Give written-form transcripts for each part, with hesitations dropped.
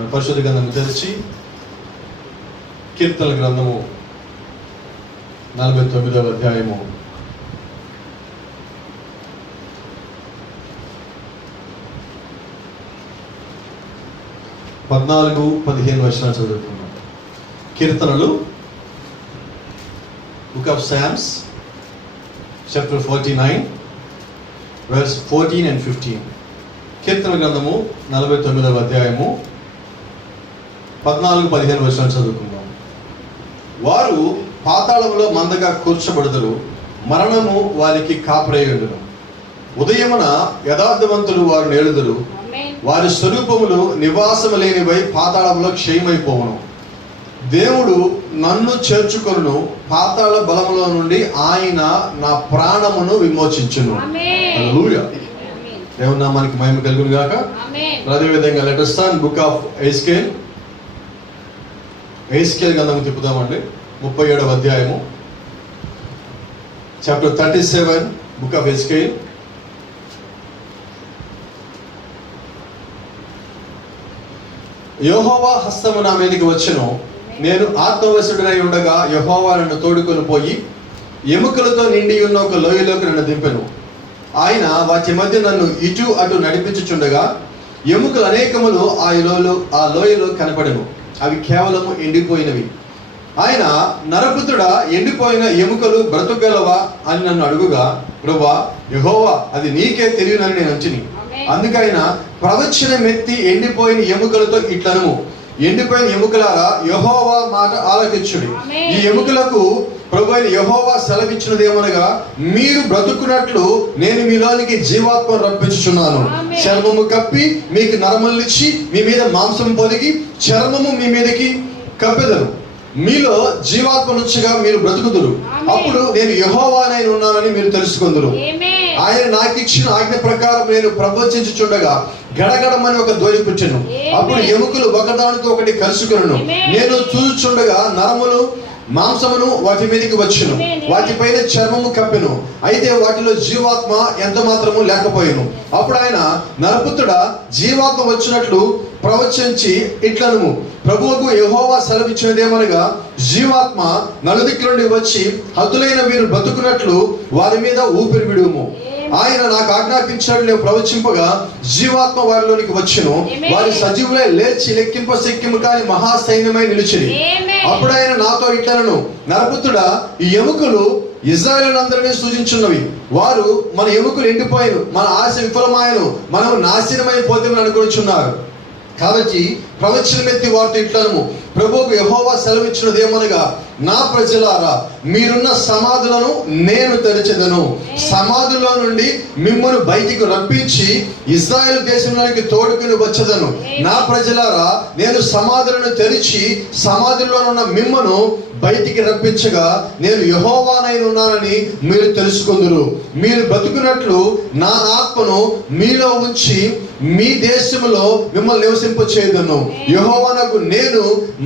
మన పరిశుద్ధ గ్రంథము తెరిచి కీర్తనల గ్రంథము 49వ అధ్యాయము 14-15 వచనాలు చదువుకున్నాం. కీర్తనలు, book of Psalms chapter 49 verse 14 and 15. కీర్తన గ్రంథము 49వ అధ్యాయము 14-15 వచనాలు చదువుకుందాం. వారు పాతాళములో మందగా కూర్చబడుదురు, మరణము వారికి కాపరేయుడును. ఉదయమున యథార్థవంతులు వారు నేలుదురు, వారి స్వరూపములు నివాసము లేనివై పాతాళంలో క్షయమైపోవును. దేవుడు నన్ను చేర్చుకొనును, పాతాళ బలములో నుండి ఆయన నా ప్రాణమును విమోచించును. హల్లెలూయా. దేవుని నామానికి మహిమ కలుగును గాక. అదేవిధంగా let us turn book of Ezekiel గ్రంథము తిప్పుదామండి. 37వ అధ్యాయము చాప్టర్ 37 బుక్ ఆఫ్ ఎహెజ్కేల్. యెహోవా హస్తము నా మీదకి వచ్చెను, నేను ఆత్మవశుడనై ఉండగా యెహోవా నన్ను తోడుకొని పోయి ఎముకలతో నిండి ఉన్న ఒక లోయలోకి నన్ను దింపెను. ఆయన వాటి మధ్య నన్ను ఇటు అటు నడిపించుచుండగా ఎముకలు అనేకములు ఆ లోయలో కనపడెను. అవి కేవలము ఎండిపోయినవి. ఆయన, నరపుత్రుడా, ఎండిపోయిన ఎముకలు బ్రతుకగలవా అని నన్ను అడుగుగా, ప్రభువా యెహోవా అది నీకే తెలియనని నేను అంచిని. అందుకైనా ప్రవచనమెత్తి ఎండిపోయిన ఎముకలతో ఇట్లనుము, ఎండిపోయిన ఎముకలారా యెహోవా మాట ఆలకించుడి. ఈ ఎముకలకు ప్రభు అయిన యెహోవా సెలవిచ్చినదేమనగా, మీరు బ్రతుకున్నట్లు నేను మీలోనికి జీవాత్మ రప్పించుచున్నాను. చర్మము కప్పి మీకు నరములిచ్చి మీ మీద మాంసం పొదిగి చర్మము మీ మీదకి కప్పెదను. మీలో జీవాత్మ నుంచిగా మీరు బ్రతుకుదురు. అప్పుడు నేను యెహోవానై ఉన్నానని మీరు తెలుసుకొందురు. ఆయన నాకు ఇచ్చిన ఆజ్ఞ ప్రకారం నేను ప్రవచించుచుండగా గడగడమని ఒక ధ్వని పుట్టెను. అప్పుడు ఎముకలు ఒకదానితో ఒకటి కలుసుకొనును. నేను చూచుచుండగా నరములు మాంసమును వాటి మీదకి వచ్చును, వాటిపైన చర్మము కప్పెను, అయితే వాటిలో జీవాత్మ ఎంత మాత్రము లేకపోయాను. అప్పుడు ఆయన, నరపుత్రుడా, జీవాత్మ వచ్చినట్లు ప్రవచించి ఇట్లనుము, ప్రభువుకు యెహోవా సెలవిచ్చినదేమనగా, జీవాత్మ నలుదిక్కుల నుండి వచ్చి హతులైన వీరు బ్రతుకున్నట్లు వారి మీద ఊపిరి విడుము. ఆయన నాకు ఆజ్ఞాపించినట్లు నేను ప్రవచింపగా జీవాత్మ వారిలోనికి వచ్చును. వారి సజీవులై లేచి లెక్కింప శక్యము కాని మహాసైన్యమై నిలిచిరి. అప్పుడు ఆయన నాతో ఇట్లనను, నరపుత్రుడా, ఈ ఎముకలు ఇశ్రాయేలులందరినీ సూచించున్నవి. వారు మన ఎముకలు ఎండిపోయాను, మన ఆశ విఫలమాయను, మనము నాశనమైపోతామని అనుకొనిచున్నారు. కాబట్టి ప్రవచనమెత్తి వారితో ఇట్లనము, ప్రభువుకు యెహోవా సెలవిచ్చినదేమనగా, నా ప్రజలారా, మీరున్న సమాధులను నేను తెరచెదను. సమాధుల్లో నుండి మిమ్మల్ని బయటికి రప్పించి ఇశ్రాయేలు దేశంలోనికి తోడుకుని వచ్చేదను. నా ప్రజలారా, నేను సమాధులను తెరిచి సమాధుల్లో ఉన్న మిమ్మను బయటికి రప్పించగా నేను యెహోవానై ఉన్నానని మీరు తెలుసుకుందురు. మీరు బ్రతుకున్నట్లు నా ఆత్మను మీలో ఉంచి మీ దేశంలో మిమ్మల్ని నివసింపచేయుదును. యెహోవానకు నేను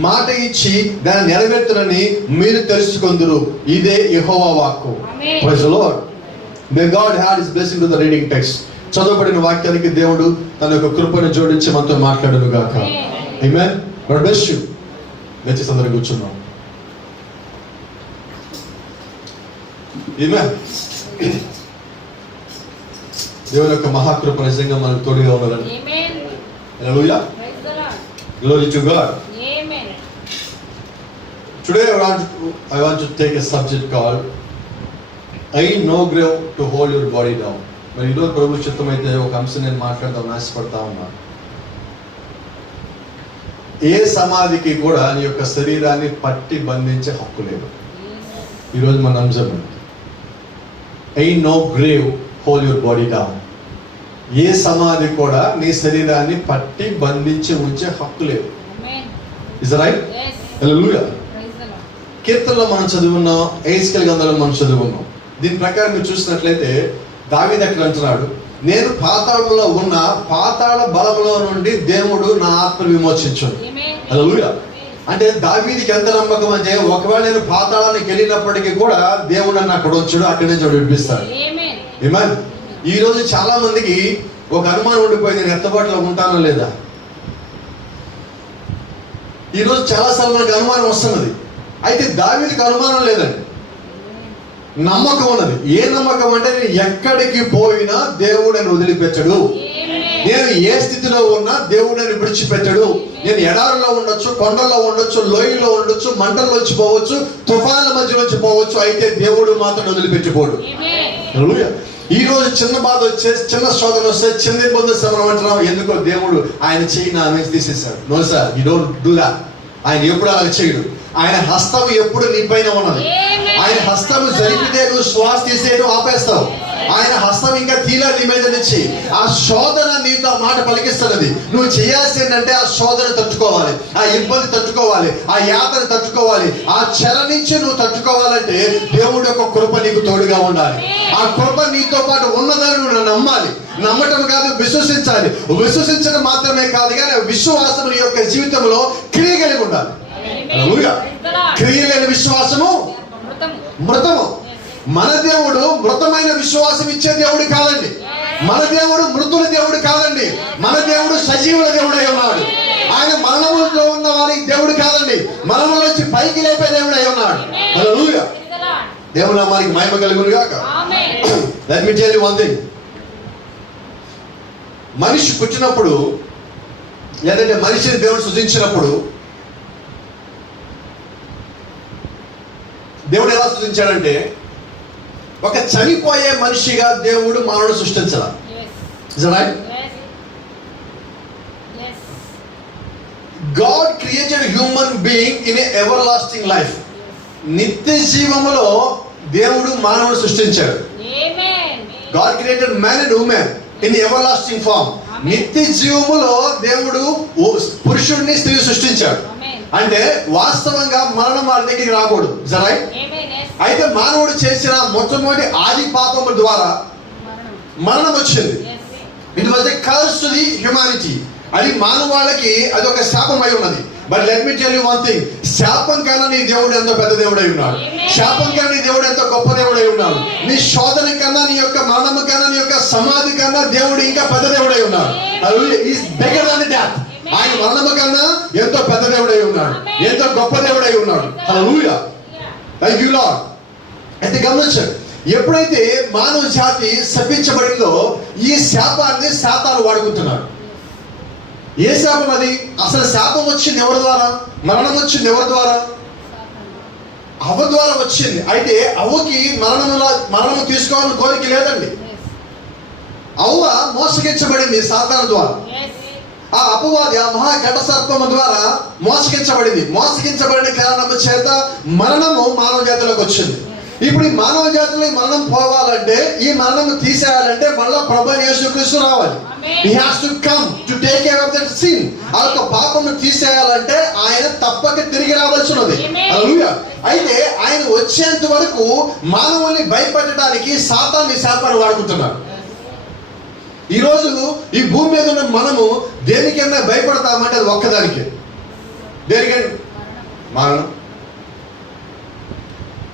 మాట ఇచ్చి దాన్ని నెరవేర్చునని మీరు తెలుసుకుందురు. ఇదే యెహోవా వాక్కు. Praise the Lord. May God had his blessing to the reading text. చదవబడిన వాక్యానికి దేవుడు తన యొక్క కృపను జోడించి మనతో మాట్లాడును గాక. ఆమేన్. God bless you. దయచేసి అందరూ కూర్చున్నాం. ఆమేన్. దేవుని యొక్క మహాకృప నిజంగా మనకు తోడుగా ఉండాలని. Amen. Hallelujah. Praise the Lord. Glory to God. Amen. Today I want to take a subject called ain't no grave to hold your body down. మరి ఈరోజు ప్రభు చిత్తమైతే ఒక అంశం నేను మాట్లాడదాం ఆశపడతా ఉన్నా. ఏ సమాధికి కూడా నీ యొక్క శరీరాన్ని పట్టి బంధించే హక్కు లేదు. ఈరోజు మన అంశం ain't no grave hold your body down. ఏ సమాధి కూడా నీ శరీరాన్ని పట్టి బంధించి ఉంచే హక్కు లేదు. Is that right? Yes. Hallelujah. కీర్తనలో మనం చదువున్నాం, ఎహెజ్కేల్ గ్రంథంలో మనం చదువున్నాం. దీని ప్రకారం మీరు చూసినట్లయితే దావీదు అక్కడ అంటున్నాడు, నేను పాతాళంలో ఉన్న పాతాళ బలములో నుండి దేవుడు నా ఆత్మ విమోచించును. హల్లెలూయా. అంటే దావీదుకి ఎంత నమ్మకం అంటే, ఒకవేళ నేను పాతాళానికి వెళ్ళినప్పటికీ కూడా దేవుడు నన్ను అక్కడ వచ్చాడు, అక్కడి నుంచి విడిపిస్తాడు. ఆమేన్. ఈ రోజు చాలా మందికి ఒక అనుమానం ఉండిపోయింది, నేను ఎత్తబాటులో ఉంటానో లేదా. ఈరోజు చాలాసార్లు మనకు అనుమానం వస్తున్నది. అయితే దావీదుకి అనుమానం లేదండి, నమ్మకం ఉన్నది. ఏ నమ్మకం అంటే నేను ఎక్కడికి పోయినా దేవుడు నన్ను వదిలిపెట్టడు, నేను ఏ స్థితిలో ఉన్నా దేవుడు నన్ను విడిచిపెట్టడు. నేను ఎడారిలో ఉండొచ్చు, కొండల్లో ఉండొచ్చు, లోయలో ఉండొచ్చు, మంటల్లో వచ్చి పోవచ్చు, తుఫాన్ల మధ్యలోంచి పోవచ్చు, అయితే దేవుడు మాత్రం వదిలిపెట్టిపోడు. ఈ రోజు చిన్న బాధ వచ్చే, చిన్న శోధన వస్తే, చిన్న ఇబ్బంది శ్రమం అంటున్నాం. ఎందుకో దేవుడు ఆయన చెయ్యి నా మీద తీసేశాడు. No sir, you don't do that. ఆయన ఎప్పుడు అలా చేయడు. ఆయన హస్తం ఎప్పుడు నీ పైన ఉన్నది. ఆయన హస్తం జరిపితే నువ్వు శ్వాస తీసేయడం ఆపేస్తావు. ఆయన హస్తం ఇంకా తీలా నీ మీద నుంచి ఆ శోధన నీతో మాట పలికిస్తున్నది. నువ్వు చేయాల్సి ఏంటంటే ఆ శోధన తట్టుకోవాలి, ఆ ఇబ్బంది తట్టుకోవాలి, ఆ యాతన తట్టుకోవాలి. ఆ చెర నుంచి నువ్వు తట్టుకోవాలంటే దేవుడి యొక్క కృప నీకు తోడుగా ఉండాలి. ఆ కృప నీతో పాటు ఉన్నదని నువ్వు నమ్మాలి. నమ్మటం కాదు, విశ్వసించాలి. విశ్వసించడం మాత్రమే కాదు, కానీ విశ్వాసం నీ యొక్క జీవితంలో క్రియ కలిగి ఉండాలి. క్రియ లేని విశ్వాసము మృతము. మన దేవుడు మృతమైన విశ్వాసం ఇచ్చే దేవుడు కాదండి. మన దేవుడు మృతుల దేవుడు కాదండి. మన దేవుడు సజీవుల దేవుడై ఉన్నాడు. ఆయన మరణములో ఉన్న వారికి దేవుడు కాదండి, మరణంలో వచ్చి పైకి లేపే దేవుడు అయి ఉన్నాడు. హల్లెలూయా. దేవుని నామానికి మహిమ కలుగును గాక. Let me tell you one thing. మనిషి పుట్టినప్పుడు, లేదంటే మనిషిని దేవుడు సృజించినప్పుడు, దేవుడు ఎలా సృజించాడంటే ఒక చనిపోయే మనిషిగా దేవుడు మానవుడు సృష్టించాల. God created human being in a everlasting life. నిత్య జీవములో దేవుడు మానవుడు సృష్టించాడు. God created man and woman in everlasting form. నిత్య జీవములో దేవుడు పురుషుడిని స్త్రీ సృష్టించాడు. అంటే వాస్తవంగా మరణం వారి దగ్గరికి రాకూడదు. అయితే మానవుడు చేసిన మొట్టమొదటి ఆది పాపము ద్వారా మరణం వచ్చింది. It was a curse to the humanity. అది మానవాళికి అది ఒక శాపం అయి ఉన్నది. But let me tell you one thing. శాపం కన్నా నీ దేవుడు ఎంతో పెద్ద దేవుడై ఉన్నాడు. శాపం కన్నా నీ దేవుడు ఎంతో గొప్ప దేవుడై ఉన్నాడు. నీ శోధన కన్నా, నీ యొక్క మరణము కన్నా, నీ యొక్క సమాధి కన్నా దేవుడు ఇంకా పెద్ద దేవుడై ఉన్నాడు. Is bigger than that. ఆయన మరణము కన్నా ఎంతో పెద్ద దేవుడై ఉన్నాడు, ఎంతో గొప్ప దేవుడై ఉన్నాడు. హల్లెలూయా. Thank you Lord. అయితే గమనించండి, ఎప్పుడైతే మానవ జాతి శపించబడిందో ఈ శాపాన్ని సాతాను వాడుకుంటున్నాడు. ఏ శాపం అది? అసలు శాపం వచ్చింది ఎవరి ద్వారా? మరణం వచ్చింది ఎవరి ద్వారా? అవ్వ ద్వారా వచ్చింది. అయితే అవ్వకి మరణము తీసుకోవాలని కోరిక లేదండి. అవ్వ మోసగించబడింది సాతాను ద్వారా. ఆ అపవాది, ఆ మహా ఘట సర్పము ద్వారా మోసగించబడింది. మోసగించబడిన కారణము చేత మరణము మానవ జాతిలోకి వచ్చింది. ఇప్పుడు ఈ మానవ జాతిలో మరణం పోవాలంటే, ఈ మరణం తీసేయాలంటే మళ్ళా ప్రభువైన యేసుక్రీస్తు రావాలి. He has to come to take care of that sin. ఆ యొక్క పాపము తీసేయాలంటే ఆయన తప్పక తిరిగి రావాల్సినది. హల్లెలూయా. అయితే ఆయన వచ్చేంత వరకు మానవుల్ని భయపెట్టడానికి సాతాను శాపాన్ని వాడుకుంటున్నాడు. ఈరోజు ఈ భూమి మీద ఉన్న మనము దేనికైనా భయపడతామంటే అది ఒక్కదానికి. దేనికంటే మరణం.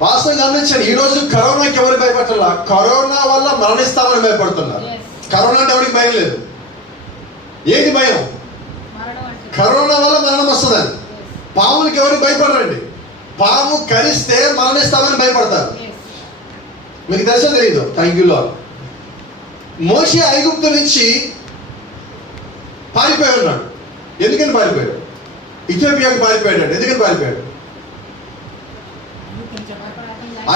వాస్తవం గమనించండి, ఈరోజు కరోనాకి ఎవరు భయపడాల? కరోనా వల్ల మరణిస్తామని భయపడుతున్నారు. కరోనా అంటే ఎవరికి భయం లేదు. ఏంటి భయం? కరోనా వల్ల మరణం వస్తుందని. పాములకి ఎవరికి భయపడరండి. పాము కరిస్తే మరణిస్తామని భయపడతారు. మీకు తెలుసో తెలియదు? Thank you lord. మోషే ఐగుప్తు నుంచి పారిపోయి ఉన్నాడు. ఎందుకని పారిపోయాడు? ఇథియోపియాకి పారిపోయాడు. ఎందుకని పారిపోయాడు?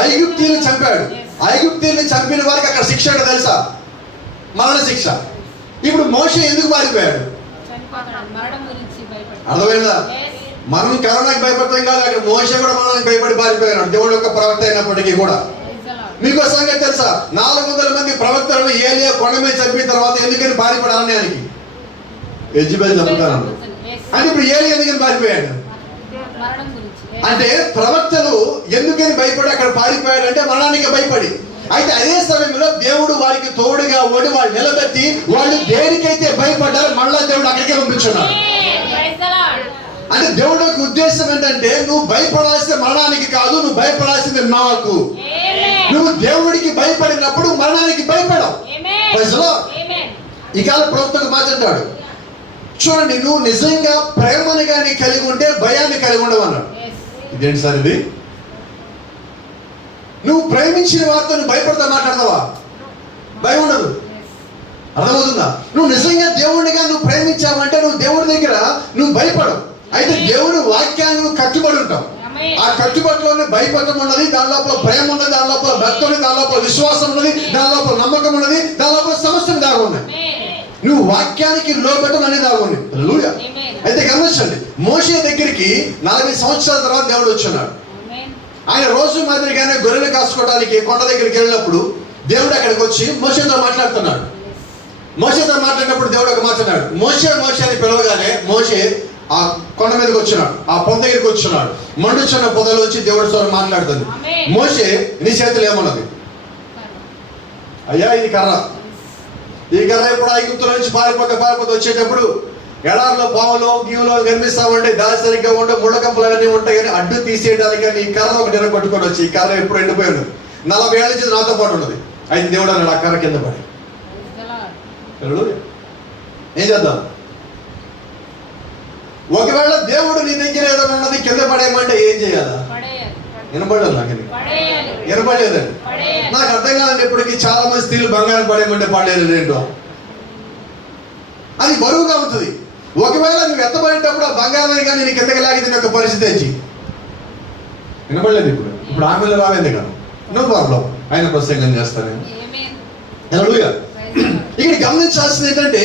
ఐగుప్తీయుని చంపాడు. ఐగుప్తీయుని చంపిన వారికి అక్కడ శిక్ష ఏంటో తెలుసా? మరణ శిక్ష. ఇప్పుడు మోషే ఎందుకు పారిపోయాడు? అర్థమైందా? మనం కరోనాకి భయపడతాం కాదు, అక్కడ మోషే కూడా మరణానికి భయపడి పారిపోయాడు, దేవుడు యొక్క ప్రవక్త అయినప్పటికీ కూడా. మీకు సంగతి తెలుసా? 400 మంది ప్రవక్తలను ఏలియా కొండ మీద చంపిన తర్వాత ఎందుకని పారిపోయాలని ఆయనకి యెజబెల్ చెప్తాను. అంటే ఇప్పుడు ఏలియా ఎందుకని పారిపోయాడు? అంటే ప్రవక్తలు ఎందుకని భయపడి అక్కడ పారిపోయాడు అంటే మరణానికి భయపడి. అయితే అదే సమయంలో దేవుడు వారికి తోడుగా ఓడి వాళ్ళు నిలబెట్టి వాళ్ళు దేనికైతే భయపడ్డారు మళ్ళా దేవుడు అక్కడికే పంపించున్నాడు. అంటే దేవుడి యొక్క ఉద్దేశం ఏంటంటే నువ్వు భయపడాల్సిన మరణానికి కాదు, నువ్వు భయపడాల్సింది నాకు. నువ్వు దేవుడికి భయపడినప్పుడు మరణానికి భయపడవు. ఈ కాల ప్రవక్తకు మాట్లాడాడు, చూడండి, నువ్వు నిజంగా ప్రేమని కానీ కలిగి ఉంటే భయాన్ని కలిగి ఉండవు అన్నాడు. ఇదేంటి సార్ ఇది? నువ్వు ప్రేమించిన వారితో నువ్వు భయపడతా మాట్లాడతావా? భయం ఉండదు. అర్థమవుతుందా? నువ్వు నిజంగా దేవుడిగా నువ్వు ప్రేమించావంటే నువ్వు దేవుడి దగ్గర నువ్వు భయపడవు. అయితే దేవుడి వాక్యాన్ని నువ్వు కట్టుబడి ఉంటావు. ఆ కట్టుబాటులోనే భయపడటం ఉన్నది, దాని లోపల ప్రేమ ఉన్నది, దాని లోపల భక్తి ఉన్నది, దాని లోపల విశ్వాసం ఉన్నది, దాని లోపల నమ్మకం ఉన్నది, దాని లోపల సమస్యలు దాగున్నాయి. నువ్వు వాక్యానికి లోబెట్టడం అనేది దాగుంది. హల్లెలూయా. అయితే గమనించండి, మోషే దగ్గరికి 40 సంవత్సరాల తర్వాత దేవుడు వచ్చున్నాడు. ఆయన రోజు మాదిరిగానే గొర్రెలు కాసుకోవడానికి కొండ దగ్గరికి వెళ్ళినప్పుడు దేవుడు అక్కడికి వచ్చి మోషేతో మాట్లాడుతున్నాడు. మోషేతో మాట్లాడినప్పుడు దేవుడు ఒక మాట్లాడాడు. మోషే మోషే అని పిలవగానే మోషే ఆ కొండ మీదకి వచ్చినాడు, ఆ పొద దగ్గరికి వచ్చినాడు. మండుచున్న పొదలో వచ్చి దేవుడి స్వరం మాట్లాడుతుంది. మోషే, నీ చేతులు ఏమన్నది? అయ్యా ఇది కర్ర. ఈ కర్ర ఇప్పుడు ఐగుప్తుల నుంచి పారిపోతే వచ్చేటప్పుడు ఎడారిలో పావులో గీవులో కనిపిస్తామంటే దాని సరిగ్గా ఉండే ముళ్ళ కంపలు అవన్నీ ఉంటాయి, కానీ అడ్డు తీసేయడానికి ఈ కర్ర ఒక నెల పట్టుకొని వచ్చి, ఈ కర్ర ఎప్పుడు ఎండిపోయి ఉన్నది, 40 ఏళ్ళ నుంచి నాతో పాటు ఉన్నది. అయితే దేవుడు అన్నాడు, ఆ కర్ర కింద పడి. ఏం చేద్దాం? ఒకవేళ దేవుడు నీ దగ్గర ఏదైనా ఉన్నది కింద పడేయమంటే ఏం చేయాలా? వినపడలేదు. నాకు వినపడలేదండి. నాకు అర్థం కాదండి. ఇప్పటికి చాలా మంది స్త్రీలు బంగారం పడేయమంటే పడలేదు. ఏంటో అది బరువుగా ఉంటుంది. ఒకవేళ నువ్వు ఎత్తబడేటప్పుడు ఆ బంగారం కానీ నీ కిందకి లాగితే ఒక పరిస్థితి వచ్చి వినపడలేదు. ఇప్పుడు ఆమెలో రావేంది కదా, నో ప్రాబ్లం, ఆయన ప్రసంగం చేస్తాను. హల్లెలూయా. ఇక్కడ గమనించాల్సింది ఏంటంటే,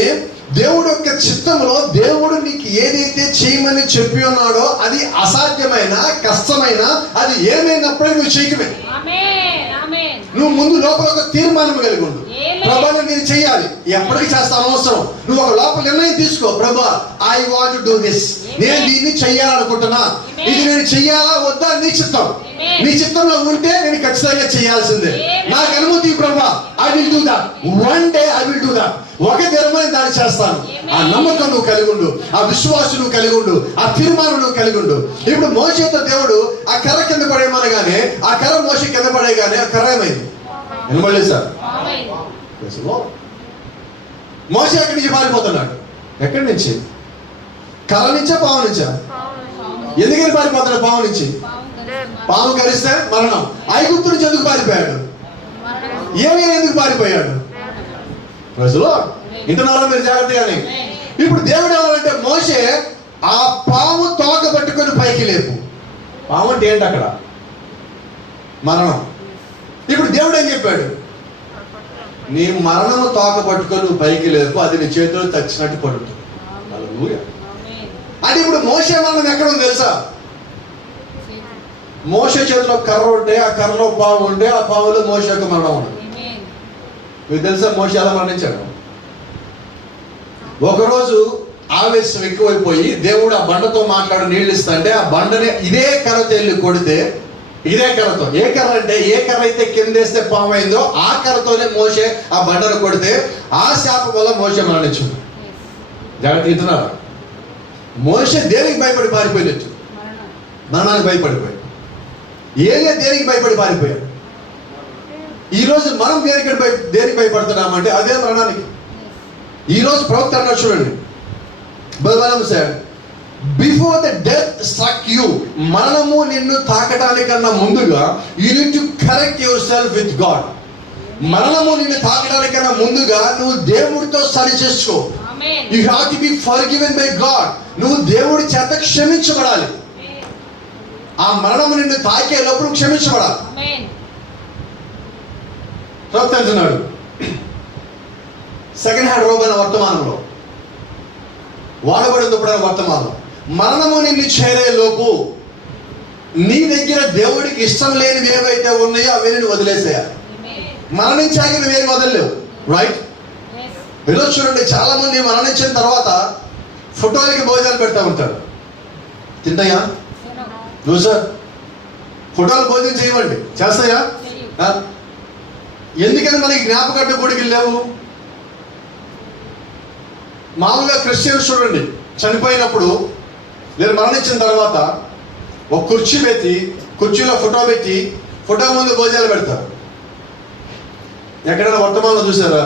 దేవుడు యొక్క చిత్తంలో దేవుడు నీకు ఏదైతే చేయమని చెప్పి ఉన్నాడో అది అసాధ్యమైన, కష్టమైన, అది ఏమైనప్పుడే నువ్వు చేయకమే. నువ్వు ముందు లోపల ఒక తీర్మానం కలిగి ఉండు. ప్రభా నేను చెయ్యాలి, ఎప్పటికీ చేస్తాను అవసరం. నువ్వు ఒక లోపల నిర్ణయం తీసుకో. ప్రభా, I want to do this, నేను దీన్ని చెయ్యాలనుకుంటున్నా. ఇది నేను చెయ్యాలా వద్దా నీ చిత్తం. నీ చిత్తంలో ఉంటే నేను ఖచ్చితంగా చేయాల్సిందే. నాకు అనుమతి ప్రభా, I will do that. One day I will do that. ఒక దినమని దాన్ని చేస్తాను. ఆ నమ్మకం నువ్వు కలిగి ఉండు, ఆ విశ్వాసం నువ్వు కలిగి ఉండు, ఆ తీర్మానం నువ్వు కలిగి ఉండు. ఇప్పుడు మోషేతో దేవుడు ఆ కర్ర కింద పడేయమనగానే, ఆ కర్ర మోషే కింద పడేయగానే ఆ కర్ర ఏమైంది? వినబడలేదు సార్. మోషే ఎక్కడి నుంచి పారిపోతున్నాడు? ఎక్కడి నుంచి? కర్ర నుంచా పాము నుంచా? ఎందుకని పారిపోతున్నాడు? పాము నుంచి. పాము కరిస్తే మరణం. ఐగుప్తు నుంచి ఎందుకు పారిపోయాడు? ఏమైనా ఎందుకు పారిపోయాడు? ప్రజలు ఇంటున్నారా మీరు జాగ్రత్తగానే? ఇప్పుడు దేవుడు ఎవరంటే, మోషే ఆ పాము తోక పట్టుకొని పైకి లేపు. పాము అంటే ఏంటి? అక్కడ మరణం. ఇప్పుడు దేవుడు ఏం చెప్పాడు? నీ మరణము తోక పట్టుకొని నువ్వు పైకి లేపు, అది నీ చేతిలో తచ్చినట్టు పడుతుంది. అంటే ఇప్పుడు మోషే మరణం ఎక్కడ ఉంది తెలుసా? మోషే చేతిలో కర్ర ఉంటే, ఆ కర్రలో పాము ఉంటే, ఆ పాములో మోషే యొక్క మరణం ఉంది. మీకు తెలుసా మోషే ఎలా మరణించాడు? ఒకరోజు ఆవేశం ఎక్కువైపోయి దేవుడు ఆ బండతో మాట్లాడి నీళ్ళు ఇస్తా అంటే, ఆ బండని ఇదే కర్రతో వెళ్ళి కొడితే, ఇదే కర్రతో, ఏ కర్ర అంటే ఏ కర్ర అయితే కిందేస్తే పాము అయిందో ఆ కర్రతోనే మోషే ఆ బండను కొడితే ఆ శాపం వల్ల మోషే మరణించాడు. జాగ్రత్త వింటున్నారా? మోషే దేనికి భయపడి పారిపోయినట్టు? మరణానికి భయపడిపోయాడు. ఏలియా దేనికి భయపడి పారిపోయాడు? ఈ రోజు మనం దేనికి భయపడుతున్నామంటే అదే మరణానికి. ఈ రోజు ప్రవక్త అన్నాడు చూడండి, బలబలం sir, before the death struck you, మరణము నిన్ను తాకడానికన్నా ముందుగా you need to correct yourself with God. మరణము నిన్ను తాకడానికన్నా ముందుగా నువ్వు దేవుడితో సరి చేసుకో. You have to be forgiven by God. నువ్వు దేవుడి చేత క్షమించబడాలి. ఆ మరణము నిన్ను తాకేటప్పుడు క్షమించబడాలి. ప్రవక్త అంటున్నాడు, సెకండ్ హ్యాండ్ రోబ్ అనే వర్తమానంలో, వాడబడిన వర్తమానం, మరణము నిన్ను చేరే లోపు నీ దగ్గర దేవుడికి ఇష్టం లేనివి ఏవైతే ఉన్నాయో అవన్నీ నువ్వు వదిలేసేయాలి. మరణించాక నువ్వేం వదలలేవు. రైట్? ఈరోజు చూడండి, చాలా మంది మరణించిన తర్వాత ఫోటోలకి భోజనాలు పెడతా ఉంటారు. తింటాయా నువ్వు సార్? ఫోటోలు భోజనం చేయమండి, చేస్తాయా? ఎందుకని మనకి జ్ఞాపకార్థ గుడికి లేవు? మామూలుగా క్రిస్టియన్స్ చూడండి, చనిపోయినప్పుడు లేదా మరణించిన తర్వాత ఒక కుర్చీ పెట్టి, కుర్చీలో ఫోటో పెట్టి, ఫోటో ముందు భోజనాలు పెడతారు. ఎక్కడైనా వర్తమానంలో చూసారా?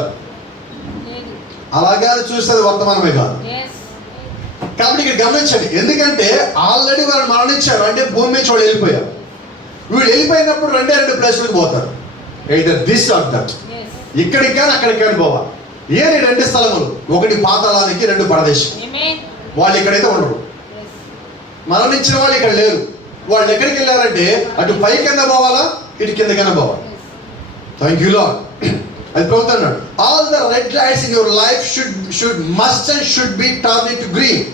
అలాగే చూస్తే వర్తమానమే కాదు. కాబట్టి ఇక్కడ గమనించండి, ఎందుకంటే ఆల్రెడీ వాళ్ళు మరణించారు, అంటే భూమి మీద చూడ వెళ్ళిపోయారు. వీళ్ళు వెళ్ళిపోయినప్పుడు రెండు ప్లేసులకు పోతారు, either this or that. ఇక్కడికి కానీ అక్కడికి కానీ పోవాలి. ఏది రెండు స్థలములు, ఒకటి పాతాళానికి, రెండు పరదేశం. వాళ్ళు ఇక్కడైతే ఉండరు. మరణించిన వాళ్ళు ఇక్కడ లేరు. వాళ్ళు ఎక్కడికి వెళ్ళారంటే అటు పై కింద పోవాలా, ఇటు కింద కింద పోవాలి. Thank you lord. అది ప్రభుత్వం అన్నాడు, all the red lights in your life should be turn into green.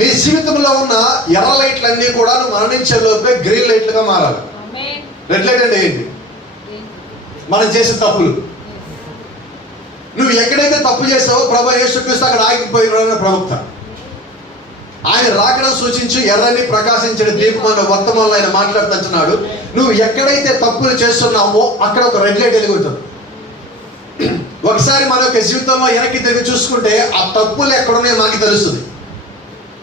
నీ జీవితంలో ఉన్న ఎర్ర లైట్లన్నీ కూడా నువ్వు మరణించే లోపే గ్రీన్ లైట్లుగా మారాలి. రెడ్ లైట్ అంటే ఏంటి? మనం చేసే తప్పులు. నువ్వు ఎక్కడైతే తప్పు చేసావో ప్రభు యేసుక్రీస్తు అక్కడ ఆగిపోయిన ప్రవక్త. ఆయన రాకడం సూచించి ఎర్రని ప్రకాశించిన దీపం అన్న వర్తమానంలో ఆయన మాట్లాడుతున్నాడు. నువ్వు ఎక్కడైతే తప్పులు చేస్తున్నావో అక్కడ ఒక రెడ్ లైట్ వెలుగుతుంది. ఒకసారి మన యొక్క జీవితంలో వెనక్కి తిరిగి చూసుకుంటే ఆ తప్పులు ఎక్కడున్నాయో మనకి తెలుస్తుంది.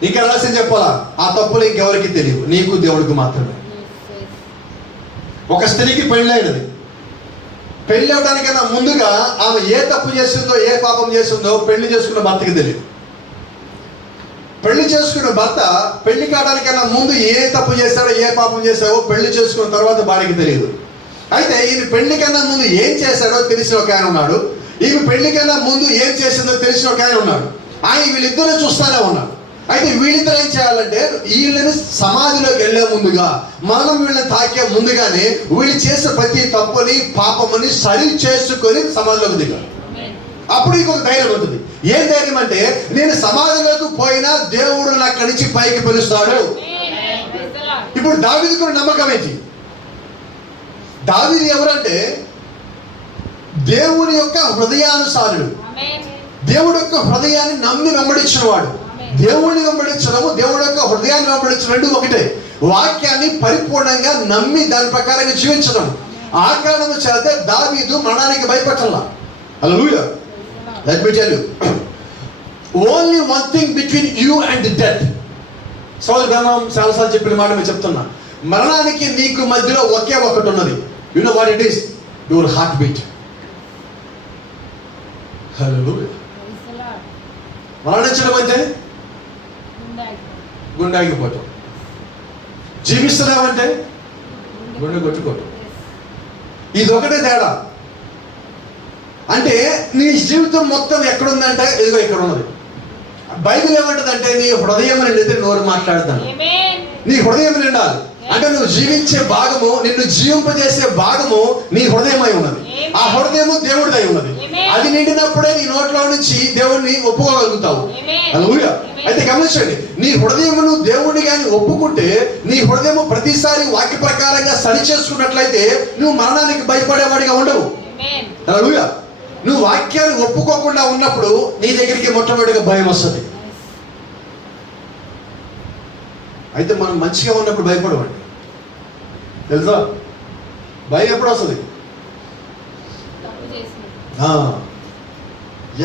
ఇంకా రహస్యం చెప్పాలా, ఆ తప్పులు ఇంకెవరికి తెలియవు, నీకు దేవుడికి మాత్రమే. ఒక స్త్రీకి పెళ్ళైనది. పెళ్లి అవడానికన్నా ముందుగా ఆమె ఏ తప్పు చేసిందో, ఏ పాపం చేసిందో పెళ్లి చేసుకున్న భర్తకి తెలియదు. పెళ్లి చేసుకున్న భర్త పెళ్లి కావడానికన్నా ముందు ఏ తప్పు చేశాడో, ఏ పాపం చేశావో పెళ్లి చేసుకున్న తర్వాత భార్యకి తెలియదు. అయితే ఈయన పెళ్లి కన్నా ముందు ఏం చేశాడో తెలిసిన ఒక ఆయన ఉన్నాడు, ఈమె పెళ్లి కన్నా ముందు ఏం చేసిందో తెలిసిన ఒక ఆయన ఉన్నాడు. ఆయన వీళ్ళిద్దరూ చూస్తానే ఉన్నాడు. అయితే వీళ్ళిద్దరు ఏం చేయాలంటే వీళ్ళని సమాధిలోకి వెళ్లే ముందుగా, మనం వీళ్ళని తాకే ముందుగానే వీళ్ళు చేసే ప్రతి తప్పుని పాపమని సరి చేసుకొని సమాధిలోకి దిగాలి. అప్పుడు ఇంకొక ధైర్యం ఉంటుంది. ఏం ధైర్యం అంటే, నేను సమాధిలోకి పోయినా దేవుడు నా అక్కడి నుంచి పైకి పిలుస్తాడు. ఇప్పుడు దావీదుకు నమ్మకం ఏంటి? దావీదు ఎవరంటే దేవుని యొక్క హృదయానుసారుడు, దేవుడి యొక్క హృదయాన్ని నమ్మి వెంబడించిన వాడు. దేవుడిని వెంబడించడము, దేవుడి యొక్క హృదయాన్ని వెంబడించడం రెండు ఒకటే. వాక్యాన్ని పరిపూర్ణంగా నమ్మి దాని ప్రకారంగా జీవించడం. ఆ కారణం చేత దావీదు మరణానికి భయపడాల. Hallelujah. Let me tell you, only one thing between you and death. సోదరు బ్రహ్మం చాలాసార్లు చెప్పిన మాట మీరు చెప్తున్నా, మరణానికి నీకు మధ్యలో ఒకే ఒకటి ఉన్నది. You know what it is? Your heartbeat. Hallelujah. మరణించడం అంటే గుండె ఆగిపోవటం, జీవిస్తున్నామంటే గుండె కొట్టుకోవటం. ఇది ఒకటే తేడా. అంటే నీ జీవితం మొత్తం ఎక్కడుందంటే ఇదిగో ఇక్కడ ఉన్నది. బైబిల్ ఏమంటదంటే నీ హృదయం నిండితే నోరు మాట్లాడతాను. నీ హృదయం నిండాలి. అంటే నువ్వు జీవించే భాగము, నిన్ను జీవింపజేసే భాగము నీ హృదయమై ఉన్నది. ఆ హృదయము దేవుడిదై ఉన్నది. అది నిండినప్పుడే నీ నోట్లో నుంచి దేవుడిని ఒప్పుకోగలుగుతావు. హల్లెలూయా. అయితే గమనించండి, నీ హృదయమును దేవుడిని కానీ ఒప్పుకుంటే, నీ హృదయము ప్రతిసారి వాక్య ప్రకారంగా సరి చేసుకున్నట్లయితే నువ్వు మరణానికి భయపడేవాడిగా ఉండవు. హల్లెలూయా. నువ్వు వాక్యాన్ని ఒప్పుకోకుండా ఉన్నప్పుడు నీ దగ్గరికి మొట్టమొదటిగా భయం వస్తుంది. అయితే మనం మంచిగా ఉన్నప్పుడు భయపడమండి, తెలుసా? భయం ఎప్పుడు వస్తుంది?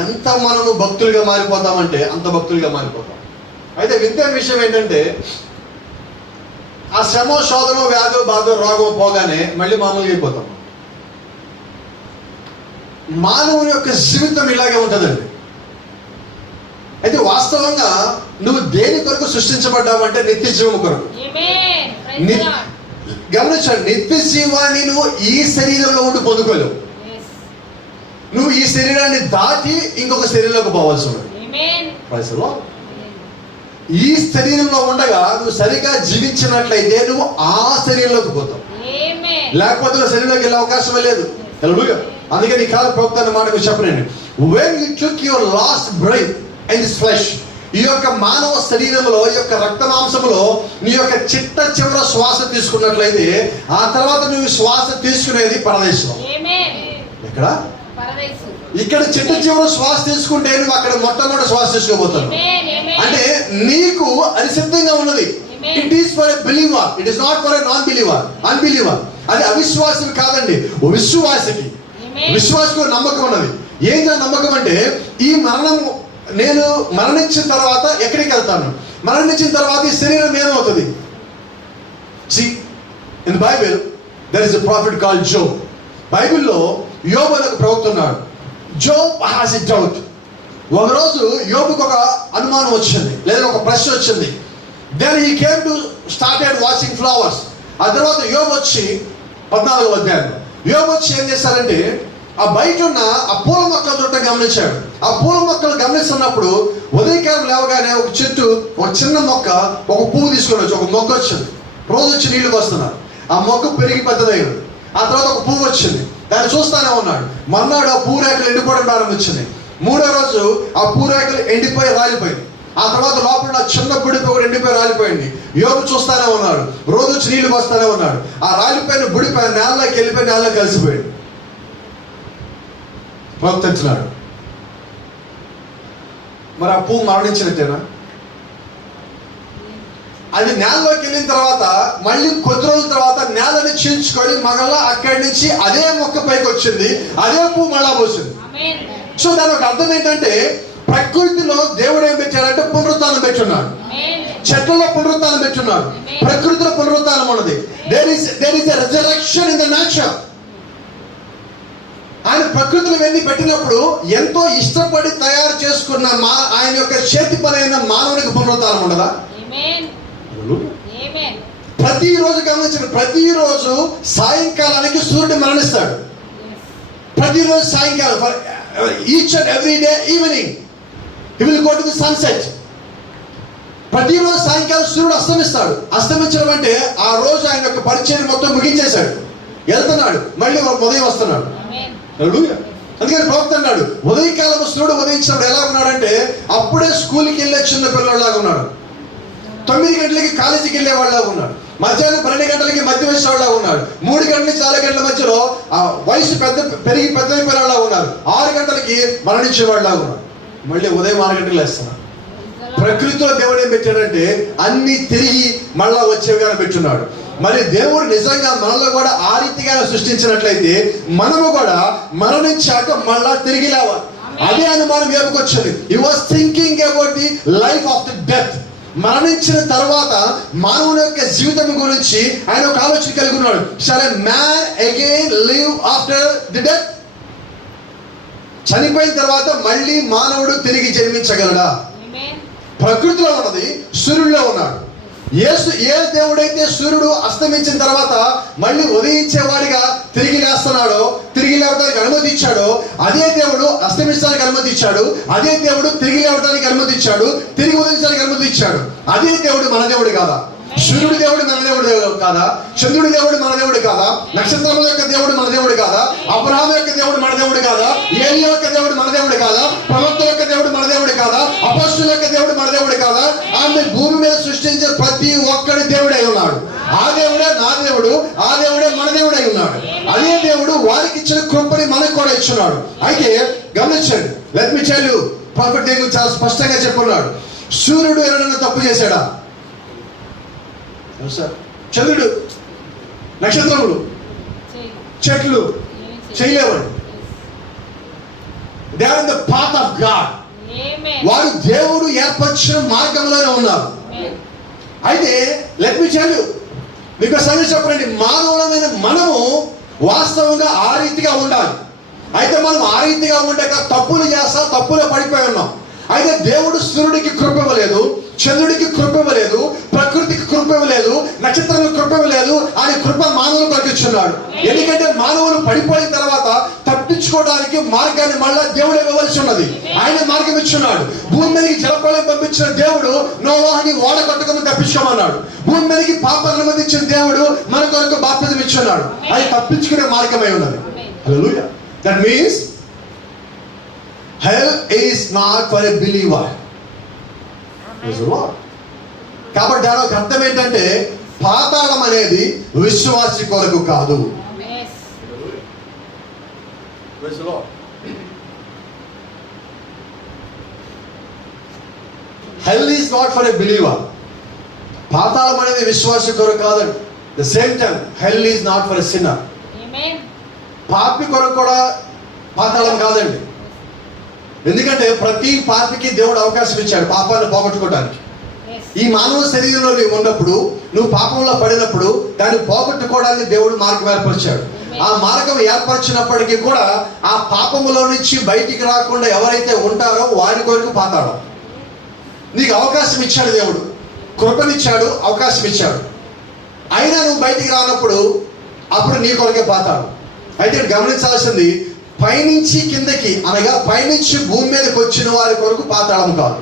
ఎంత మనము భక్తులుగా మారిపోతామంటే అంత భక్తులుగా మారిపోతాం. అయితే వింత విషయం ఏంటంటే, ఆ శ్రమ, శోధన, వ్యాధి, బాధ, రోగం పోగానే మళ్ళీ మామూలుగా అయిపోతాం. మానవుని యొక్క జీవితం ఇలాగే ఉంటుందండి. అయితే వాస్తవంగా నువ్వు దేని కొరకు సృష్టించబడ్డావంటే నిత్య జీవము కొరకు. గమనించండి, నిత్య జీవాన్ని నువ్వు ఈ శరీరంలో ఉండి పొందుకోలేవు. నువ్వు ఈ శరీరాన్ని దాటి ఇంకొక శరీరంలోకి పోవాల్సి ఉన్నది. ఈ శరీరంలో ఉండగా నువ్వు సరిగా జీవించినట్లయితే నువ్వు ఆ శరీరంలోకి పోతావు, లేకపోతే నువ్వు శరీరంలోకి వెళ్ళే అవకాశమే లేదు. అందుకే నీ కాల ప్రవక్త మాటకు చెప్పనండి, when you took your last breath in this flesh, ఈ యొక్క మానవ శరీరంలో, ఈ యొక్క రక్త మాంసములో నీ యొక్క చిట్ట చివర శ్వాస తీసుకున్నట్లయితే ఆ తర్వాత నువ్వు శ్వాస తీసుకునేది పరదేశం. ఎక్కడ? ఇక్కడ చిట్ట చివర శ్వాస తీసుకుంటే నువ్వు అక్కడ మొట్టమొదటి శ్వాస తీసుకోబోతావు. అంటే నీకు అది సిద్ధంగా ఉన్నది. It is for a believer, it is not for a non believer, unbeliever. అది అవిశ్వాసం కాదండి, విశ్వాసకి. విశ్వాసకు నమ్మకం ఉన్నది. ఏంటి ఆ నమ్మకం అంటే, ఈ మరణము, నేను మరణించిన తర్వాత ఎక్కడికి వెళ్తాను, మరణించిన తర్వాత ఈ శరీరం ఏమవుతుంది? See, in the Bible there is a prophet called Job. బైబిల్లో యోబు అనే ఒక ప్రవక్త ఉన్నాడు. Job has a doubt. ఒకరోజు యోబుకు ఒక అనుమానం వచ్చింది, లేదా ఒక ప్రశ్న వచ్చింది. Then he came to started watching flowers. ఆ తర్వాత యోబు వచ్చి 14వ అధ్యాయం యోబు వచ్చి ఏం చేశారంటే ఆ బయట ఉన్న ఆ పూల మొక్కలు చూడటం గమనించాడు. ఆ పూల మొక్కలు గమనిస్తున్నప్పుడు ఉదయకాలం లేవగానే ఒక చెట్టు, ఒక చిన్న మొక్క, ఒక పువ్వు తీసుకొని వచ్చి ఒక మొక్క వచ్చింది. రోజు వచ్చి నీళ్లు పోస్తున్నారు. ఆ మొక్క పెరిగి పెద్దదయ్యాడు. ఆ తర్వాత ఒక పువ్వు వచ్చింది, దాన్ని చూస్తానే ఉన్నాడు. మర్నాడు ఆ పువ్వు రేఖలు ఎండిపోవడం ప్రారంభించింది. 3వ రోజు ఆ పువ్వు రేఖలు ఎండిపోయి రాలిపోయింది. ఆ తర్వాత లోపల చిన్న బుడిపి ఒకటి ఎండిపోయి రాలిపోయింది. యోబు చూస్తానే ఉన్నాడు. రోజు వచ్చి నీళ్లు పోస్తానే ఉన్నాడు. ఆ రాలిపోయిన బుడిపి నేలలోకి వెళ్ళిపోయి నేలలో కలిసిపోయాడు. ప్రవర్తించినాడు. మరి ఆ పువ్వు మరణించినట్టేనా? అది నేలలోకి వెళ్ళిన తర్వాత మళ్ళీ కొద్ది రోజుల తర్వాత నేలని చీల్చుకొని మళ్ళా అక్కడి నుంచి అదే మొక్క పైకి వచ్చింది, అదే పువ్వు మళ్ళా పోసింది. సో దాని ఒక అర్థం ఏంటంటే ప్రకృతిలో దేవుడు ఏం పెట్టాడంటే పునరుత్థానం పెట్టున్నాడు. చెట్లలో పునరుత్థానం పెట్టున్నాడు. ప్రకృతిలో పునరుత్థానం ఉన్నది. There is a resurrection in the nature. ఆయన ప్రకృతిలో వెళ్ళి పెట్టినప్పుడు ఎంతో ఇష్టపడి తయారు చేసుకున్న ఆయన యొక్క చేతి పనైన మానవునికి పునరుత్థానం ఉండదా? ప్రతిరోజు గమనించండి, ప్రతిరోజు సాయంకాలానికి సూర్యుడు మరణిస్తాడు. ప్రతిరోజు సాయంకాలం, each and every day evening he will go to the sunset. ప్రతిరోజు సాయంకాలం సూర్యుడు అస్తమిస్తాడు. అస్తమించడం అంటే ఆ రోజు ఆయన యొక్క పరిచయం మొత్తం ముగించేశాడు, వెళ్తున్నాడు, మళ్ళీ ఉదయం వస్తున్నాడు. అందుకని ప్రవక్త అన్నాడు, ఉదయకాలం సూర్యుడు ఉదయించినప్పుడు ఎలా ఉన్నాడంటే అప్పుడే స్కూల్కి వెళ్ళే చిన్న పిల్లలాగా ఉన్నాడు. 9 గంటలకి కాలేజీకి వెళ్ళే వాళ్ళలాగా ఉన్నాడు. మధ్యాహ్నం 12 గంటలకి మధ్య వయసు వాళ్ళ ఉన్నాడు. 3 గంటల నుంచి 4 గంటల మధ్యలో ఆ వయసు పెరిగి పెద్దయిపోయిన వాళ్ళ ఉన్నారు. 6 గంటలకి మరణించే వాళ్ళ ఉన్నారు. మళ్ళీ ఉదయం 6 గంటలకు లేస్తున్నారు. ప్రకృతిలో దేవుడు ఏం పెట్టాడంటే అన్ని తిరిగి మళ్ళా వచ్చేవిగా పెట్టున్నాడు. మరి దేవుడు నిజంగా మనలో కూడా ఆ రీతిగా సృష్టించినట్లయితే మనము కూడా మరణించాక మళ్ళా తిరిగి లేవాలి. అదే అనుమానం ఏపుకొచ్చింది. He was thinking about the life after death. మరణించిన తర్వాత మానవుని యొక్క జీవితం గురించి ఆయన ఒక ఆలోచన కలిగి ఉన్నాడు. Shall a man again live after the death? చనిపోయిన తర్వాత మళ్ళీ మానవుడు తిరిగి జన్మించగలడా? ప్రకృతిలో ఉన్నది, సూర్యుడిలో ఉన్నాడు. ఏ దేవుడైతే సూర్యుడు అస్తమించిన తర్వాత మళ్ళీ ఉదయించేవాడిగా తిరిగి లేస్తున్నాడో, తిరిగి లేవడానికి అనుమతి ఇచ్చాడో, అదే దేవుడు అస్తమించడానికి అనుమతి ఇచ్చాడు. అదే దేవుడు తిరిగి లేవడానికి అనుమతి ఇచ్చాడు, తిరిగి ఉదయించడానికి అనుమతి ఇచ్చాడు. అదే దేవుడు మన దేవుడు కాదా? సూర్యుడి దేవుడు మన దేవుడు కాదా? చంద్రుడి దేవుడు మన దేవుడు కాదా? నక్షత్రముల యొక్క దేవుడు మన దేవుడు కాదా? అబ్రహాము యొక్క దేవుడు మన దేవుడు కాదా? ఏలియా యొక్క దేవుడు మన దేవుడు కాదా? ప్రవక్తల యొక్క దేవుడు మన దేవుడు కాదా? అపొస్తలుల యొక్క దేవుడు మన దేవుడు కాదా? ఆమె భూమి మీద సృష్టించే ప్రతి ఒక్కడి దేవుడై ఉన్నాడు. ఆ దేవుడే నా దేవుడు, ఆ దేవుడే మన దేవుడై ఉన్నాడు. అదే దేవుడు వారికి ఇచ్చిన కృపని మనకు కూడా ఇచ్చున్నాడు. అయితే గమనించండి, let me tell you, profit దేవుడు చాలా స్పష్టంగా చెప్పున్నాడు. సూర్యుడు ఎవరైనా తప్పు చేశాడా? చంద్రుడు, నక్షత్రములు, చెట్లు చేయలేవండి. They are in the path of God. వారు దేవుడు ఏర్పరిచిన మార్గంలోనే ఉన్నారు. అయితే లెట్ మీ టెల్ యు, మీకు సంగతి చెప్పండి, మానవులమైన మనము వాస్తవంగా ఆ రీతిగా ఉండాలి. అయితే మనం ఆ రీతిగా ఉండక తప్పులు చేస్తా, తప్పులో పడిపోయి ఉన్నాం. అయితే దేవుడు సూర్యుడికి కృప ఇవ్వలేదు, చంద్రుడికి కృప ఇవ్వలేదు, ప్రకృతికి కృప ఇవ్వలేదు, నక్షత్రాలకు కృప ఇవ్వలేదు. ఆయన కృప మానవులు పట్టించున్నాడు. ఎందుకంటే మానవులు పడిపోయిన తర్వాత తప్పించుకోవడానికి మార్గాన్ని మళ్ళా దేవుడు ఇవ్వవలసి ఉన్నది. ఆయన మార్గం ఇచ్చున్నాడు. భూమి మీదకి జలప్రళయం పంపించిన దేవుడు నోవాహుని ఓడ కట్టుకొని తప్పించుకోమన్నాడు. భూమి మీదకి పాపాలను అనుమతించిన దేవుడు మన కొరకు బాప్తిజం ఇచ్చున్నాడు. అది తప్పించుకునే మార్గమై ఉన్నది. Hallelujah. That means hell is not for a believer. కాబట్టి దాని ఒక అర్థం ఏంటంటే పాతాళం అనేది విశ్వాసి కొరకు కాదు. Hell is not for a believer. పాతాళం అనేది విశ్వాసి కొరకు కాదండి. The same time hell is not for a sinner. పాపి కొరకు కూడా పాతాళం కాదండి. ఎందుకంటే ప్రతి పాపికి దేవుడు అవకాశం ఇచ్చాడు పాపాన్ని పోగొట్టుకోవడానికి. ఈ మానవ శరీరంలో నువ్వు ఉన్నప్పుడు, నువ్వు పాపంలో పడినప్పుడు దాన్ని పోగొట్టుకోవడానికి దేవుడు మార్గం ఏర్పరిచాడు. ఆ మార్గం ఏర్పరిచినప్పటికీ కూడా ఆ పాపములో నుంచి బయటికి రాకుండా ఎవరైతే ఉంటారో వారి కొరకు పాతాళం. నీకు అవకాశం ఇచ్చాడు దేవుడు, కృపనిచ్చాడు, అవకాశం ఇచ్చాడు. అయినా నువ్వు బయటికి రానప్పుడు అప్పుడు నీ కొరకే పాతాళం. అయితే గమనించాల్సింది, పైనుంచి కిందకి అనగా పైనుంచి భూమి మీదకి వచ్చిన వారి కొరకు పాతాళం కాదు.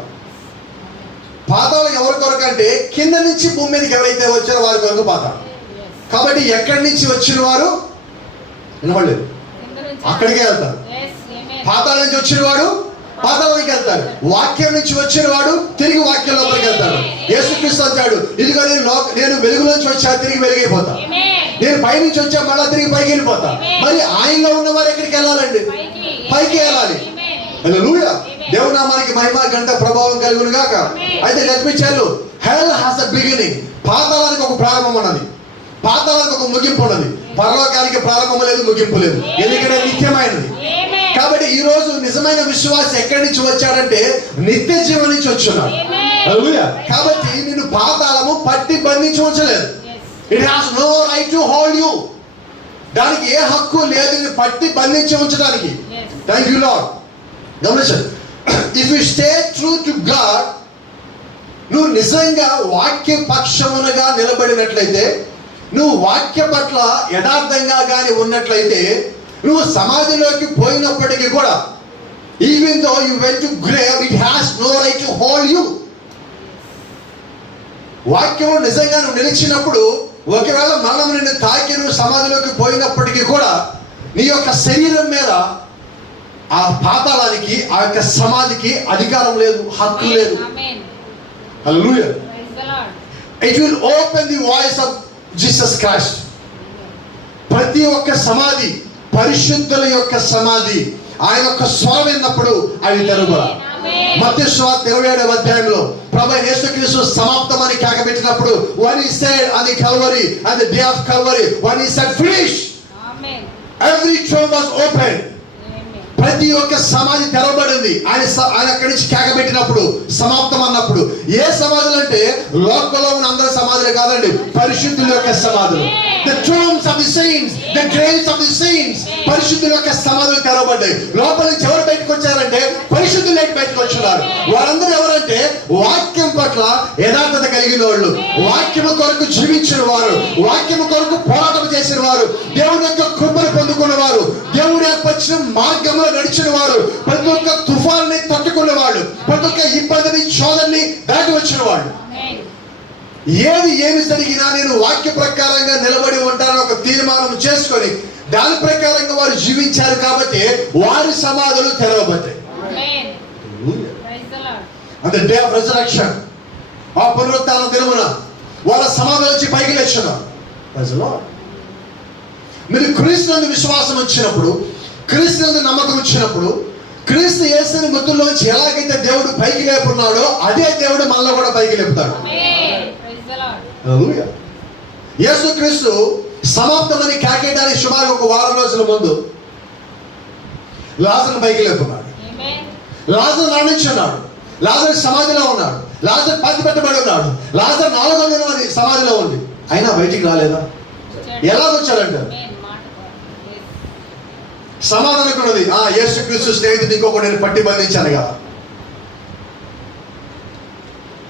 పాతాళం ఎవరి కొరకు అంటే కింద నుంచి భూమి మీదకి ఎవరైతే వచ్చారో వారి కొరకు పాతాళం. కాబట్టి ఎక్కడి నుంచి వచ్చిన వారు వినపడలేదు, అక్కడికే వెళ్తారు. పాతాళం నుంచి వచ్చిన వాడు పాతాళానికి వెళ్తాడు. వాక్యం నుంచి వచ్చిన వాడు తిరిగి వాక్యం లోపలికి వెళ్తాడు. యేసుక్రీస్తు అంటాడు, ఇదిగో నేను వెలుగులోంచి వచ్చా, తిరిగి వెలుగైపోతా. నేను పైనుంచి వచ్చా, మళ్ళా తిరిగి పైకి వెళ్ళిపోతా. మరి ఆయనలో ఉన్న వారు ఎక్కడికి వెళ్ళాలండి? పైకి వెళ్ళాలి. హల్లెలూయా. దేవుడు నామానికి మహిమ గంట ప్రభావం కలుగును గాక. అయితే let me tell you, hell has a beginning. పాతాళానికి ఒక ప్రారంభం ఉన్నది, పాతాళానికి ఒక ముగింపు ఉన్నది. పరలోకానికి ప్రారంభం లేదు, ముగింపు లేదు, ఎందుకంటే నిత్యమైనది. కాబట్టి ఈ రోజు నిజమైన విశ్వాసం ఎక్కడి నుంచి వచ్చాడంటే నిత్య జీవం నుంచి వచ్చున్నాడు. హల్లెలూయా. కాబట్టి నిన్ను పాతాళము పట్టి బంధించి ఉంచలేదు. It has no right to hold you. దానికి ఏ హక్కు లేదు నిన్ను పట్టి బంధించి ఉంచడానికి. Thank you Lord. గమనించండి, if you stay true to God, నువ్వు నిజంగా వాక్య పక్షమునగా నిలబడినట్లయితే, నువ్వు వాక్య పట్ల యథార్థంగా కానీ ఉన్నట్లయితే, నువ్వు సమాధిలోకి పోయినప్పటికీ కూడా, even though you went to grave, it has no right to hold you. వాక్యం నిజంగా నువ్వు నిలిచినప్పుడు, ఒకవేళ మరణం నిన్ను తాకి నువ్వు సమాధిలోకి పోయినప్పటికీ కూడా నీ యొక్క శరీరం మీద ఆ పాతాళానికి, ఆ యొక్క సమాధికి అధికారం లేదు, హక్కు లేదు. Hallelujah. It will open the voice of Jesus Christ. ప్రతి ఒక్క సమాధి పరిశుద్ధుల యొక్క సమాధి, ఆయన యొక్క స్వరం విన్నప్పుడు అవి తెరవబడాలి. మత్తయి సువార్త 27వ అధ్యాయంలో ప్రభువైన యేసుక్రీస్తు సమాప్తమని కేకబెట్టినప్పుడు, when he said on the Calvary, on the day of Calvary, when he said finish, every tomb was opened. ప్రతి ఒక్క సమాధి తెరవబడింది. ఆయన అక్కడి నుంచి కేకబెట్టినప్పుడు, సమాప్తం అన్నప్పుడు. ఏ సమాధులు అంటే లోకంలో ఉన్న అందరి సమాధులే కాదండి, పరిశుద్ధుల యొక్క సమాధులు. The tombs of the saints, the graves of the saints. పరిశుద్ధుల యొక్క సమాధులు తెరవబడ్డాయి. లోపల నుంచి ఎవరు బయటకు వచ్చారంటే పరిశుద్ధులు బయటకు వచ్చున్నారు. వారందరూ ఎవరంటే వాక్యం పట్ల యథార్థత కలిగిన వాళ్ళు, వాక్యము కొరకు జీవించిన వారు, వాక్యము కొరకు పోరాటం చేసిన వారు, దేవుని యొక్క కృపను పొందుకున్న వారు, దేవుడు ఏర్పరిచిన మార్గంలో నడిచిన వారు, ప్రతి ఒక్క తుఫాన్ని తట్టుకున్న వాళ్ళు, ప్రతి ఒక్క ఇబ్బందిని శోధనని దాటి వచ్చిన వాళ్ళు. ఏమి జరిగినా నేను వాక్య ప్రకారంగా నిలబడి ఉంటానని ఒక తీర్మానం చేసుకొని దాని ప్రకారంగా వారు జీవించారు. కాబట్టి వారి సమాధులు తెరవబడ్డాయి. అంటే డే ఆఫ్ రెజరెక్షన్, ఆ పునరుత్థాన దినమున వాళ్ళ సమాధుల నుంచి పైకి లేచున్నారు. మీరు క్రీస్తునందు విశ్వాసం వచ్చినప్పుడు, క్రీస్తునందు నమ్మకం వచ్చినప్పుడు, క్రీస్తు యేసుని మృతుల్లోంచి ఎలాగైతే దేవుడు పైకి లేపున్నాడో అదే దేవుడు మనలో కూడా పైకి లేపుతాడు. హల్లెలూయా. యేసుక్రీస్తు సమాప్తమని కేకేయడానికి సుమారు ఒక వారం రోజుల ముందు లాజరును పైకి లేపున్నాడు. లాజరు మరణించున్నాడు, లాజరు సమాధిలో ఉన్నాడు, లాజరు పాతి పెట్టబడి ఉన్నాడు, లాజరు 4వ దినం సమాధిలో ఉంది. అయినా బయటికి రాలేదా? ఎలా వచ్చాడంటే సమాధానం ఉన్నది, యేసుక్రీస్తు స్నేహితుడు ఇంకొకటి నేను పట్టి బంధించాను కదా.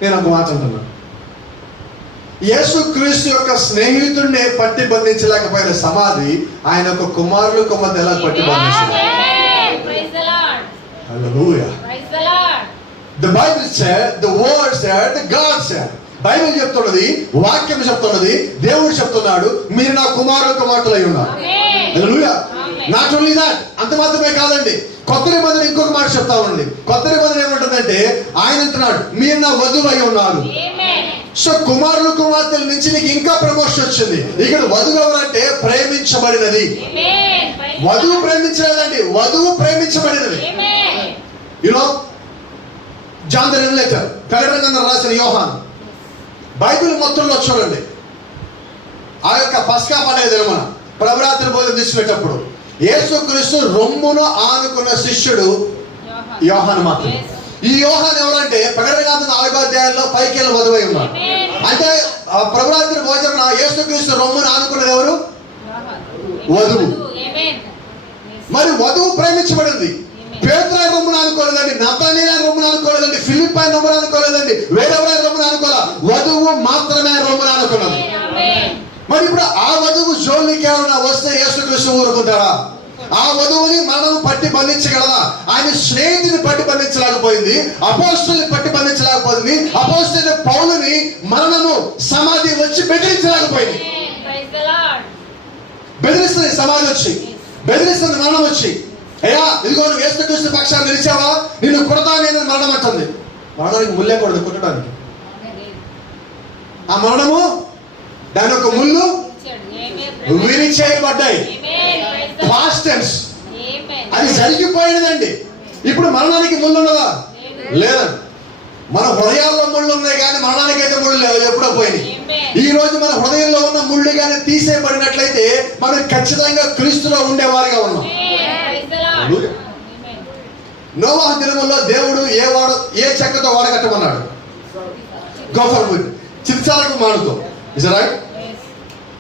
నేను ఒక మాట అంటున్నాను, యేసుక్రీస్తు యొక్క స్నేహితుడిని పట్టి బంధించలేకపోయిన సమాధి ఆయన యొక్క కుమారులు కుమార్తె ఎలా పట్టి బంధించారు? హల్లెలూయా. The Bible said, the word said, the God said. Bible చెప్తున్నది, వాక్యం చెప్తున్నది, దేవుడు చెప్తున్నాడు, మీరు నా కుమారులు కుమార్తెలై ఉన్నారు. హల్లెలూయా. నాట్ ఓన్లీ దాట్, అంత మాత్రమే కాదండి, కొత్త నిబంధన ఇంకొక మాట చెప్తా ఉంది. కొత్త నిబంధన ఏమంటుందంటే ఆయన అంటున్నాడు, మీరు నా వధువై ఉన్నారు. సో కుమారులు కుమార్తెల నుంచి నీకు ఇంకా ప్రమోషన్ వచ్చింది. ఇక్కడ వధువు ఎవరంటే ప్రేమించబడినది. వధువు ప్రేమించలేదండి, వధువు ప్రేమించబడినది. యూనో జాన్ ద రివెలేటర్, ప్రకటన గ్రంథం రాసిన యోహాను, బైబిల్ మొత్తంలో చూడండి, ఆ యొక్క పస్కా పండుగ దినమున ప్రభురాత్రి భోజనం తీసుకునేటప్పుడు యేసుక్రీస్తు రొమ్మును ఆనుకున్న శిష్యుడు యోహాను మాత్రమే. ఈ యోహాను ఎవరంటే ప్రకటన గ్రంథం 4వ అధ్యాయంలో పైకి వెళ్ళి వధువై ఉన్నాడు. అంటే ప్రభురాత్రి భోజనం యేసుక్రీస్తు రొమ్మును ఆనుకున్నది ఎవరు? వధువు. మరి వధువు ప్రేమించబడింది. పేతురు ఆయన రొమ్మున అనుకోలేదండి, నతనీయులు ఆయన రొమ్మున అనుకోలేదండి, ఫిలిప్ ఆయన రొమ్మున అనుకోలేదండి, వేరెవరైన రొమ్మున అనుకోలే, వధువు మాత్రమే రొమ్మున అనుకున్నది. మరి ఇప్పుడు ఆ వధువు జోలికి ఏమైనా వస్తే యేసుక్రీస్తు ఊరుకుంటాడా? ఆ వధువుని మరణం పట్టి బంధించగలదా? ఆయన స్నేహితుని పట్టి బంధించలేకపోయింది, అపోస్తలుని పట్టి బంధించలేకపోయింది, అపోస్తలుని పౌలుని మరణము సమాధి వచ్చి బెదిరించలేకపోయింది. బెదిరిస్తుంది సమాధి వచ్చి, బెదిరిస్తుంది మరణం వచ్చి. అయ్యా ఇదిగో నువ్వు యేసుక్రీస్తు పక్షాన్ని నిలిచావా, నిన్ను కొడతా నేను మరణం అంటుంది. మరణానికి ముల్లే కూడదు కొట్టడానికి. ఆ మరణము దాని ఒక ముళ్ళు విరిచేయబడ్డాయి. పాస్ట్ టెన్స్, అది జరిగిపోయినదండి. ఇప్పుడు మరణానికి ముళ్ళు ఉన్నదా? లేదండి. మన హృదయాల్లో ముళ్ళు ఉన్నాయి కానీ మరణానికి అయితే ముళ్ళు లేవు, ఎప్పుడో పోయినాయి. ఈ రోజు మన హృదయంలో ఉన్న ముళ్ళు కానీ తీసేయబడినట్లయితే మనం ఖచ్చితంగా క్రీస్తులో ఉండేవారిగా ఉన్నాం. నోవాహు దినముల్లో దేవుడు ఏ చెక్కతో వాడగట్టమన్నాడు? గోఫర్ వుడ్, చిత్సాలకు మానుతో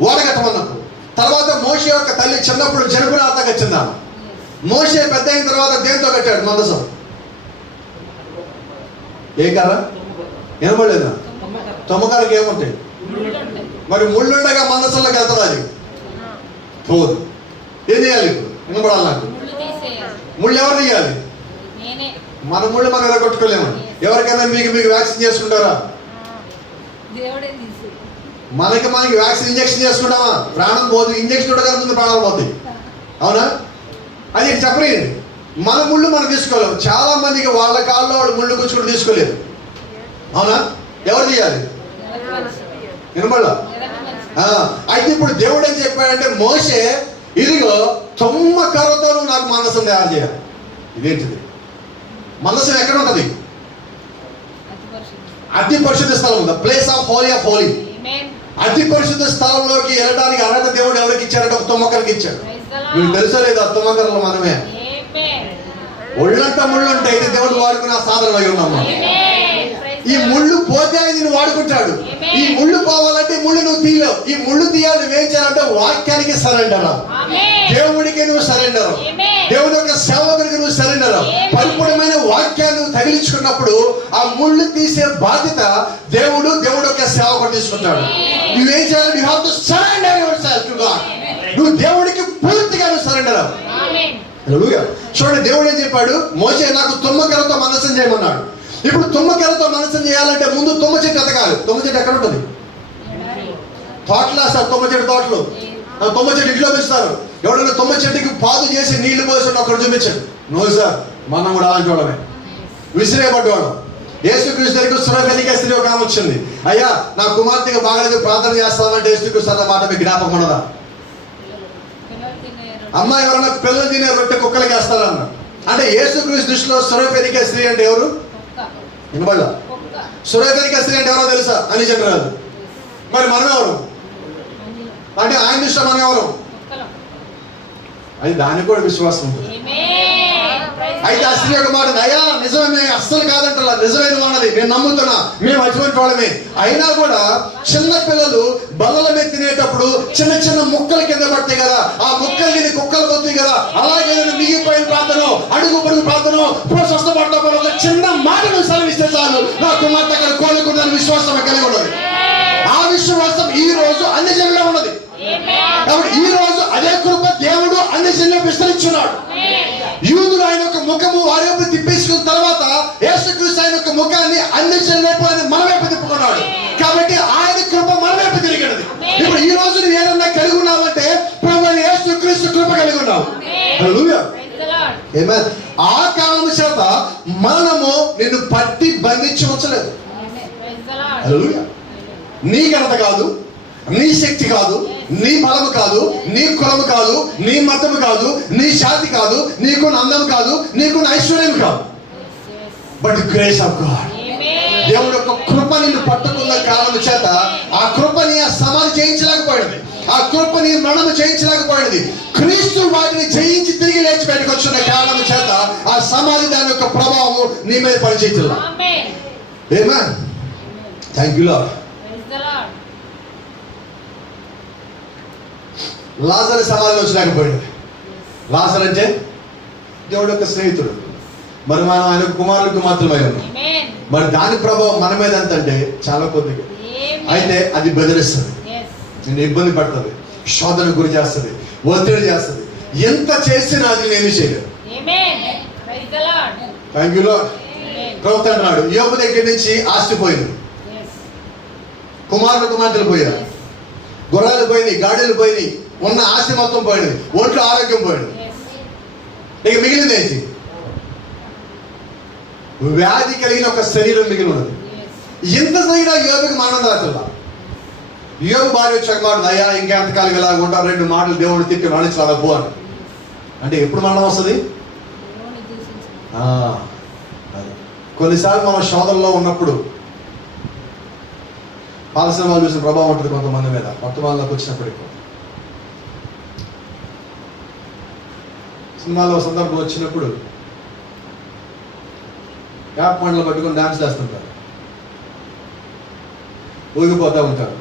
వాడగట్టమన్నప్పుడు. తర్వాత మోషే యొక్క తల్లి చిన్నప్పుడు జనపురాత కట్టిందా. మోషే పెద్ద అయిన తర్వాత దేంతో కట్టాడు మందసం? ఏ కర్ర? వినబడలేదా? తొమ్మకాలకు ఏముంటాయి? మరి ముళ్ళుండగా మందసంలోకి వెళ్తుంది అది పోదు. ఏం చేయాలి ఇప్పుడు? వినబడాలి నాకు. ముళ్ళు ఎవరు తీయాలి? మన ముళ్ళు మనం ఎరగొట్టుకోలేము. ఎవరికైనా మీకు వ్యాక్సిన్ చేసుకుంటారా? మనకి వ్యాక్సిన్ ఇంజక్షన్ చేసుకుంటామా? ప్రాణం పోదు. ఇంజక్షన్ ఉండగా ముందు ప్రాణాలు పోతాయి. అవునా? అది చెప్పలేండి. మన ముళ్ళు మనం తీసుకోలేము. చాలా మందికి వాళ్ళ కాళ్ళలో వాళ్ళు ముళ్ళు కూర్చుని తీసుకోలేదు. అవునా? ఎవరు తీయాలి? వినబడలా? అయితే ఇప్పుడు దేవుడు ఏం చెప్పాడంటే, మోషే ఇదిగో తొమ్మ కర్రతో నువ్వు నాకు మందసం తయారు చేయాలి. ఇదేంటిది? మందసం ఎక్కడ ఉంటది? అతి పరిశుద్ధ స్థలం, the place of holy of holy. అతి పరిశుద్ధ స్థలంలోకి వెళ్ళడానికి అర్హత దేవుడు ఎవరికి ఇచ్చాడంటే ఒక తొమ్మకరికి ఇచ్చాడు. మీకు తెలుసా లేదా? తొమ్మకరలు మనమే. ఒళ్ళంతా ముళ్ళు ఉంటాయి. ఇది దేవుడు వాడుకున్న సాధన అయి ఉన్నాము. ఈ ముళ్ళు పోతే ఆయన వాడుకుంటాడు. ఈ ముళ్ళు పోవాలంటే ముళ్ళు నువ్వు తీయలేవు. ఈ ముళ్ళు తీయాలి నువ్వేం చేయాలంటే వాక్యానికి సరెండర్, దేవుడికి నువ్వు సరెండర్, దేవుడి యొక్క సేవకుడికి నువ్వు సరెండర్. పరిపూర్ణమైన వాక్యాన్ని నువ్వు తగిలించుకున్నప్పుడు ఆ ముళ్ళు తీసే బాధ్యత దేవుడి యొక్క సేవకుడు తీసుకుంటాడు. నువ్వేం చేయాలి? You have to surrender your self to God. నువ్వు దేవుడికి పూర్తిగా నువ్వు సరెండర్ అవ్వు. చూడండి, దేవుడు ఏం చెప్పాడు? మోషే నాకు తుమ్మకరతో మనసం చేయమన్నాడు. ఇప్పుడు తుమ్మకరతో మనసం చేయాలంటే ముందు తుమ్మ చెట్టు ఎతకాలి. తుమ్మ చెట్టు ఎక్కడ ఉంటుంది? తోటలు వేస్తారు. తుమ్మ చెట్టు తోటలు. తుమ్మ చెట్టు ఇంట్లో పెంచుతారు. ఎవడైనా తుమ్మ చెట్టుకి పాదు చేసి నీళ్లు పోసి అక్కడ చూపించాడు. నో సార్, మనం కూడా అలాంటి వాళ్ళమే. విసిరేయబడ్డవాడు. యేసుక్రీస్తు దగ్గరికి సురఫెనికే స్త్రీ ఒక ఆమె వచ్చింది. అయ్యా నా కుమార్తెకి బాగాలేదు, ప్రార్థన చేస్తామంటే యేసుక్రీస్తు అన్న మాట మీకు జ్ఞాపకం ఉండదా? అమ్మ ఎవరన్నా పిల్లలు తినే రొట్టె కుక్కలకి వేస్తారన్న అంటే యేసుక్రీస్తు దృష్టిలో సురఫెనికే స్త్రీ అంటే ఎవరు? వినబడ్డా? సురఫెనికే స్త్రీ అంటే ఎవరో తెలుసా? అని చెప్పారు. మరి మనం ఎవరు అంటే ఆయన దృష్టిలో మనం ఎవరు? అది దానికి కూడా విశ్వాసం ఉంటుంది. అయితే ఆ స్త్రీ ఒక మాట, అయ్యా నిజమే, అస్సలు కాదంటారా, నిజమైన అన్నది, నేను నమ్ముతున్నా, మేము అటువంటి వాళ్ళమే. అయినా కూడా చిన్న పిల్లలు బల్లల మీద తినేటప్పుడు చిన్న చిన్న ముక్కలు కింద పడతాయి కదా, ఆ ముక్కలు కింద కుక్కలు పోతాయి కదా, అలాగే మిగిలిపోయిన ప్రాంతను, అడుగు పొడుగు ప్రాంతను స్వస్థపడతా ఒక చిన్న మాటను సెలవిస్తే చాలు నా కుమార్తె అక్కడ కోలుకుందని విశ్వాసం కలిగి ఉన్నది. ఆ విశ్వాసం ఈ రోజు అన్ని జనుల్లో ఉన్నది. కాబట్టి ఈ రోజు అదే కృప దేవుడు అన్ని జనుల్లో విస్తరించున్నాడు. యూదులు ఆయన యొక్క ముఖము వారి వైపు తిప్పేసుకున్న తర్వాత యేసుక్రీస్తు ఆయన యొక్క ముఖాన్ని అన్ని జనుల వైపు మన వైపు తిప్పుకున్నాడు. కాబట్టి ఆయన కృప మన వైపు తిరిగినది. ఇప్పుడు ఈ రోజు నువ్వు ఏదన్నా కలిగి ఉన్నావంటే ప్రభువైన యేసుక్రీస్తు కృప కలిగి ఉన్నావు. హల్లెలూయా. ఆమేన్. ఆ కారణం చేత మరణము నిన్ను పట్టి బంధించి ఉంచలేదు. హల్లెలూయా. నీ ఘనత కాదు, నీ శక్తి కాదు, నీ బలము కాదు, నీ కులము కాదు, నీ మతము కాదు, నీ జాతి కాదు, నీకున్న అందం కాదు, నీకున్న ఐశ్వర్యం కాదు, బట్ గ్రేస్ ఆఫ్ గాడ్. దేవుడు యొక్క కృప నిన్ను పట్టుకున్న కారణం చేత ఆ కృపని ఆ సమాధి చేయించలేకపోయినది, ఆ కృపని మరణము చేయించలేకపోయినది. క్రీస్తు వాటిని జయించి తిరిగి లేచి బయటకు వచ్చిన కారణం చేత ఆ సమాధి దాని యొక్క ప్రభావము నీ మీద పనిచేయట్లేదు. ఆమేన్. Thank you lord. లాజరు సమాధిలో వచ్చలేకపోయాడు. లాజరు అంటే దేవుడు యొక్క స్నేహితుడు. మరి మనం ఆయన కుమారులకు మాత్రమే ఉన్నాం. మరి దాని ప్రభావం మన మీద ఎంత అంటే చాలా కొద్దిగా. అయితే అది బెదిరిస్తుంది, నేను ఇబ్బంది పడుతుంది, శోధన గురి చేస్తుంది, ఒత్తిడి చేస్తుంది. ఎంత చేసినా అది నేను చేయలేదు. Thank you lord. ప్రవక్త అన్నాడు, యోబు దగ్గర నుంచి ఆస్తి పోయింది, కుమారులు కుమార్తెలు పోయారు, గుర్రాలు పోయినాయి, గాడిలు పోయినాయి, ఉన్న ఆస్తి మొత్తం పోయింది, ఒంట్లో ఆరోగ్యం పోయింది. ఇక మిగిలింది ఏంటి? వ్యాధి కలిగిన ఒక శరీరం మిగిలి ఉన్నది. ఎంత సరిగా యోబుకి మరణం రాత్రులా. యోబు భార్య వచ్చాక మాట, అయ్యా ఇంకెంతకాలం ఇలాగ ఉంటారు, 2 మాటలు దేవుడు తిట్టి మరణించాలి పో అని. అంటే ఎప్పుడు మరణం వస్తుంది? కొన్నిసార్లు మనం శోధనలో ఉన్నప్పుడు పాల సినిమాలు చూసిన ప్రభావం ఉంటుంది కొంతమంది మీద. కొత్త వాళ్ళకి వచ్చినప్పటికీ సినిమాలో సందర్భం వచ్చినప్పుడు యాప్ పండ్లు పట్టుకొని డాన్స్ చేస్తుంటారు, ఊగిపోతూ ఉంటారు.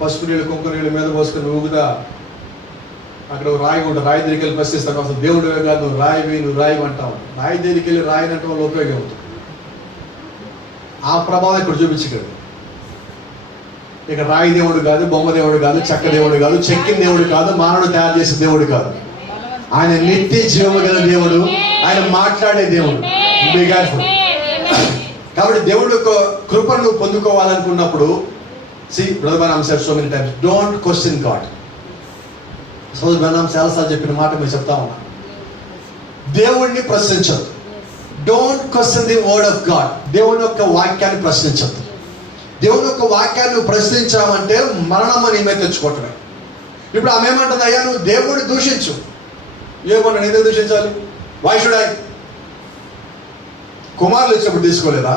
పసుపు నీళ్ళు కుంకుమ నీళ్ళు మీద పోసుకొని ఊగుతా అక్కడ రాయి ఉంటుంది, రాయి దగ్గరికి వెళ్ళి ప్రశ్నిస్తాను, అసలు దేవుడు కాదు, నువ్వు రాయి అంటావు. రాయి దగ్గరికి వెళ్ళి రాయి అంటే వాళ్ళు ఉపయోగం అవుతుంది. ఆ ప్రభావం ఇక్కడ చూపించగలడు. ఇక రాయి దేవుడు కాదు, బొమ్మ దేవుడు కాదు, చెక్క దేవుడు కాదు, చెక్కిన దేవుడు కాదు, మానవుడు తయారు చేసే దేవుడు కాదు. ఆయన నిత్య జీవము గల దేవుడు, ఆయన మాట్లాడే దేవుడు. కాబట్టి దేవుడు యొక్క కృపను నువ్వు పొందుకోవాలనుకున్నప్పుడు, brother బ్రహ్నాం said so many times, don't question God. సోదరు బ్రహ్నాం చాలాసార్లు చెప్పిన మాట మీరు చెప్తా ఉన్నా, దేవుడిని ప్రశ్నించదు. Don't question the word of God. దేవుని యొక్క వాక్యాన్ని ప్రశ్నించద్దు. దేవుని యొక్క వాక్యాన్ని నువ్వు ప్రశ్నించామంటే మరణం అని ఈమె తెచ్చుకోవటమే. ఇప్పుడు ఆమె ఏమంటుంది, అయ్యా నువ్వు దేవుడిని దూషించు. ఏమన్నా నేను ఎందుకు దూషించాలి? Why should I? కుమారులు ఇచ్చినప్పుడు తీసుకోలేదా?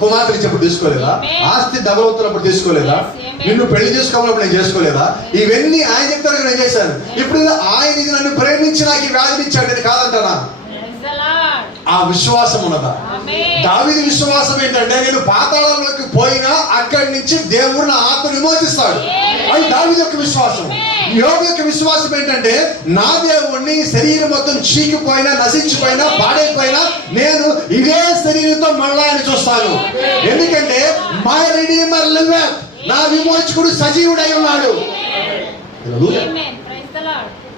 కుమార్తెలు ఇచ్చినప్పుడు తీసుకోలేదా? ఆస్తి దబలవుతున్నప్పుడు తీసుకోలేదా? నిన్ను పెళ్లి చేసుకోవాలప్పుడు నేను చేసుకోలేదా? ఇవన్నీ ఆయన చెప్తారు, నేను చేశాను. ఇప్పుడు ఆయన ఇది నన్ను ప్రేమించి నాకు ఈ వ్యాధిని ఇచ్చాడు, నేను కాదంటానా? ఆ విశ్వాసం ఉన్నదా? దావీదు విశ్వాసం ఏంటంటే, నేను పాతాళంలోకి పోయినా అక్కడి నుంచి దేవుడు నా ఆత్మ విమోచిస్తాడు. అది దావీదు యొక్క విశ్వాసం. యోబు యొక్క విశ్వాసం ఏంటంటే, నా దేవుణ్ణి శరీరం మొత్తం చీకిపోయినా, నశించిపోయినా, పాడైపోయినా నేను ఇదే శరీరంతో మళ్ళా ఆయన చూస్తాను. ఎందుకంటే మై రిడీమర్ లివెత్, నా విమోచకుడు సజీవుడై ఉన్నాడు.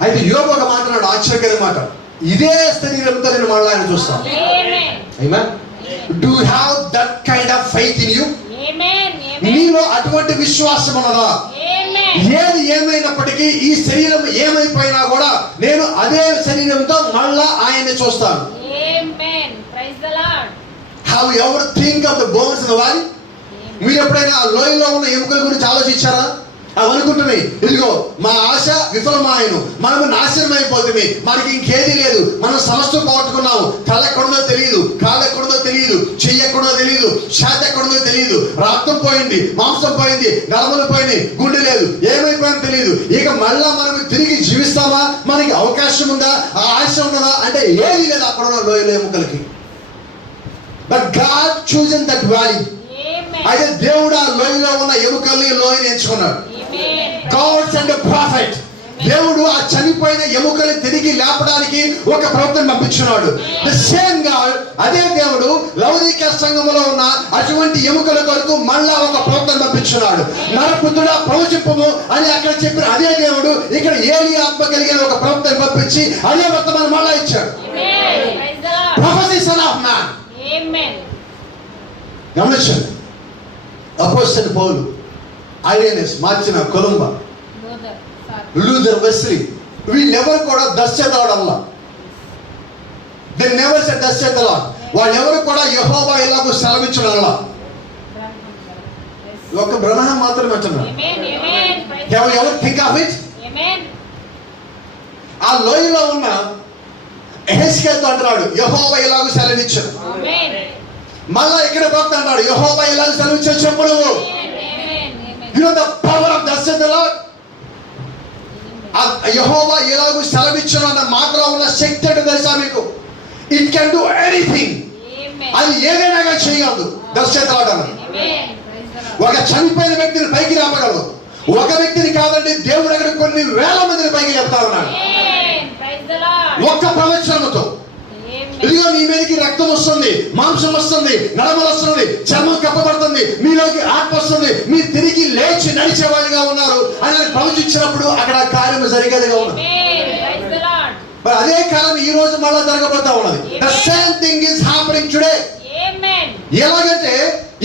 అయితే యోబు ఒక మాట్లాడు, ఆశ్చర్యకరమైన మాట, ఇదే శరీరంతో నేను మళ్ళా ఆయన చూస్తాను. Amen. Do you have that kind of faith in you? నీలో అటువంటి విశ్వాసం ఉన్నదా? ఏది ఏమైనప్పటికీ, ఈ శరీరం ఏమైపోయినా కూడా నేను అదే శరీరంతో మళ్ళా ఆయన్ని చూస్తాను. Have you ever think of the bones in the valley? మీరు ఎప్పుడైనా ఆ లోయలో ఉన్న ఎముకల గురించి ఆలోచించారా? అవి అనుకుంటున్నాయి, ఇదిగో మా ఆశ విఫలమాయను, మనము నాశనం అయిపోతుంది, మనకి ఇంకేది లేదు, మనం సమస్య పోగొట్టుకున్నాము. తల ఎక్కడుందో తెలియదు, కాళ్ళు ఎక్కడుందో తెలియదు, చెయ్యి ఎక్కడుందో తెలియదు, ఛాతి ఎక్కడుందో తెలియదు, రక్తం పోయింది, మాంసం పోయింది, నరములు పోయింది, గుండె లేదు, ఏమైపోయిందో తెలియదు. ఇక మళ్ళా మనం తిరిగి జీవిస్తామా? మనకి అవకాశం ఉందా? ఆ ఆశ ఉన్నదా? అంటే ఏది లేదు అక్కడ ఉన్న లోయలో ఎముకలకి. But God chosen that valley. అయితే దేవుడు ఆ లోయలో ఉన్న ఎముకల్ని లోయని ఎంచుకున్నాడు. God sent a prophet. దేవుడు ఆ చనిపోయిన ఎముకలు తిరిగి లేపడానికి ఒక ప్రవక్తను పంపించున్నాడు. The same God, అదే దేవుడు లౌకిక సంఘములో ఉన్న అటువంటి ఎముకల కొరకు మళ్ళా ఒక ప్రవక్తను పంపించున్నాడు. నరపుత్రుడా ప్రవచింపుము అని అక్కడ చెప్పిన అదే దేవుడు ఇక్కడ ఏలి ఆత్మ కలిగిన ఒక ప్రవక్తను పంపించి అదే వర్తమానం మళ్ళా ఇచ్చాడు. Prophecy son of man. గమనించండి, అపోస్తలుడైన పౌలు, ఐరేనస్, మార్చిన కొలంబా, లూథర్, వెస్లీ, వీళ్ళెవరు కూడా దశ్చేతలాడల్లా. దే నెవర్ సెడ్ దశ్చేతలాడ్. వాళ్ళెవరు కూడా యెహోవా ఇలాగూ సెలవించడంలా. ఒక బ్రహ్మణం మాత్రమే అంటున్నారు. ఎవరు థింక్ ఆఫ్ ఇట్? ఆ లోయలో ఉన్న ఎహెజ్కేలుతో అంటున్నాడు, యెహోవా ఇలాగూ సెలవించను. మళ్ళా ఇక్కడ భక్త అంటాడు, యెహోవా ఇలాగూ సెలవించను చెప్పు నువ్వు. You know the power of thus saith the Lord. యెహోవా ఎలాగూ సెలవిచ్చును అన్న మాటలో ఉన్న శక్తి అంటే తెలుసా మీకు? It can do anything. అది ఏదైనా కానీ చేయగలదు. thus saith the Lord అన్నది. ఒక చనిపోయిన వ్యక్తిని పైకి రాపగలదు, ఒక వ్యక్తిని కాదండి, దేవుడు అక్కడ కొన్ని వేల మందిని పైకి చెప్తా ఉన్నాడు ఒక్క ప్రవచనంతో. ఇదిగో నీ మీదకి రక్తం వస్తుంది, మాంసం వస్తుంది, నడమలు వస్తుంది, చర్మం కప్పబడుతుంది, మీలోకి ఆత్మ వస్తుంది, మీరు తిరిగి లేచి నడిచేవాళ్ళుగా ఉన్నారు అని ప్రవచించినప్పుడు అక్కడ కార్యం జరిగేదిగా ఉన్నది. మరి అదే కాలం ఈ రోజు మళ్ళా జరగబోతా ఉన్నది. The same thing is happening today. ఎలాగంటే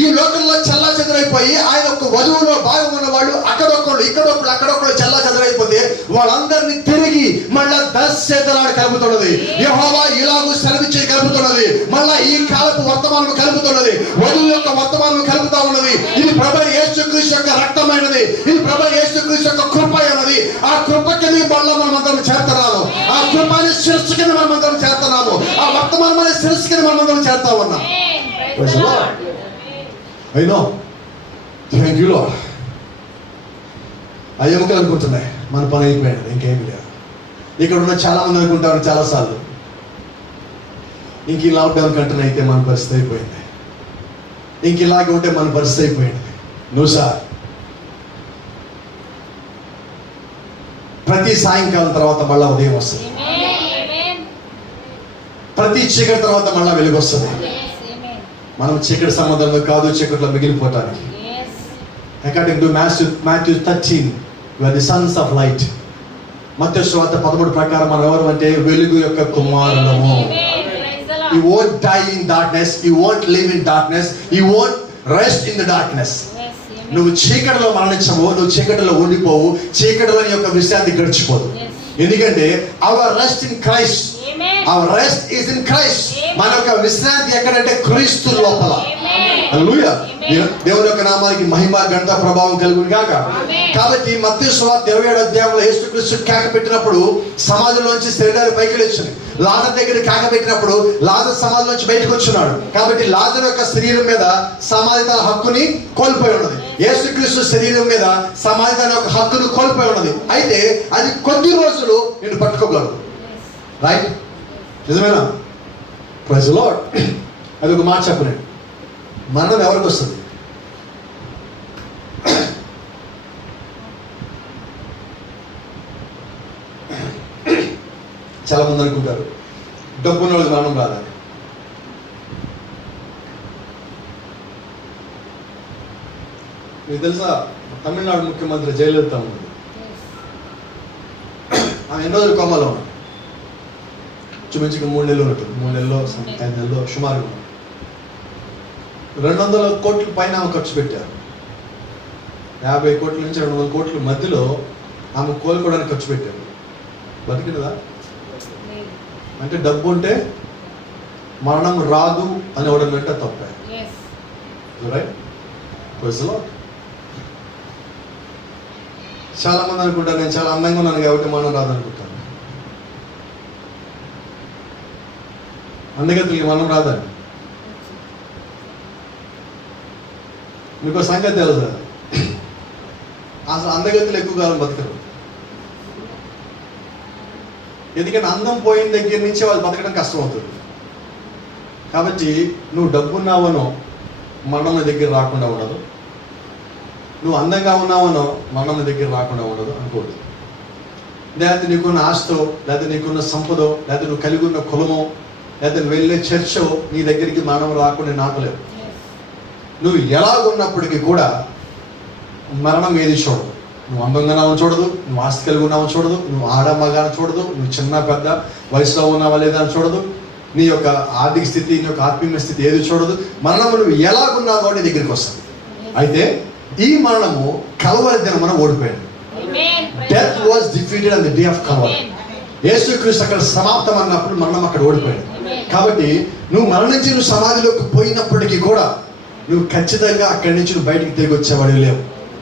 ఈ లోకంలో చల్లా చెదరైపోయి ఆయన ఒక వధువులో భాగం ఉన్న వాళ్ళు అక్కడొక్కళ్ళు ఇక్కడొక్కళ్ళు అక్కడొక్కళ్ళు చల్లా చెదరైపోతే వాళ్ళందరినీ తిరిగి మళ్ళా దశేతనాడు కలుపుతున్నది. యెహోవా ఇలాగూ సెలవిచ్చి కలుపుతున్నది. మళ్ళా ఈ కాలపు వర్తమానం కలుపుతున్నది, వధువు యొక్క వర్తమానం కలుపుతా ఉన్నది. ఇది ప్రభువైన యేసుక్రీస్తు యొక్క రక్తమైనది, ఇది ప్రభువైన యేసుక్రీస్తు యొక్క కృప అయినది. ఆ కృప కింద మళ్ళా మనమందరం చేస్తున్నాము, ఆ కృప అనే శిరస్సు కింద మనమందరం చేస్తున్నాము, ఆ వర్తమానం అనే శిరస్సు కింద మనమందరం చేస్తా ఉన్నాం. I know. Thank you Lord. ఆ ఎముకలు అనుకుంటున్నాయి మన పని అయిపోయింది, ఇంకేమి లేదు. ఇక్కడ ఉన్న చాలా మంది అనుకుంటారు చాలాసార్లు, ఇంక ఈ లాక్డౌన్ కంటిన్యూ అయితే మన పరిస్థితి అయిపోయింది, ఇంక ఇలాగే ఉంటే మన పరిస్థితి అయిపోయింది. నువ్వు సార్ ప్రతి సాయంకాలం తర్వాత మళ్ళా ఉదయం వస్తుంది, ప్రతి చీకటి తర్వాత మళ్ళా వెలుగు వస్తుంది. మనం చీకటి సంబంధంలో కాదు, చీకటిలో మిగిలిపోవటానికి. According to Matthew 13 we are the sons of light. మత్తయి సువార్త 13 ప్రకారం మనం ఎవరు అంటే వెలుగు యొక్క కుమారులము. You won't die in darkness, you won't live in darkness, you won't rest in the darkness. నువ్వు చీకటిలో మరణించవు, నువ్వు చీకటిలో ఉండిపోవు, చీకటిలో నీ యొక్క విశ్రాంతి గడిచిపోదు. ఎందుకంటే our rest in Christ, our rest is in Christ. మన యొక్క విశ్రాంతి ఎక్కడంటే క్రీస్తు లోపల. హల్లెలూయా. దేవుని యొక్క నామానికి మహిమ ఘనత ప్రభావం కలుగును గాక. కాబట్టి మత్తయి సువార్త 27వ అధ్యాయంలో యేసుక్రీస్తు కేక పెట్టినప్పుడు సమాధిలోంచి శరీరాలు పైకి లేచింది. లాజరు దగ్గర కేక పెట్టినప్పుడు లాజరు సమాధిలోంచి బయటకు వచ్చున్నాడు. కాబట్టి లాజరు యొక్క శరీరం మీద సమాధి తన హక్కుని కోల్పోయి ఉన్నది, యేసుక్రీస్తు శరీరం మీద సమాధి తన యొక్క హక్కును కోల్పోయి ఉన్నది. అయితే అది కొద్ది రోజులు నేను పట్టుకోగలరు. రైట్, నిజమేనా? Praise the Lord. అది ఒక మాట చెప్పలేదు. మరణం ఎవరికి వస్తుంది? చాలా మంది అనుకుంటారు డబ్బున్న వాళ్ళకి మరణం రాదని. మీకు తెలుసా, తమిళనాడు ముఖ్యమంత్రి జయలలిత ఉన్నది, ఆమె ఎన్నో రోజులు కోమాలో ఉంది. చుమించుకు 3 నెలలు ఉంటుంది, 3 నెలల్లో 5 నెలల్లో సుమారుగా 200 కోట్ల పైన ఆమె ఖర్చు పెట్టారు. 50 కోట్ల నుంచి 200 కోట్ల మధ్యలో ఆమె కోలుకోవడానికి ఖర్చు పెట్టారు. బతికినదా? అంటే డబ్బు ఉంటే మరణం రాదు అని ఎవడం వెంట తప్పే. రైట్? చాలా మంది అనుకుంటారు నేను చాలా అందంగా ఉన్నాను కాబట్టి మరణం రాదు అనుకుంటాను. అందగతికి మరణం రాదని మీకు సంగతి తెలుసా? అసలు అందగతులు ఎక్కువ కాలం బతకరు. ఎందుకంటే అందం పోయిన దగ్గర నుంచి వాళ్ళు బతకడం కష్టం అవుతుంది. కాబట్టి నువ్వు డబ్బున్నావనో మరణం దగ్గర రాకుండా ఉండదు, నువ్వు అందంగా ఉన్నావనో మరణం దగ్గర రాకుండా ఉండదు అనుకోవద్దు. లేకపోతే నీకున్న ఆస్తో, లేకపోతే నీకున్న సంపదో, లేకపోతే నువ్వు కలిగి ఉన్న కులమో, లేకపోతే నువ్వు వెళ్ళే చర్చో నీ దగ్గరికి మరణం రాకుండా నాపలేవు. నువ్వు ఎలాగున్నప్పటికీ కూడా మరణం ఏది చూడదు. నువ్వు అందంగా ఉన్నావని చూడదు, నువ్వు ఆస్తి కలిగి ఉన్నావని చూడదు, నువ్వు ఆడ మగాని చూడదు, నువ్వు చిన్న పెద్ద వయసులో ఉన్నావా లేదా అని చూడదు, నీ యొక్క ఆర్థిక స్థితి, నీ యొక్క ఆత్మీయ స్థితి ఏది చూడదు. మరణము నువ్వు ఎలాగున్నావో నీ దగ్గరికి వస్తుంది. అయితే ఈ మరణము కల్వరి దినమున ఓడిపోయాడు. Death was defeated on the day of Calvary. యేసుక్రీస్తు అక్కడ సమాప్తం అన్నప్పుడు మరణం అక్కడ ఓడిపోయాడు. కాబట్టి నువ్వు మరణించి నువ్వు సమాధిలోకి పోయినప్పటికీ కూడా నువ్వు ఖచ్చితంగా అక్కడి నుంచి నువ్వు బయటికి తిరిగి వచ్చేవాడు లేవు.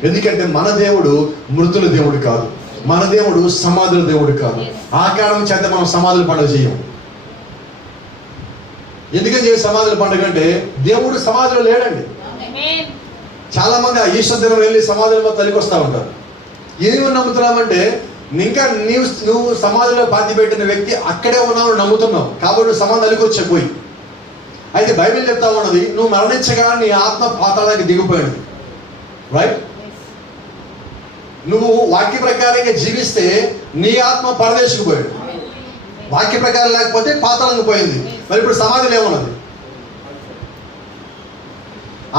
ఎందుకంటే మన దేవుడు మృతుల దేవుడు కాదు, మన దేవుడు సమాధుల దేవుడు కాదు. ఆ కారణం చేత మనం సమాధుల పండుగ చేయము. ఎందుకని సమాధుల పండుగ అంటే దేవుడు సమాధిలో లేడండి. చాలా మంది ఆ ఈశ్వర దినం వెళ్ళి సమాధిలో తల్లికి వస్తూ ఉంటారు. ఏమి నమ్ముతున్నామంటే ఇంకా నువ్వు సమాధిలో బాధ్య పెట్టిన వ్యక్తి అక్కడే ఉన్నావు నమ్ముతున్నావు, కాబట్టి నువ్వు సమాధి తల్లికి వచ్చే పోయి. అయితే బైబిల్ చెప్తా ఉన్నది నువ్వు మరణించగా నీ ఆత్మ పాతాళానికి దిగిపోయింది. రైట్? నువ్వు వాక్య ప్రకారంగా జీవిస్తే నీ ఆత్మ పరదేశకు పోయాడు. వాక్య ప్రకారం లేకపోతే పాతాళంగా పోయింది. మరి ఇప్పుడు సమాధిలో ఏమున్నది?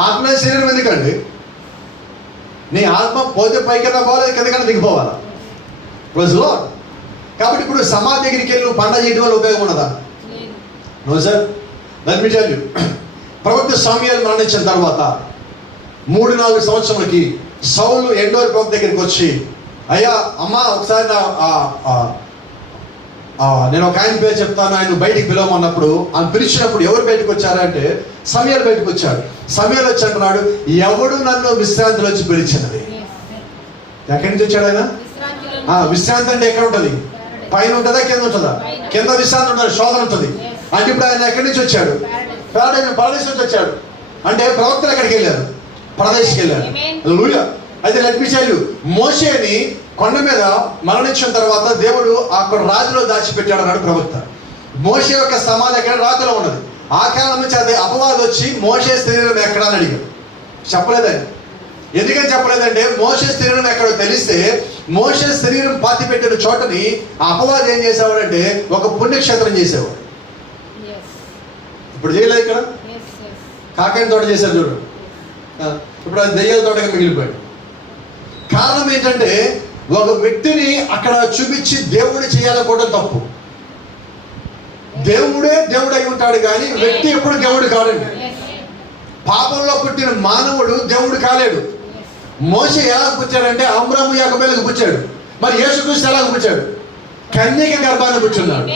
ఆత్మ శరీరం ఎందుకండి? నీ ఆత్మ పోతే పైకన్నా పోవాలి, కిందకన్నా దిగిపోవాలా? రోజులో కాబట్టి ఇప్పుడు సమాధి దగ్గరికి వెళ్ళి నువ్వు పండగ చేయడం వల్ల ఉపయోగం ఉన్నదా? No sir. Let me tell you, ప్రవక్త సమూయేలు మరణించిన తర్వాత 3-4 సంవత్సరాలకి సౌలు ఎండోర్ ప్రవక్త దగ్గరికి వచ్చి, అయ్యా అమ్మా ఒకసారి నేను ఒక ఆయన పేరు చెప్తాను, ఆయన బయటికి పిలవమన్నప్పుడు ఆయన పిలిచినప్పుడు ఎవరు బయటకు వచ్చారంటే సమూయేలు బయటకు వచ్చాడు. సమూయేలు వచ్చి అంటున్నాడు, ఎవడు నన్ను విశ్రాంతిలో వచ్చి పిలిచినది? ఎక్కడి నుంచి వచ్చాడు ఆయన? విశ్రాంతి అంటే ఎక్కడ ఉంటుంది? పైన ఉంటుందా కింద ఉంటుందా? కింద విశ్రాంతి ఉంటుంది, శోధన ఉంటుంది. అంటే ఇప్పుడు ఆయన ఎక్కడి నుంచి వచ్చాడు? పరదేశం నుంచి వచ్చాడు. అంటే ప్రవక్తలు ఎక్కడికి వెళ్ళారు? పరదేశకి వెళ్ళారు. అయితే లెట్ మీ టెల్ యు, మోషేని కొండ మీద మరణించిన తర్వాత దేవుడు అక్కడ రాజులో దాచిపెట్టాడు అన్నాడు ప్రవక్త. మోషే యొక్క సమాధి ఎక్కడ? రాతిలో ఉన్నది. ఆ కాలం నుంచి అది అపవాదం వచ్చి మోషే శరీరం ఎక్కడ అని అడిగాడు. చెప్పలేదండి. ఎందుకని చెప్పలేదంటే మోషే శరీరం ఎక్కడో తెలిస్తే మోషే శరీరం పాతి పెట్టిన చోటని ఆ అపవాదం ఏం చేసేవాడంటే ఒక పుణ్యక్షేత్రం చేసేవాడు. ఇప్పుడు చేయలేదు ఇక్కడ కాకాని తోట చేశారు చూడు. ఇప్పుడు అది దెయ్యాల తోటగా మిగిలిపోయాడు. కారణం ఏంటంటే ఒక వ్యక్తిని అక్కడ చూపించి దేవుడు చేయాలనుకోవడం తప్పు. దేవుడే దేవుడు అయి ఉంటాడు కానీ వ్యక్తి ఎప్పుడు దేవుడు కాడండి. పాపంలో పుట్టిన మానవుడు దేవుడు కాలేడు. మోషే ఎలా పుచ్చాడంటే అమ్రాము యాకోబులకు పుచ్చాడు. మరి యేసుక్రీస్తు ఎలా పుచ్చాడు? కన్యక గర్భాన్ని పుచ్చున్నాడు.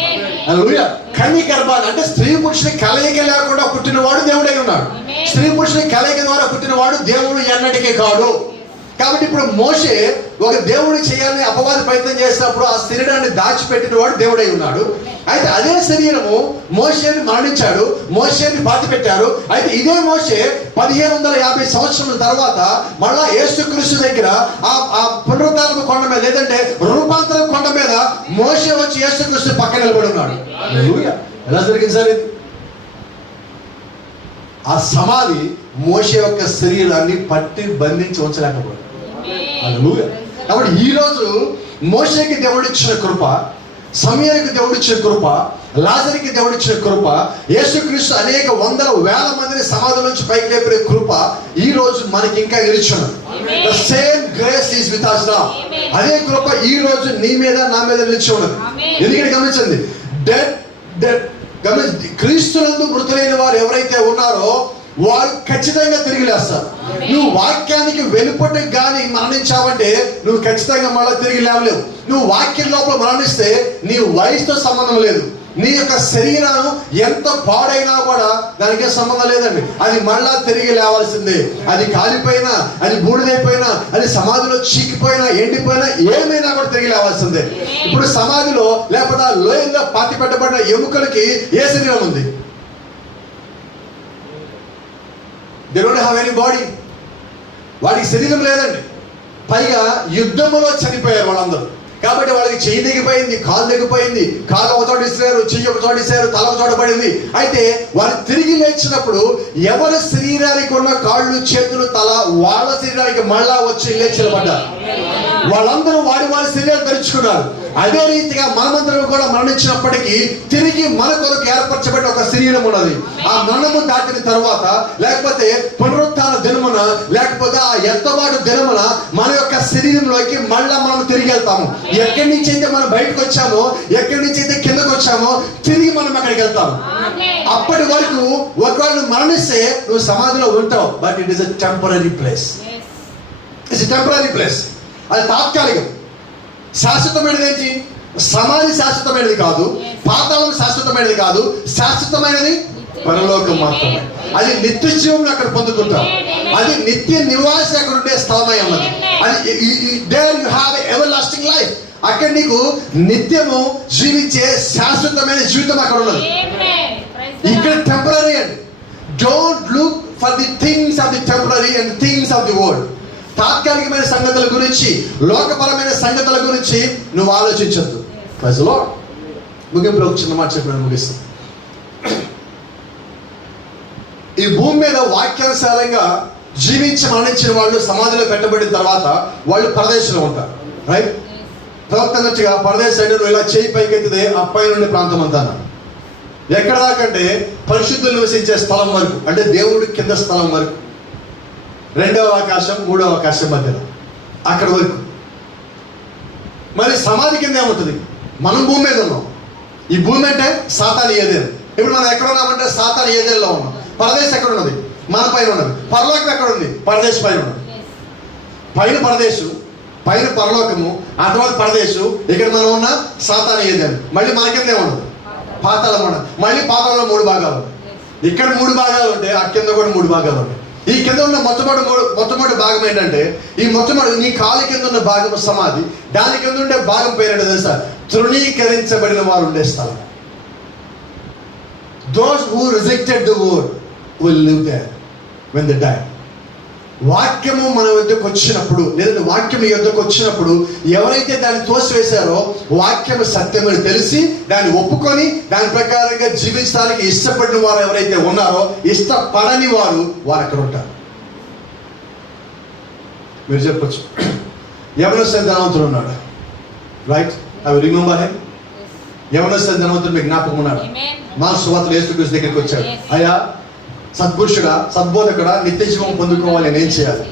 హల్లెలూయా. కన్యక గర్భాన్ని అంటే స్త్రీ పురుషుని కలయిక లేకుండా పుట్టినవాడు దేవుడై ఉన్నాడు. స్త్రీ పురుషుని కలయిక ద్వారా పుట్టినవాడు దేవుడు ఎన్నటికీ కాడు. కాబట్టి ఇప్పుడు మోషే ఒక దేవుడు చేయాలని అపవాది ప్రయత్నం చేసినప్పుడు ఆ శరీరాన్ని దాచిపెట్టిన వాడు దేవుడై ఉన్నాడు. అయితే అదే శరీరము మోషేని మరణించాడు, మోషేని పాతి పెట్టారు. అయితే ఇదే మోషే 1550 సంవత్సరాల తర్వాత మళ్ళా యేసుక్రీస్తు దగ్గర ఆ పునరుద్ధారణ కొండ మీద లేదంటే రూపాంతరం కొండ మీద మోషే వచ్చి యేసుక్రీస్తు పక్కన నిలబడి ఉన్నాడు. ఎలా జరిగింది సార్ ఇది? ఆ సమాధి మోషే యొక్క శరీరాన్ని పట్టి బంధించి ఉంచలేకపోయాడు. కాబట్టి ఈ రోజు మోషేకి దేవుడిచ్చిన కృప, సమూయేలుకి దేవుడిచ్చిన కృప, లాజరుకి దేవుడిచ్చిన కృప, యేసుక్రీస్తు అనేక వందల వేల మందిని సమాధి నుంచి పైకి లేపే కృప ఈ రోజు మనకి ఇంకా నిలిచున్నది. The same grace is with us now. అదే కృప ఈ రోజు నీ మీద నా మీద నిలిచి ఉన్నది. ఎందుకంటే గమనించండి, క్రీస్తునందు మృతులైన వారు ఎవరైతే ఉన్నారో వారు ఖచ్చితంగా తిరిగి లేస్తారు. నువ్వు వాక్యానికి వెలుపటి కానీ మరణించావంటే నువ్వు ఖచ్చితంగా మళ్ళీ తిరిగి లేవలేవు. నువ్వు వాక్యం లోపల మరణిస్తే నీ వయసుతో సంబంధం లేదు. నీ యొక్క శరీరం ఎంత పాడైనా కూడా దానికే సంబంధం లేదండి. అది మళ్ళా తిరిగి లేవాల్సిందే. అది కాలిపోయినా, అది బూడిదైపోయినా, అది సమాధిలో చీకిపోయినా, ఎండిపోయినా, ఏమైనా కూడా తిరిగి లేవాల్సిందే. ఇప్పుడు సమాధిలో లేకపోతే లోయల్లో పాతి పెట్టబడిన ఎముకలకి ఏ శరీరం ఉంది? They don't have any body. వాడికి శరీరం లేదండి. పైగా యుద్ధములో చనిపోయారు వాళ్ళందరూ. కాబట్టి వాళ్ళకి చెయ్యి దిగిపోయింది, కాలు దిగిపోయింది, కాలు ఒక చోట ఇస్తారు, చెయ్యి ఒక చోట ఇస్తారు, తల ఒక చోట పడింది. అయితే వాళ్ళు తిరిగి లేచినప్పుడు ఎవరి శరీరానికి ఉన్న కాళ్ళు, చేతులు, తల వాళ్ళ శరీరానికి మళ్ళా వచ్చి లేచి నిలబడ్డారు. వాళ్ళందరూ వాడి శరీరాలు ధరించుకున్నారు. అదే రీతిగా మనమందరం కూడా మరణించినప్పటికీ తిరిగి మన కొరకు ఏర్పరచబడిన ఒక శరీరం ఉన్నది. ఆ మరణము దాటిన తర్వాత లేకపోతే పునరుత్థాన దినమున లేకపోతే ఆ ఎత్తబాటు దినమున మన యొక్క శరీరంలోకి మళ్ళా మనం తిరిగి వెళ్తాము. ఎక్కడి నుంచి అయితే మనం బయటకు వచ్చామో, ఎక్కడి నుంచి అయితే కిందకు వచ్చామో తిరిగి మనం అక్కడికి వెళ్తాము. అప్పటి వరకు ఒకవేళ నువ్వు మరణిస్తే నువ్వు సమాధిలో ఉంటావు. But it is a temporary place. It's a temporary place. అది తాత్కాలికం. శాశ్వతమైనది ఏంటి? సమాధి శాశ్వతమైనది కాదు, పాతాళం శాశ్వతమైనది కాదు. శాశ్వతమైనది పరలోకం మాత్రమే. అది నిత్య జీవం అక్కడ పొందుకుంటాం. అది నిత్య నివాసి అక్కడ ఉండే స్థలమై ఉన్నది. అది there you have a ever lasting life. అక్కడ నీకు నిత్యము జీవించే శాశ్వతమైన జీవితం అక్కడ ఉన్నది. ఇక్కడ టెంపరరీ అండి. Don't look for the things of the temporary and things of the world. తాత్కాలికమైన సంగతుల గురించి, లోకపరమైన సంగతుల గురించి నువ్వు ఆలోచించద్దు. ప్రజలో ముగింపులో ఒక చిన్న మాట చెప్పిన ముగిస్తాను. ఈ భూమి మీద వాక్యానుసారంగా జీవించి మరణించిన వాళ్ళు సమాధిలో పెట్టబడిన తర్వాత వాళ్ళు పరదేశంలో ఉంటారు. రైట్? ప్రవక్త అన్నట్టుగా పరదేశ సైన్యంలో ఇలా చేయి పైకెత్తితే ఆ పైన ఉండే ప్రాంతం అంతా ఎక్కడ దాకంటే పరిశుద్ధులు నివసించే స్థలం వరకు, అంటే దేవుడి కింద స్థలం వరకు, రెండవ ఆకాశం మూడవ ఆకాశం మధ్యలో అక్కడ వరకు. మరి సమాధి కింద ఏముంటుంది? మనం భూమి మీద ఉన్నాం. ఈ భూమి అంటే సాతాను ఏదేను. ఇప్పుడు మనం ఎక్కడ ఉన్నామంటే సాతాను ఏదేలో ఉన్నాం. పరదేశం ఎక్కడ ఉన్నది? మన పైన ఉన్నది. పరలోకం ఎక్కడ ఉంది? పరదేశం పైన ఉన్నది. పైన పరదేశం, పైన పరలోకము, ఆ తర్వాత పరదేశం. ఇక్కడ మనం ఉన్న సాతాను ఏదేను. మళ్ళీ మన కింద ఏమున్నది? పాతాళం ఉన్నది. మళ్ళీ పాతాళంలో 3 భాగాలు ఉన్నాయి. ఇక్కడ 3 భాగాలు ఉంటే ఆ కింద కూడా 3 భాగాలు ఉంటాయి. ఈ కింద ఉన్న మొట్టమొదటి భాగం ఏంటంటే, ఈ మొట్టమొదటి నీ కాలు కింద ఉన్న భాగం సమాధి. దాని కింద ఉండే భాగం పేరు తెలుసా? తృణీకరించబడిన వారు ఉండే స్థలం. Those who rejected the word will live there when they die. వాక్యము మన యొద్దకు వచ్చినప్పుడు, లేదంటే వాక్యం యొద్దకు వచ్చినప్పుడు ఎవరైతే దాన్ని తోసివేశారో, వాక్యము సత్యమని తెలిసి దాన్ని ఒప్పుకొని దాని ప్రకారంగా జీవించడానికి ఇష్టపడిన వారు ఎవరైతే ఉన్నారో, ఇష్టపడని వారు అక్కడ ఉంటారు. మీరు చెప్పచ్చు, యవనస్తుడు ధనవంతుడు ఉన్నాడు. రైట్? అవి రిమెంబర్ హిమ్. యవనస్తుడు ధనవంతుడు మీకు జ్ఞాపకం ఉన్నాడు. మా సువార్తలో యేసుక్రీస్తు దగ్గరికి వచ్చాడు. అయ్యా, సద్పురుషుడా, సద్బోధకుడా, నిత్య జీవం పొందుకోవాలి, నేను ఏం చేయాలి?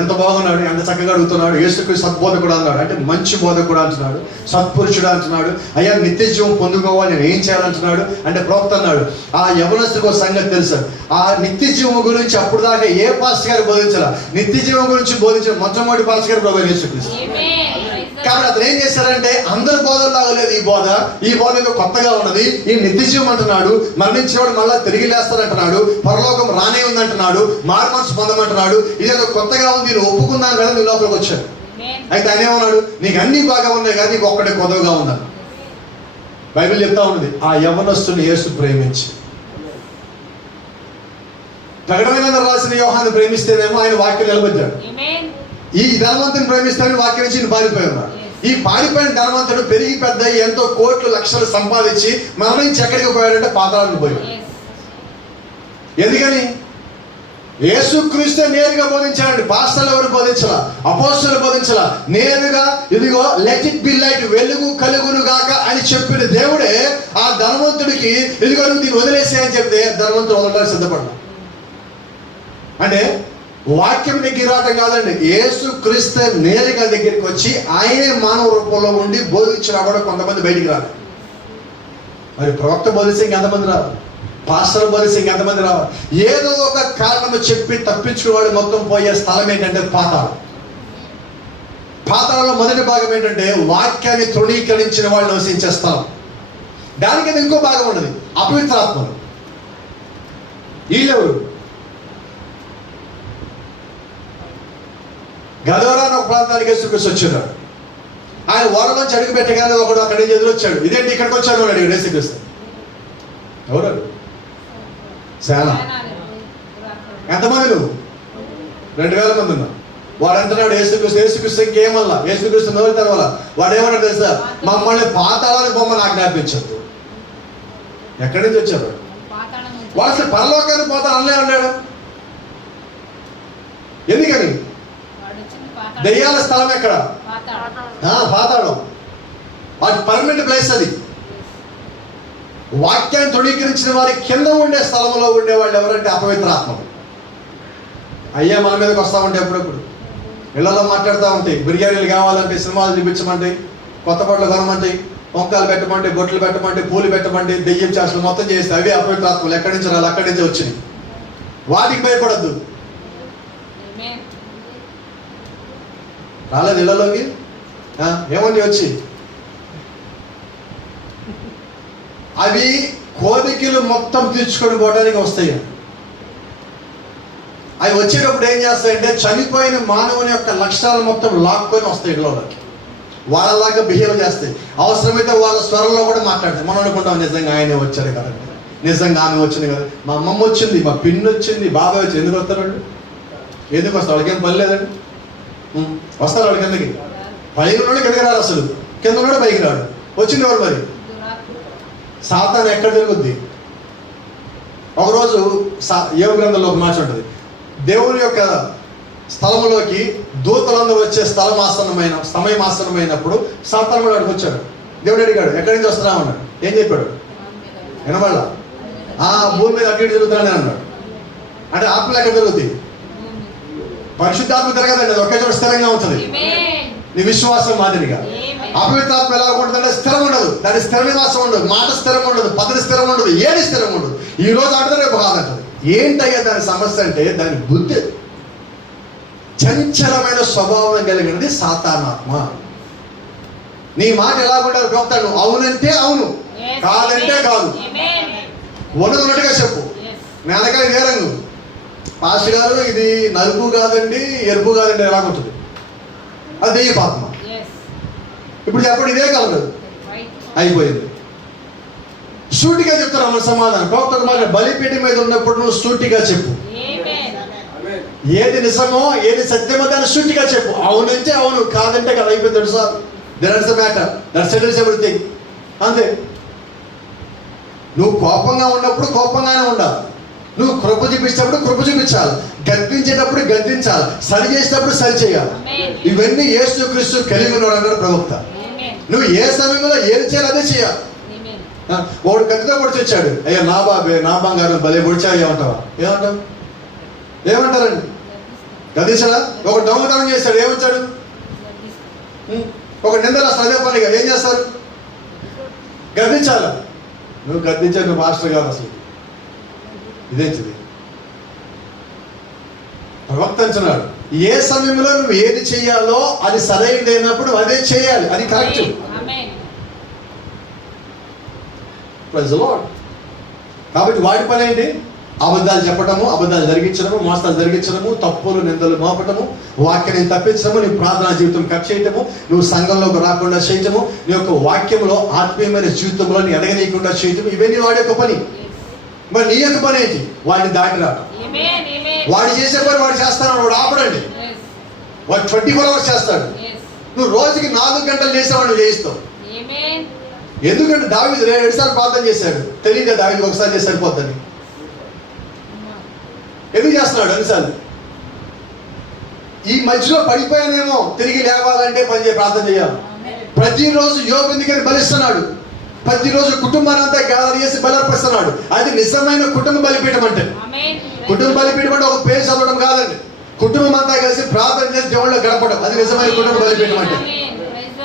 ఎంత బాగున్నాడు, ఎంత చక్కగా అడుగుతున్నాడు. యేసుక్రీస్తు సద్బోధకుడు అన్నాడు, అంటే మంచి బోధకుడు అంటున్నాడు. సత్పురుషుడు అంటున్నాడు. అయ్యా, నిత్య జీవం పొందుకోవాలి, నేను ఏం చేయాలంటున్నాడు. అంటే ప్రవక్త అన్నాడు, ఆ యవనస్తుడికి ఒక సంగతి తెలుసు. ఆ నిత్య జీవం గురించి అప్పుడు దాకా ఏ పాస్టర్ గారు బోధించాల. నిత్య జీవం గురించి బోధించిన మొట్టమొదటి పాస్టర్ గారు ప్రభు యేసుక్రీస్తు. కాబట్టి అతను ఏం చేశారంటే, అందరి బోధలు లాగలేదు ఈ బోధ ఏదో కొత్తగా ఉన్నది. ఈ నిత్య జీవం అంటున్నాడు, మరణించేవాడు మళ్ళా తిరిగి లేస్తారంటున్నాడు, పరలోకం రానే ఉందంటున్నాడు, మారు మనసు పొందమంటున్నాడు. ఇదేదో కొత్తగా ఉంది, నేను ఒప్పుకున్నాను కదా, నీ లోపలికి వచ్చాడు. అయితే ఆయన ఏమన్నాడు? నీకు అన్ని బాగా ఉన్నాయి కానీ నీకు ఒక్కటే కొత్తగా ఉందని బైబిల్ చెప్తా ఉన్నది. ఆ యవనస్తుని యేసు ప్రేమించి, ప్రకటన రాసిన యోహాను ప్రేమిస్తేనేమో ఆయన వాక్యం నిలబడ్డాడు. ఈ ధనవంతుని ప్రేమిస్తాడని వాక్యం నుంచి పారిపోయి ఉన్నాడు. ఈ పారిపోయిన ధనవంతుడు పెరిగి పెద్ద ఎంతో కోట్లు లక్షలు సంపాదించి మరణించి ఎక్కడికి పోయాడంటే పాతాళానికి పోయాడు. ఎందుకని? యేసుక్రీస్తు నేరుగా బోధించాడండి. పాస్టర్లు ఎవరు బోధించాలా, అపోస్తలులు బోధించాలా. నేరుగా ఇదిగో లెట్ ఇట్ బి లైట్, వెలుగు కలుగును గాక అని చెప్పిన దేవుడే ఆ ధనవంతుడికి ఇదిగో నువ్వు దీన్ని వదిలేసే అని చెప్తే ధనవంతుడు వదలడానికి సిద్ధపడ్డా. అంటే వాక్యం దగ్గర రావటం కాదండి, యేసుక్రీస్తు నేరుగా దగ్గరికి వచ్చి ఆయనే మానవ రూపంలో ఉండి బోధించినా కూడా కొంతమంది బయటికి రాదు. మరి ప్రవక్త బోధిస్తే ఇంకెంతమంది రాదు, పాస్టర్ బోధిస్తే ఇంకెంతమంది రావాలి. ఏదో ఒక కారణము చెప్పి తప్పించుకునేవాడు మొత్తం పోయే స్థలం ఏంటంటే పాతాళం. పాతాళంలో మొదటి భాగం ఏంటంటే వాక్యాన్ని తృణీకరించిన వాళ్ళు నివసించే స్థలం. దానికైతే ఇంకో భాగం ఉన్నది, అపవిత్రాత్మలు. వీళ్ళెవరు? గదోరా ఒక ప్రాంతానికి యేసుక్రీస్తు వచ్చాడు. ఆయన ఓడలోంచి అడుగు పెట్టగానే ఒకడు అక్కడే ఎదురొచ్చాడు. ఇదేంటి ఇక్కడికి వచ్చాడు అని అడిగాడు యేసుక్రీస్తు. ఎవరు? చాలా. ఎంతమంది నువ్వు? 2000 మంది ఉన్నావు. వాడు అంటున్నాడు యేసుక్రీస్తు ఇంకేమల్లా, యేసుక్రీస్తు నోరు తెరవాల. వాడు ఏమన్నాడు తెలుసా? మమ్మల్ని పాతాళానికి బొమ్మను ఆజ్ఞాపించద్దు. ఎక్కడి నుంచి వచ్చాడు వాడు? అసలు పరలోకానికి పోతా అనలే అన్నాడు. ఎందుకని? దెయ్యాల స్థలం ఎక్కడ? పాతాళం. వాటి పర్మనెంట్ ప్లేస్ అది. వాక్యాన్ని తృణీకరించిన వారి కింద ఉండే స్థలంలో ఉండేవాళ్ళు ఎవరంటే అపవిత్ర ఆత్మలు. అయ్యా మన మీదకి వస్తూ ఉంటాయి, ఎప్పుడెప్పుడు ఇళ్లలో మాట్లాడుతూ ఉంటాయి. బిర్యానీలు కావాలంటే, సినిమాలు చూపించమంటే, కొత్త బట్టలు కొనమంటాయి, వంకాలు పెట్టమంటే, బొట్లు పెట్టమంటే, పూలు పెట్టమంటే, దెయ్యం చేసలు మొత్తం చేస్తే అవే అపవిత్ర ఆత్మలు. ఎక్కడి నుంచి రాలి అక్కడి నుంచి వచ్చినాయి. వాటికి భయపడద్దు. రాలేదు ఇళ్లలోకి. ఏమండి వచ్చి అవి కోరికలు మొత్తం తీర్చుకొని పోవడానికి వస్తాయి. అవి వచ్చేటప్పుడు ఏం చేస్తాయంటే చనిపోయిన మానవుని యొక్క లక్షణాలు మొత్తం లాక్కొని వస్తాయి ఇళ్లలోకి. వాళ్ళలాగా బిహేవ్ చేస్తాయి. అవసరమైతే వాళ్ళ స్వరంలో కూడా మాట్లాడతాయి. మనం అనుకుంటాం నిజంగా ఆయనే వచ్చాడు కదండి, నిజంగా ఆమె వచ్చింది కదా, మా అమ్మమ్మ వచ్చింది, మా పిన్ని వచ్చింది, బాబాయ్ వచ్చింది. ఎందుకు వస్తారండి? ఎందుకు వస్తారు? వాళ్ళకేం పని లేదండి. వస్తారు వాళ్ళు కిందకి. పైకి ఉన్నాడు కిందకి రాడు, అసలు కింద ఉన్నాడు పైకి రాడు. వచ్చింది ఎవరు మరి? సాతాను ఎక్కడ తిరుగుద్ది? ఒకరోజు యోగ గ్రంథంలో ఒక మాట ఉంటుంది, దేవుని యొక్క స్థలములోకి దూతలందరూ వచ్చే సమయం ఆసనమైనప్పుడు సాతాను కూడా అక్కడికి వచ్చాడు. దేవుడు అడిగాడు, ఎక్కడి నుంచి వస్తున్నావు అన్నాడు. ఏం చెప్పాడు? వినమల్లా భూమి మీద అటు ఇటు తిరుగుతానని అన్నాడు. అంటే ఆత్మలు ఎక్కడ తిరుగుతాయి? పరిశుద్ధాత్మ తిరగదండి, అది ఒకే చోట స్థిరంగా ఉంటుంది. నీ విశ్వాసం మాదిరిగా అపవిత్రాత్మ ఎలా ఉంటుందంటే స్థిరం ఉండదు, దాని స్థిర నివాసం ఉండదు, మాట స్థిరం ఉండదు, పద్ధతి స్థిరం ఉండదు, ఏది స్థిరం ఉండదు. ఈ రోజు ఆడుతుంది, రేపు కాదంటది. ఏంటయ్యా దాని సమస్య అంటే దాని బుద్ధి చంచలమైన స్వభావం కలిగినది సాతానాత్మ. నీ మాట ఎలా ఉంటాడు చెప్తాడు, అవునంటే అవును, కాదంటే కాదు, ఉన్నట్టుగా చెప్పు. మేనకాయ ఏ రంగు? పాస్టర్ గారు ఇది నలుపు కాదండి, ఎరుపు కాదండి ఎలాగుంటుంది? అది దెయ్యపాత్మ. ఇప్పుడు చెప్పండి, ఇదే కలదు, అయిపోయింది. సూటిగా చెప్తారు మన సమాధానం. ప్రవక్త మాట బలిపీఠం మీద ఉన్నప్పుడు నువ్వు సూటిగా చెప్పు. ఏది నిజమో ఏది సత్యమో దాన్ని సూటిగా చెప్పు. అవునంటే అవును, కాదంటే కదా, అయిపోయింది. తెలుసా, that's the matter, that settles everything. అంతే. నువ్వు కోపంగా ఉన్నప్పుడు కోపంగానే ఉండాలి, నువ్వు కృప చూపించేటప్పుడు కృప చూపించాలి, గద్దించేటప్పుడు గద్దించాలి, సరి చేసేటప్పుడు సరి చేయాలి. ఇవన్నీ యేసుక్రీస్తు కలిగి ఉన్నాడు అన్నాడు ప్రవక్త. నువ్వు ఏ సమయంలో ఏది చేయాలి అదే చేయాలి. వాడు కత్తితో పొడిచి వచ్చాడు, అయ్యా నా బాబే నా బంగారం భలే పొడిచా, ఏమంటావా? ఏమంటావు? ఏమంటారండి? గదించడా? ఒక దొంగతనం చేశాడు, ఏమొచ్చాడు? ఒక నిందలు అసలు అదే పనిగా ఏం చేస్తారు? గద్దించాలా? నువ్వు గద్దించాడు, నువ్వు మాస్టర్ కాదు. అసలు ఇదేంటిది? ప్రవక్త అంటున్నాడు, ఏ సమయంలో నువ్వు ఏది చెయ్యాలో అది సరైనదైనప్పుడు అదే చేయాలి, అది కరెక్ట్. కాబట్టి వాడి పని ఏంటి? అబద్ధాలు చెప్పడము, అబద్ధాలు జరిగించడము, మోసాలు జరిగించడము, తప్పులు నిందలు మోపటము, వాక్యాన్ని తప్పించడము, నీ ప్రార్థనా జీవితం కట్ చేయటము, నువ్వు సంఘంలోకి రాకుండా చేయటము, నీ యొక్క వాక్యంలో ఆత్మీయమైన జీవితంలో నీ ఎదగనీయకుండా చేయటం, ఇవన్నీ వాడి యొక్క పని. మరి నీ యొక్క పని ఏంటి? వాడిని దాటి రావడం. వాడు చేసే పని వాడు చేస్తాడు, వాడు ఆపడండి. వాడు 24 hours చేస్తాడు. నువ్వు రోజుకి 4 గంటలు చేసేవాడు నువ్వు చేయిస్తావు. ఎందుకంటే దావీదు 2 సార్లు ప్రార్థన చేశాడు. తెలియదా దావీదు ఒకసారి చేసి సరిపోద్దని? ఎందుకు చేస్తున్నాడు అన్నిసార్లు? ఈ మధ్యలో పడిపోయానేమో, తిరిగి లేవాలంటే ప్రార్థన చేయాలి. ప్రతిరోజు యోగు ఎందుకని బలిస్తున్నాడు? ప్రతిరోజు కుటుంబాన్ని అంతా గ్యాదర్ చేసి బలర్పిస్తున్నాడు. అది నిజమైన కుటుంబ బలిపీఠం. అంటే కుటుంబ బలిపీఠం అంటే ఒక పేరు చదవడం కాదండి, కుటుంబం అంతా కలిసి ప్రార్థన చేసి దేవుళ్ళలో గడపడం, అది నిజమైన కుటుంబ బలిపీఠం. అంటే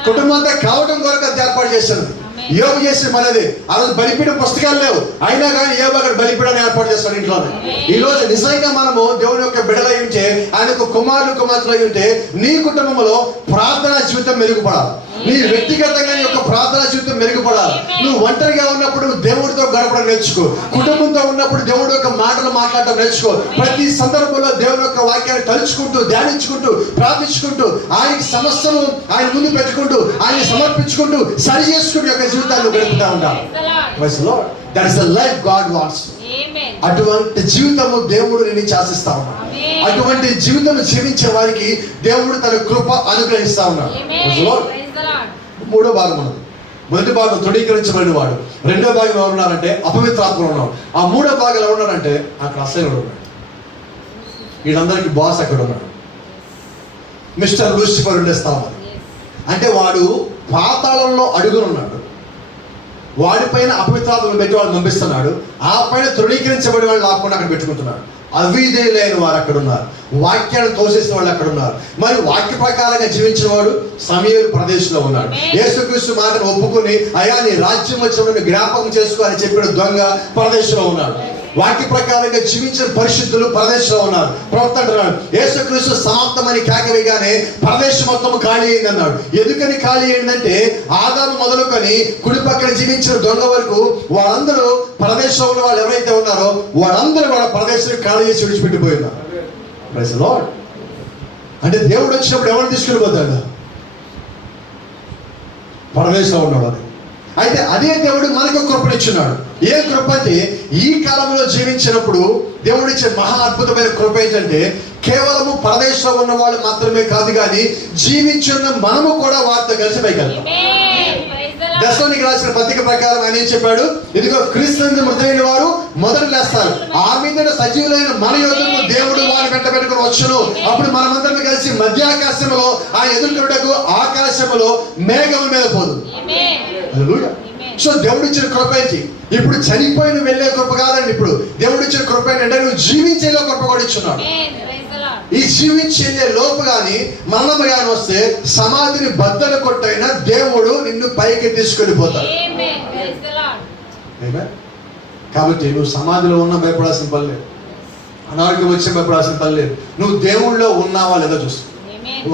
కుటుంబం అంతా కావడం కొరకు అది ఏర్పాటు చేస్తున్నది. యోగు చేసిన మనది. ఆ రోజు బలిపీఠం పుస్తకాలు లేవు, అయినా కానీ యోగు అక్కడ బలిపీఠాన్ని ఏర్పాటు చేస్తాడు ఇంట్లోనే. ఈ రోజు నిజంగా మనము దేవుని యొక్క బిడ్డలై ఉంటే, ఆయనకు కుమారులు కుమార్తెలు అయి ఉంటే, నీ కుటుంబంలో ప్రార్థనా జీవితం మెరుగుపడాలి, నీ వ్యక్తిగతంగా యొక్క ప్రార్థనా జీవితం మెరుగుపడాలి. నువ్వు ఒంటరిగా ఉన్నప్పుడు దేవుడితో గడపడం నేర్చుకో, కుటుంబంతో ఉన్నప్పుడు దేవుడి యొక్క మాటలు మాట్లాడటం నేర్చుకో. ప్రతి సందర్భంలో దేవుని యొక్క వాక్యాన్ని తలుచుకుంటూ, ధ్యానించుకుంటూ, ప్రార్థించుకుంటూ, ఆయనకి సమస్యను ఆయన ముందు పెట్టుకుంటూ, ఆయన సమర్పించుకుంటూ, సరి చేసుకుంటూ యొక్క జీవితాన్ని గడుపుతూ ఉండాలి. That is the life God wants. అటువంటి జీవితము దేవుడు నేను ఆశిస్తా ఉన్నాడు. అటువంటి జీవితం జీవించే వారికి దేవుడు తన కృప అనుగ్రహిస్తా ఉన్నాడు. మూడో భాగం ఉన్నది. మొదటి భాగం తృణీకరించబడిన వాడు, రెండో భాగం ఎవరు ఉన్నారంటే అపవిత్రాత్మలు ఉన్నాడు. ఆ మూడో భాగం ఎవరు ఉన్నారంటే అక్కడ అసహ్యుడు ఉన్నాడు. వీళ్ళందరికీ బాస్ అక్కడ ఉన్నాడు, మిస్టర్ లూసిఫర్ ఉండే స్థానం. అంటే వాడు పాతాళంలో అడుగునున్నాడు, వాడిపైన అపవిత్రాత్మను పెట్టి వాడు పంపిస్తున్నాడు, ఆ పైన తృణీకరించబడి వాళ్ళు లాక్కుండా అక్కడ పెట్టుకుంటున్నాడు. అవిధేయులైన వారు అక్కడ ఉన్నారు, వాక్యాన్ని తోసేసిన వాళ్ళు అక్కడ ఉన్నారు. మరి వాక్య ప్రకారంగా జీవించిన వాడు సమూయేలు ప్రదేశంలో ఉన్నాడు. యేసుక్రీస్తు మాటను ఒప్పుకుని అయా నీ రాజ్యం వచ్చినప్పుడు జ్ఞాపకం చేసుకో అని చెప్పిన దొంగ ప్రదేశంలో ఉన్నాడు. వాక్య ప్రకారంగా జీవించిన పరిశుద్ధులు ప్రదేశంలో ఉన్నారు. ప్రవక్త అంటున్నాడు, యేసుక్రీస్తు సమాప్తమని కేకవేయగానే ప్రదేశం మొత్తం ఖాళీ అయింది అన్నాడు. ఎందుకని ఖాళీ అయిందంటే ఆదాము మొదలుకొని కుడి పక్కన జీవించిన దొంగ వరకు వాళ్ళందరూ ప్రదేశంలో ఉన్న వాళ్ళు ఎవరైతే ఉన్నారో వాళ్ళందరూ వాళ్ళ ప్రదేశాన్ని ఖాళీ చేసి విడిచిపెట్టిపోయి ఉన్నారు. Praise the Lord. అంటే దేవుడు వచ్చినప్పుడు ఎవరు తీసుకెళ్ళిపోతాడు? ప్రదేశంలో ఉన్నవాడు. అయితే అదే దేవుడు మనకు కృపనిచ్చున్నాడు. ఏ కృప అంటే ఈ కాలంలో జీవించినప్పుడు దేవుడు ఇచ్చే మహా అద్భుతమైన కృప ఏంటంటే కేవలము పరదేశంలో ఉన్న వాళ్ళు మాత్రమే కాదు, కానీ జీవించున్న మనము కూడా వారితో కలిసి పైకెళ్తాం. దశలోనికి రాసిన పత్రిక ప్రకారం ఆయన ఏం చెప్పాడు? ఇదిగో క్రీస్తు మృతులైన వారు మొదట లేస్తారు, ఆ మీద సజీవులైన మన యోధులకు దేవుడు వారి వెంట పెట్టుకుని వచ్చును. అప్పుడు మనమందరం కలిసి మధ్యాకాశంలో ఆ ఎదుర్కొన్నటకు ఆకాశంలో మేఘముల మీద పోదు. సో దేవుడు ఇచ్చిన కృప ఏంటి? ఇప్పుడు చనిపోయిన వెళ్ళే కృప కాదండి. ఇప్పుడు దేవుడు ఇచ్చిన కృప ఏంటంటే నువ్వు జీవించేలో కృప కూడా ఇచ్చున్నాడు. ఈ జీవించే లోపు గాని మరణము గాని వస్తే సమాధిని బద్దలు కొట్టైనా దేవుడు నిన్ను పైకి తీసుకొని పోతాడు. కాబట్టి నువ్వు సమాధిలో ఉన్నా భయపడాల్సిన పని లేదు, అనారోగ్యం వచ్చి భయపడాల్సిన పని లేదు. నువ్వు దేవుళ్ళలో ఉన్నావా లేదా చూసుకో,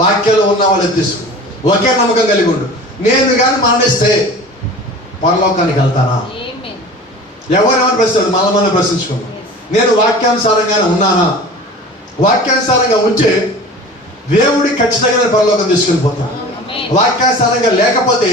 వాక్యంలో ఉన్నావా లేదా తీసుకో. ఒకే నమ్మకం కలిగి ఉండు. నేను కానీ మరణిస్తే పరలోకానికి వెళ్తానా? ఎవరెవరు ప్రశ్న మనం ప్రశ్నించుకోండి. నేను వాక్యానుసారంగానే ఉన్నానా? వాక్యానుసారంగా ఉంటే దేవుడి ఖచ్చితంగా పరలోకం తీసుకుని పోతాను. వాక్యానుసారంగా లేకపోతే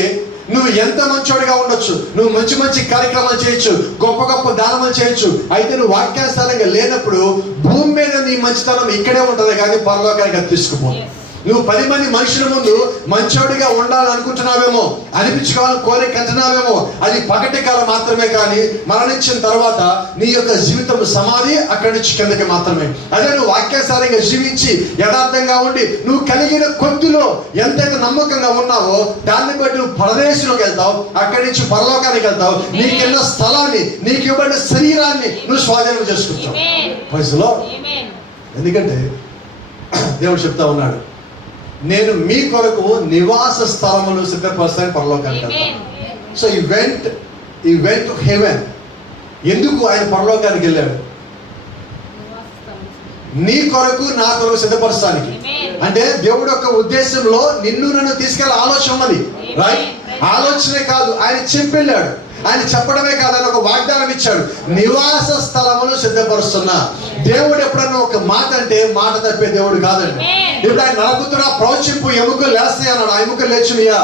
నువ్వు ఎంత మంచోడిగా ఉండొచ్చు, నువ్వు మంచి మంచి కార్యక్రమాలు చేయొచ్చు, గొప్ప గొప్ప దానములు చేయొచ్చు, అయితే నువ్వు వాక్యానుసారంగా లేనప్పుడు భూమి మీద నీ మంచితనం ఇక్కడే ఉంటుంది కానీ పరలోకానికి అది తీసుకుపోతుంది. నువ్వు 10 మంది మనుషుల ముందు మంచోడిగా ఉండాలనుకుంటున్నావేమో, అనిపించుకోవాలని కోరిక అంటున్నావేమో, అది పగటి కాలం మాత్రమే. కానీ మరణించిన తర్వాత నీ యొక్క జీవితం సమాధి, అక్కడి నుంచి కిందకి మాత్రమే. అదే నువ్వు వాక్యానుసారంగా జీవించి యథార్థంగా ఉండి నువ్వు కలిగిన కొద్దిలో ఎంతైతే నమ్మకంగా ఉన్నావో దాన్ని బట్టి నువ్వు పరదేశంలోకి వెళ్తావు, అక్కడి నుంచి పరలోకానికి వెళ్తావు. నీకున్న స్థలాన్ని, నీకు ఇవ్వబడిన శరీరాన్ని నువ్వు స్వాధీనం చేసుకుంటావు. వయసులో ఎందుకంటే దేవుడు చెప్తా ఉన్నాడు, నేను మీ కొరకు నివాస స్థలమును సిద్ధపరుస్తాను పరలోకానికి వెళ్తాను. సో ఈ వెంట్ టు హెవెన్. ఎందుకు ఆయన పరలోకానికి వెళ్ళాడు? నీ కొరకు నా కొరకు సిద్ధపరచడానికి. అంటే దేవుడు యొక్క ఉద్దేశంలో నిన్ను నన్ను తీసుకెళ్ళే ఆలోచన ఉన్నది, రైట్? ఆలోచనే కాదు, ఆయన చెప్పెళ్ళాడు. ఆయన చెప్పడమే కాదు, ఆయన ఒక వాగ్దానం ఇచ్చాడు, నివాస స్థలమును సిద్ధపరుస్తున్నా. దేవుడు ఎప్పుడన్నా ఒక మాట అంటే మాట తప్పే దేవుడు కాదండి. ఇప్పుడు ఆయన నరకుతున్నా ప్రవచింపు, ఎముకలు లేస్తాయి అన్నాడు. ఆ ఎముకలు లేచునియా?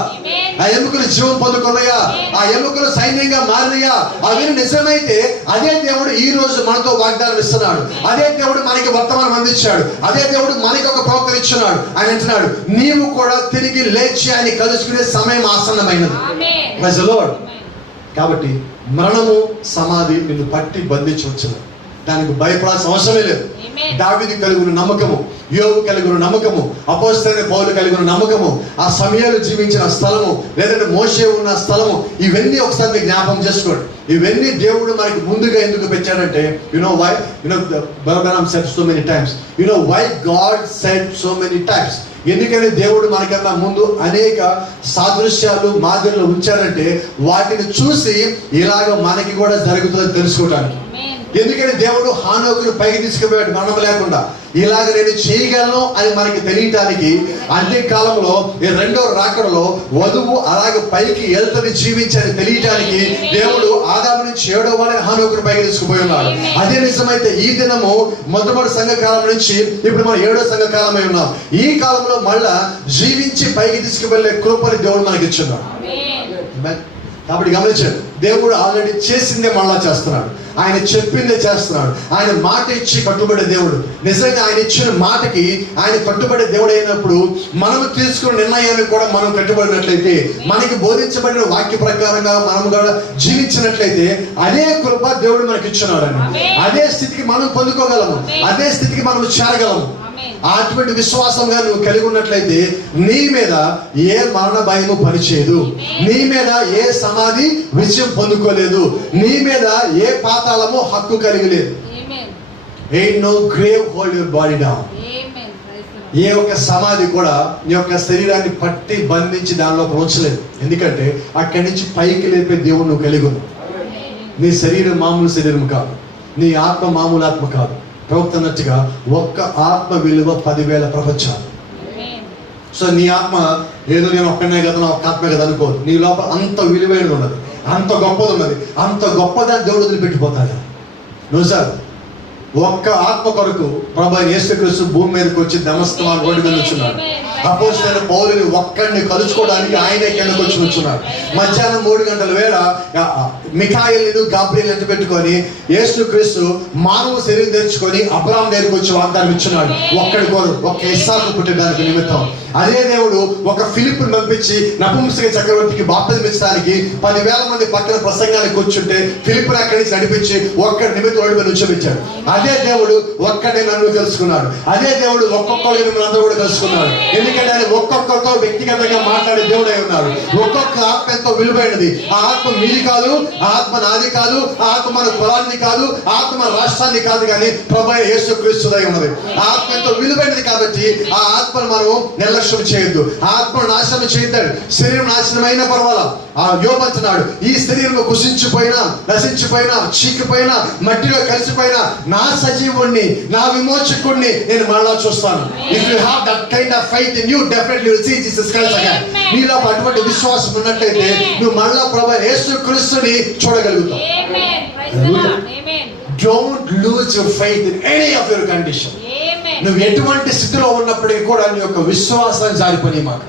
ఆ ఎముకలు జీవం పొందుకున్నాయా? ఆ ఎముకలు సైన్యంగా మారినయా? అవి నిజమైతే అదే దేవుడు ఈ రోజు మనతో వాగ్దానం ఇస్తున్నాడు. అదే దేవుడు మనకి వర్తమానం అందించాడు. అదే దేవుడు మనకి ఒక ప్రవక్త ఇచ్చున్నాడు. ఆయన అంటున్నాడు, నీవు కూడా తిరిగి లేచి ఆయన కలుసుకునే సమయం ఆసన్నమైనది. Praise the lord. కాబట్టి మరణము సమాధి నిన్ను పట్టి బంధించవచ్చు, దానికి భయపడాల్సిన అవసరమే లేదు. దావీదు కలిగిన నమ్మకము, యోబు కలిగిన నమ్మకము, అపోస్తలుడైన పౌలు కలిగిన నమ్మకము, ఆ సమయాలు జీవించిన స్థలము, లేదంటే మోషే ఉన్న స్థలము, ఇవన్నీ ఒకసారి జ్ఞాపకం చేసుకోండి. ఇవన్నీ దేవుడు మనకి ముందుగా ఎందుకు పెట్టాడంటే, why? Abraham said so many times. Why God said so many times? ఎందుకంటే దేవుడు మనకన్నా ముందు అనేక సాదృశ్యాలు మాదిరిలో ఉంచారంటే వాటిని చూసి ఇలాగ మనకి కూడా జరుగుతుందని తెలుసుకోవడానికి. ఎందుకంటే దేవుడు హానోకును పైకి తీసుకుపోయాడు మరణం లేకుండా. ఇలాగ నేను చేయగలను అని మనకి తెలియటానికి అన్ని కాలంలో ఈ రెండో రాకడలో వధువు అలాగే పైకి వెళ్తని జీవించని తెలియటానికి దేవుడు ఆదాము నుంచి 7వ వాడిని హానోకును పైకి తీసుకుపోయి ఉన్నాడు. అదే నిజమైతే ఈ దినము మొట్టమొదటి సంఘకాలం నుంచి ఇప్పుడు మనం 7వ సంఘకాలమై ఉన్నాం. ఈ కాలంలో మళ్ళా జీవించి పైకి తీసుకువెళ్ళే కృపని దేవుడు మనకి ఇచ్చున్నాడు. కాబట్టి గమనించండి, దేవుడు ఆల్రెడీ చేసిందే మళ్ళా చేస్తున్నాడు. ఆయన చెప్పిందే చేస్తున్నాడు. ఆయన మాట ఇచ్చి కట్టుబడే దేవుడు. నిజంగా ఆయన ఇచ్చిన మాటకి ఆయన కట్టుబడే దేవుడు అయినప్పుడు మనము తీసుకున్న నిర్ణయాన్ని కూడా మనం కట్టుబడినట్లయితే, మనకి బోధించబడిన వాక్య ప్రకారంగా మనం కూడా జీవించినట్లయితే అదే కృప దేవుడు మనకి ఇచ్చున్నాడండి. అదే స్థితికి మనం పొందుకోగలము, అదే స్థితికి మనం చేరగలము. అటువంటి విశ్వాసంగా నువ్వు కలిగి ఉన్నట్లయితే నీ మీద ఏ మరణ భయము పనిచేయదు, నీ మీద ఏ సమాధి విజయం పొందుకోలేదు, నీ మీద ఏ పాతాళము హక్కు కలిగి లేదు. Ain't no grave hold your body down. ఏ ఒక్క సమాధి కూడా నీ యొక్క శరీరాన్ని పట్టి బంధించి దానిలో ఉంచలేదు. ఎందుకంటే అక్కడి నుంచి పైకి లేపే దేవుడు నువ్వు కలిగి ఉన్నావు. నీ శరీరం మామూలు శరీరం కాదు, నీ ఆత్మ మామూలు ఆత్మ కాదు. ప్రవక్త అన్నట్టుగా ఒక్క ఆత్మ విలువ 10,000 ప్రపంచాలు. సో నీ ఆత్మ ఏదో నేను ఒక్కనే కదా, నా ఒక్క ఆత్మే కదా అనుకోదు. నీ లోపల అంత విలువైనది ఉన్నది, అంత గొప్పది ఉన్నది. అంత గొప్పదాన్ని దేవుడు వదిలిపెట్టిపోతాడు. నువ్వు సార్ ఒక్క ఆత్మ కొరకు ప్రభు యేసుక్రీస్తు భూమి మీదకి వచ్చి దమస్కమాన్ రోడ్డు మీద వచ్చున్నాడు. అపోస్తలుడైన పౌలుని ఒక్కడిని కలుసుకోవడానికి ఆయనే కిందకు వచ్చి వచ్చున్నాడు. మధ్యాహ్నం 3 గంటల వేళ మిఖాయేలును గాబ్రియల్ ఎంత పెట్టుకొని యేసుక్రీస్తు మానవ శరీరం తెచ్చుకొని అబ్రాహాం దగ్గరికి వచ్చి వాగ్దానం ఇచ్చున్నాడు. ఒక్కడి కోరు ఒక్క ఇస్సాకు పుట్టడానికి నిమిత్తం. అదే దేవుడు ఒక ఫిలిప్పుని పంపించి నపుంసక చక్రవర్తికి బాప్తిజం ఇచ్చడానికి 10,000 మంది పక్కన ప్రసంగానికి కూర్చుంటే ఫిలిప్పుని అక్కడి నుంచి నడిపించి ఒక్కడి నిమిత్తం ఓడి నుంచోబెట్టాడు. అదే దేవుడు ఒక్కడే నన్ను తెలుసుకున్నాడు. అదే దేవుడు ఒక్కొక్కరు మిమ్మల్ని అందరూ కూడా తెలుసుకున్నాడు. ఎందుకంటే ఆయన ఒక్కొక్కరితో వ్యక్తిగతంగా మాట్లాడే దేవుడై ఉన్నాడు. ఒక్కొక్క ఆత్మ ఎంతో విలువైనది. ఆ ఆత్మ మీది కాదు, ఆ ఆత్మ నాది కాదు, ఆ ఆత్మ మన కులాన్ని కాదు, ఆ ఆత్మ మన రాష్ట్రాన్ని కాదు, కానీ ప్రభువైన యేసుక్రీస్తుదై ఉన్నది. ఆ ఆత్మ ఎంతో విలువైనది కాబట్టి ఆ ఆత్మను మనం నిర్లక్ష్యం చేయొద్దు. ఆ ఆత్మను నాశనం చేయద్దాడు. శరీరం నాశనం అయినా పర్వాలా. ఆ యోబు అంటున్నాడు, ఈ శరీరం కుసించిపోయినా, నశించిపోయినా, చీకిపోయినా, మట్టిలో కలిసిపోయినా నా సజీవుణ్ణి, నా విమోచకుడిని నేను మరలా చూస్తాను. If you have that kind of faith in you, definitely will see Jesus Christ again. నీలో అటువంటి విశ్వాసం ఉన్నట్లయితే నువ్వు మరలా ప్రభువైన యేసుక్రీస్తుని చూడగలుగుతావు. Don't lose your faith in any of your condition. నువ్వు ఎటువంటి స్థితిలో ఉన్నప్పటికీ కూడా నీ యొక్క విశ్వాసాన్ని జారిపోయి మాట.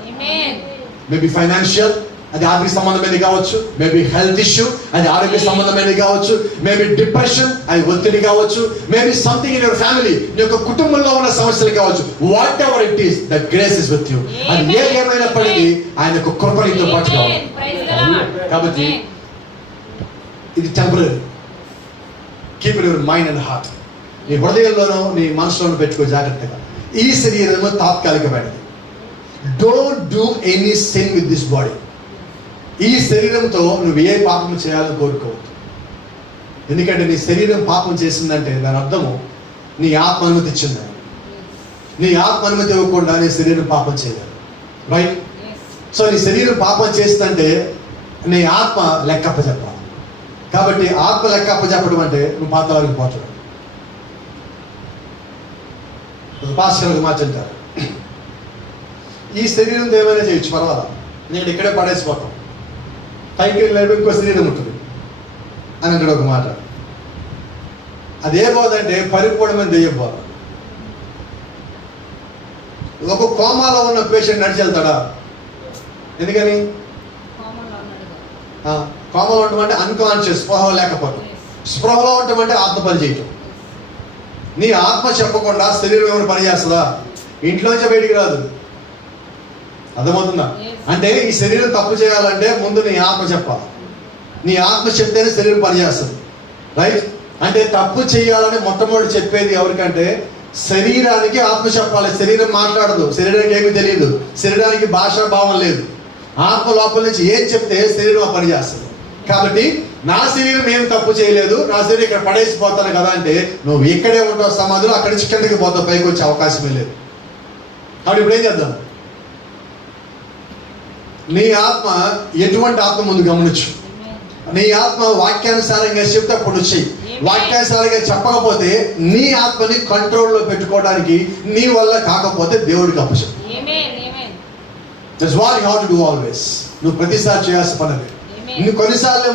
మేబీ ఫైనాన్షియల్, అది ఆర్థిక సంబంధమైనది కావచ్చు. మేబీ హెల్త్ ఇష్యూ, అది ఆరోగ్య సంబంధమైనది కావచ్చు. మేబీ డిప్రెషన్, అది ఒత్తిడి కావచ్చు. Maybe something in your family, నీ యొక్క కుటుంబంలో ఉన్న సమస్యలు కావచ్చు. What ever it is, the grace is with you. అది ఏమైనప్పటికీ ఆయన యొక్క కృప నీతో పాటు కావాలి. కాబట్టి ఇది temporary. Keep in your mind and heart. నీ హృదయంలోనూ నీ మనసులోనూ పెట్టుకో జాగ్రత్తగా. ఈ శరీరము తాత్కాలికమైనది. Don't do any sin with this body. ఈ శరీరంతో నువ్వు ఏ పాపం చేయాలని కోరుకోవద్దు. ఎందుకంటే నీ శరీరం పాపం చేసిందంటే దాని అర్థము నీ ఆత్మ అనుమతి ఇచ్చిందని. నీ ఆత్మ అనుమతి ఇవ్వకుండా నీ శరీరం పాపం చేయలేదు. రైట్? సో నీ శరీరం పాపం చేస్తుందంటే నీ ఆత్మ లెక్కప్ప చెప్పాలి. కాబట్టి ఆత్మ లెక్కప్ప చెప్పడం అంటే నువ్వు పాతాళానికి పోతాడు. పాస్కర్లకు మార్చంటారు, ఈ శరీరం ఏమైనా చేయొచ్చు పర్వాలా, నేను ఇక్కడే పడేసిపోతాం, పైకి వెళ్ళాడు ఇంకో శరీరం ఉంటుంది అని అంటాడు ఒక మాట. అదే పోదంటే పరిపూర్ణమైన దెయ్యం పోదు. ఒక కోమాలో ఉన్న పేషెంట్ నడిచి వెళ్తాడా? ఎందుకని? కోమలో ఉండమంటే అన్కాన్షియస్, స్పృహలో లేకపోవటం. స్పృహలో ఉండమంటే ఆత్మ పని చేయటం. నీ ఆత్మ చెప్పకుండా శరీరం ఏమైనా పని చేస్తుందా? ఇంట్లోంచే బయటికి రాదు. అర్థమవుతుందా? అంటే ఈ శరీరం తప్పు చేయాలంటే ముందు నీ ఆత్మ చెప్పాలి. నీ ఆత్మ చెప్తేనే శరీరం పనిచేస్తుంది. రైట్? అంటే తప్పు చేయాలని మొట్టమొదటి చెప్పేది ఎవరికంటే శరీరానికి ఆత్మ చెప్పాలి. శరీరం మాట్లాడదు, శరీరానికి ఏమీ తెలియదు, శరీరానికి భాషా భావం లేదు. ఆత్మ లోపల నుంచి ఏం చెప్తే శరీరం పనిచేస్తుంది. కాబట్టి నా శరీరం ఏమి తప్పు చేయలేదు, నా శరీరం ఇక్కడ పడేసిపోతాను కదా అంటే నువ్వు ఇక్కడే ఉంటావు సమాధిలో, అక్కడి నుంచి కిందకి పోతావు, పైకి వచ్చే అవకాశమే లేదు. కాబట్టి ఇప్పుడు ఏం చేద్దాం? నీ ఆత్మ ఎటువంటి ఆత్మ ముందు గమనించు. నీ ఆత్మ వాక్యానుసారంగా చెప్తే అప్పుడు చెయ్యి. వాక్యానుసారంగా చెప్పకపోతే నీ ఆత్మని కంట్రోల్లో పెట్టుకోవడానికి నీ వల్ల కాకపోతే దేవుడికి అప్పచెప్పు. That's what you have to do always. నువ్వు ప్రతిసారి చేయాల్సిన పని అది. నువ్వు కొన్నిసార్లు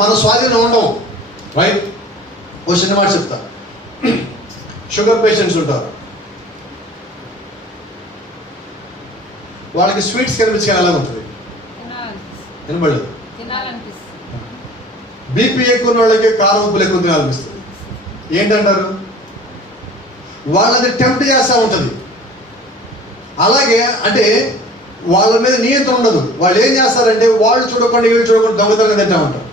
మన స్వాధీనం ఉండవు. రైట్? ఓ చిన్న మాట చెప్తా. షుగర్ పేషెంట్స్ ఉంటారు, వాళ్ళకి స్వీట్స్ కనిపించే ఎలా ఉంటుంది? వినబడదు. బీపీ ఎక్కువ వాళ్ళకి కారం ఉప్పులు ఎక్కువ తినాలనిపిస్తుంది. ఏంటంటారు? వాళ్ళని టెంప్ట్ చేస్తూ ఉంటుంది. అలాగే అంటే వాళ్ళ మీద నియంత్రణ ఉండదు. వాళ్ళు ఏం చేస్తారంటే వాళ్ళు చూడకుండా వీళ్ళు చూడకుండా దొంగతనంగా తింటా ఉంటారు.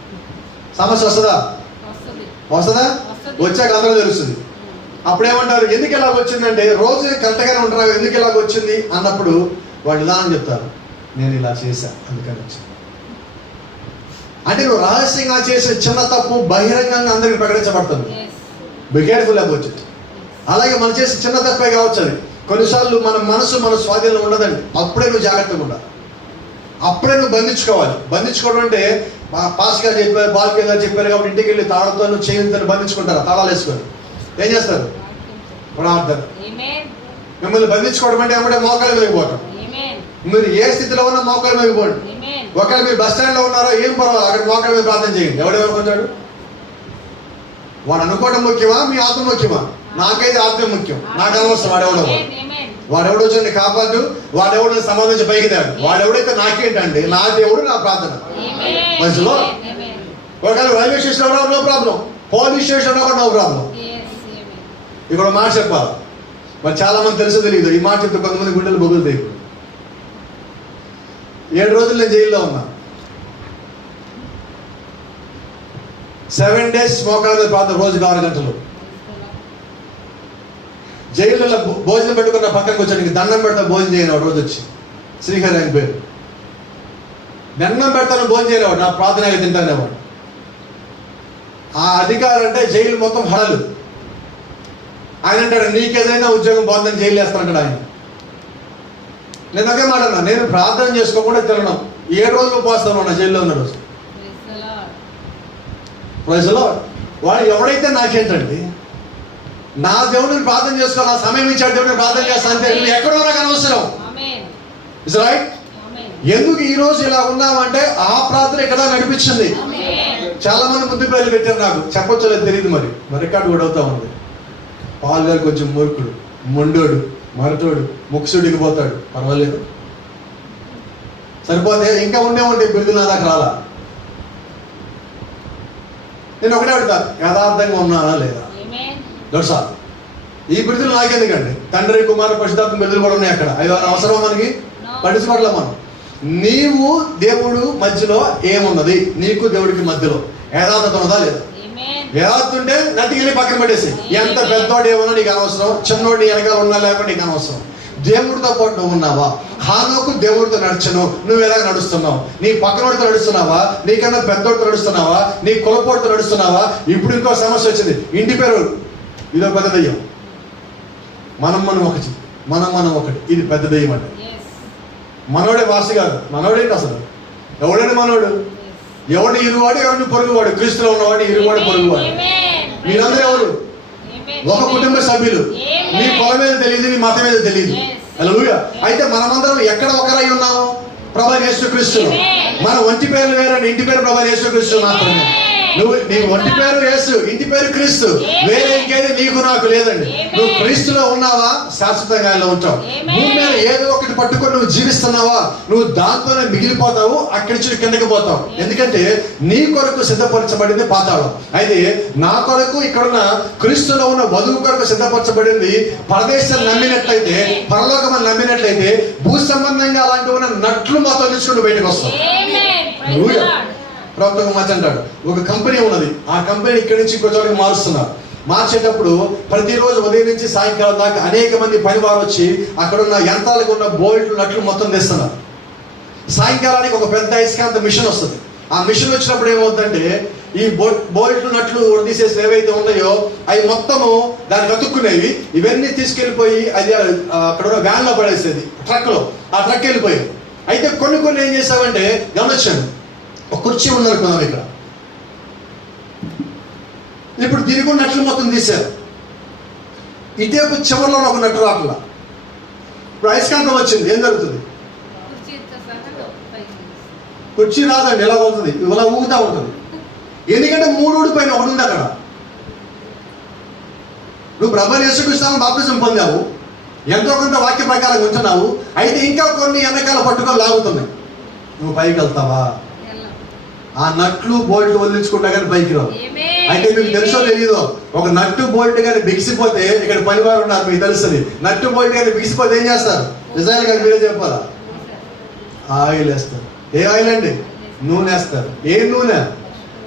సమస్య వస్తుందా? వచ్చాక అందరూ తెలుస్తుంది. అప్పుడేమంటారు? ఎందుకు ఇలాగ వచ్చిందంటే రోజు కరెక్ట్గానే ఉంటారు, ఎందుకు ఇలాగ వచ్చింది అన్నప్పుడు వాళ్ళు ఇలా అని చెప్తారు, నేను ఇలా చేశా అందుకని వచ్చింది. అంటే నువ్వు రహస్యంగా చేసే చిన్న తప్పు బహిరంగంగా అందరికి ప్రకటించబడుతుంది. Be careful about it. అలాగే మనం చేసే చిన్న తప్పే కావచ్చు అది. కొన్నిసార్లు మన మనసు మన స్వాధీనంలో ఉండదండి. అప్పుడే నువ్వు జాగ్రత్తగా ఉండాలి. అప్పుడే నువ్వు బంధించుకోవాలి. బంధించుకోవడం అంటే పాస్ గారు చెప్పారు, బాల్కే గారు చెప్పారు కాబట్టి ఇంటికి వెళ్ళి తాళతో చేయించుకొని బంధించుకుంటారు. తాళాలు వేసుకొని ఏం చేస్తారు? ప్రార్థన. మిమ్మల్ని బంధించుకోవడం అంటే ఏమంటే మోకాలు వేగిపోవటం. మీరు ఏ స్థితిలో ఉన్నా మోకాలు వేగిపోండి. ఒకవేళ మీరు బస్ స్టాండ్లో ఉన్నారో ఏం పర్వాలేదు, అక్కడ మోకాలు మీద ప్రార్థన చేయండి. ఎవడేమనుకుంటాడు? వాడు అనుకోవడం ముఖ్యమా, మీ ఆత్మ ముఖ్యమా? నాకైతే ఆత్మ ముఖ్యం. నాకు అనవసరం వాడెవడో వచ్చి కాపాడు, వాడెవడో సమాధించి పైకి తాడు, వాడెవడైతే నాకేంటండి, నా దేవుడు నా ప్రార్థన. మధ్యలో ఒకవేళ railway station no problem, police station no problem. ఇక్కడ మాట చెప్పాలి. మరి చాలా మంది తెలుసో తెలియదు, ఈ మాట చెప్తే కొంతమంది గుండెలు బొగులుతాయి. 7 రోజులు నేను జైల్లో ఉన్నా. 7 days మోకాళ్ళ మీద ప్రార్థన, రోజుకి 6 గంటలు. జైల్లో భోజనం పెట్టుకున్న పక్కనకి వచ్చాడు, దండం పెడతా భోజనం చేయను. రోజు వచ్చి శ్రీహరి ఆయన పేరు, దండం పెడతాను భోజనం చేయలేవాడు, నా ప్రార్థన తింటానేవాడు. ఆ అధికారం అంటే జైలు మొత్తం హడలు. ఆయన అంటాడు, నీకేదైనా ఉద్యోగం బాగుందని జైలు వేస్తానంటాడు ఆయన. నేను ఒకే మాట అన్నా, నేను ప్రార్థన చేసుకోకుండా తినడం. 7 రోజులు ఉపవాసం ఉన్నా జైల్లో ఉన్న రోజు. ప్రజలో వాడు ఎవడైతే నాకేంటండి, నా దేవుడిని ప్రార్థన చేసుకోవాలి, నా సమయం ఇచ్చాడు దేవుడిని ప్రార్థన చేస్తాను అంతే. నువ్వు ఎక్కడో నాకు అనవసరం. Is right. ఎందుకు ఈ రోజు ఇలా ఉన్నామంటే ఆ ప్రార్థన ఇక్కడ నడిపించింది. చాలా మంది ముందు పేర్లు పెట్టారు, నాకు చెప్పొచ్చో లేదు తెలియదు. మరి రికార్డు కూడా అవుతా ఉంది. పాల్ గారు కొంచెం మూర్ఖుడు, మొండోడు, మరటోడు, ముక్సుడికి పోతాడు, పర్వాలేదు సరిపోతే ఇంకా ఉండే బిరుదు నా దాకా రాలా. నేను ఒకటే అడుగుతా, యథార్థంగా ఉన్నానా లేదా? దొరసా ఈ బిరుదులు నాకెందుకండి? తండ్రి, కుమారు, పరిశుద్ధాత్మ బిరుదులు కూడా ఉన్నాయి అక్కడ. అవి అవసరం మనకి? పట్టించుకోవట్లే మనం. నీవు దేవుడు మధ్యలో ఏమున్నది? నీకు దేవుడికి మధ్యలో యథార్థత ఉన్నదా లేదా? యథార్థత ఉంటే నటికి వెళ్ళి పక్కన పడేసి, ఎంత పెద్దోడు ఏమన్నా నీకు అనవసరం, చిన్నోడి వెనకాల ఉన్నా లేకపోతే నీకు అనవసరం. దేవుడితో పాటు నువ్వు ఉన్నావా? హానోకు దేవుడితో నడిచను, నువ్వు ఎలా నడుస్తున్నావు? నీ పక్కనోడితో నడుస్తున్నావా? నీకన్నా పెద్దోడితో నడుస్తున్నావా? నీ కులపోడితో నడుస్తున్నావా? ఇప్పుడు ఇంకో సమస్య వచ్చింది, ఇంటి పేరు ఇదో పెద్ద దయ్యం. మనం ఒకటి, ఇది పెద్ద దయ్యం అంటే. మనోడే వాసు కాదు, మనోడేంటి అసలు? ఎవడండి మనోడు? ఎవడిని ఇరువాడు, ఎవరిని పొరుగువాడు? క్రీస్తులో ఉన్నవాడిని ఇరువాడు, పొరుగువాడు. మీరందరూ ఎవరు? ఒక కుటుంబ సభ్యులు. మీ పొలం మీద తెలియదు, మీ మతం మీద తెలియదు. హల్లెలూయా. అయితే మనమందరం ఎక్కడ ఒకరై ఉన్నాము? ప్రభువైన యేసుక్రీస్తులో. మన ఒంటి పేరు వేరండి, ఇంటి పేరు ప్రభువైన యేసుక్రీస్తు మాత్రమే. నీ ఒంటి పేరు యేసు, ఇంటి పేరు క్రీస్తు. వేరే ఇంకేది నీకు నాకు లేదండి. నువ్వు క్రీస్తులో ఉన్నావా, శాశ్వతంగా ఆయన ఉంటావు. భూమి మీద ఏదో ఒకటి పట్టుకొని నువ్వు జీవిస్తున్నావా, నువ్వు దాంతోనే మిగిలిపోతావు, అక్కడి నుంచి కిందకి పోతావు. ఎందుకంటే నీ కొరకు సిద్ధపరచబడింది పాతాళం. అయితే నా కొరకు ఇక్కడున్న క్రీస్తులో ఉన్న వధువు కొరకు సిద్ధపరచబడింది పరదేశం నమ్మినట్లయితే, పరలోకం నమ్మినట్లయితే, భూ సంబంధంగా అలాంటి ఉన్న నట్లు మాతో తీసుకుంటూ బయటకు వస్తాం. ప్రవక్త మధ్య అంటాడు, ఒక కంపెనీ ఉన్నది, ఆ కంపెనీ ఇక్కడి నుంచి ఇంకో చోటకి మారుస్తున్నారు. మార్చేటప్పుడు ప్రతిరోజు ఉదయం నుంచి సాయంకాలం దాకా అనేక మంది పనివారు వచ్చి అక్కడ ఉన్న యంత్రాలకు ఉన్న బోల్ట్లు నట్లు మొత్తం తెస్తున్నారు. సాయంకాలానికి ఒక పెద్ద అయస్కాంత మిషన్ వస్తుంది. ఆ మిషన్ వచ్చినప్పుడు ఏమవుతుందంటే, ఈ బోల్ట్లు నట్లు తీసేసి ఏవైతే ఉన్నాయో అవి మొత్తము దానికి అతుక్కునేవి. ఇవన్నీ తీసుకెళ్ళిపోయి అది అక్కడ ఉన్న వ్యాన్ లో పడేసేది, ట్రక్ లో. ఆ ట్రక్ వెళ్ళిపోయాయి. అయితే కొన్ని ఏం చేసామంటే, గమనించాను, ఒక కుర్చీ ఉందనుకున్నాం ఇక్కడ. ఇప్పుడు దీనికి కూడా నట్లు మొత్తం తీశారు. ఇటేపు చివరిలో ఒక నట్లు రాట్లా. ఇప్పుడు అయస్కాంతం వచ్చింది, ఏం జరుగుతుంది? కుర్చీ రాదండి, ఇలా అవుతుంది, ఇలా ఊగుతా ఉంటుంది. ఎందుకంటే 3 ఊడిపోయిన ఒకటి ఉంది అక్కడ. నువ్వు ప్రభువైన యేసుక్రీస్తుని బాప్తిజం పొందావు, ఎంతో కొంత వాక్య ప్రకారం ఉంటున్నావు. అయితే ఇంకా కొన్ని వెనకాల పట్టుకొని లాగుతున్నాయి. నువ్వు పైకి వెళ్తావా? ఆ నట్లు బోల్ట్ వదిలించుకుంటా కానీ పైకి రావు. అయితే మీకు తెలుసో తెలియదో, ఒక నట్టు బోల్ట్ కానీ బిగిసిపోతే, ఇక్కడ పనివారు ఉన్నారు మీకు తెలుస్తుంది, నట్టు బోల్ట్ కానీ బిగిసిపోతే ఏం చేస్తారు? నిజాలు కానీ మీరే చెప్పాలా? ఆయిల్ వేస్తారు. ఏ ఆయిల్ అండి? నూనె వేస్తారు. ఏ నూనె?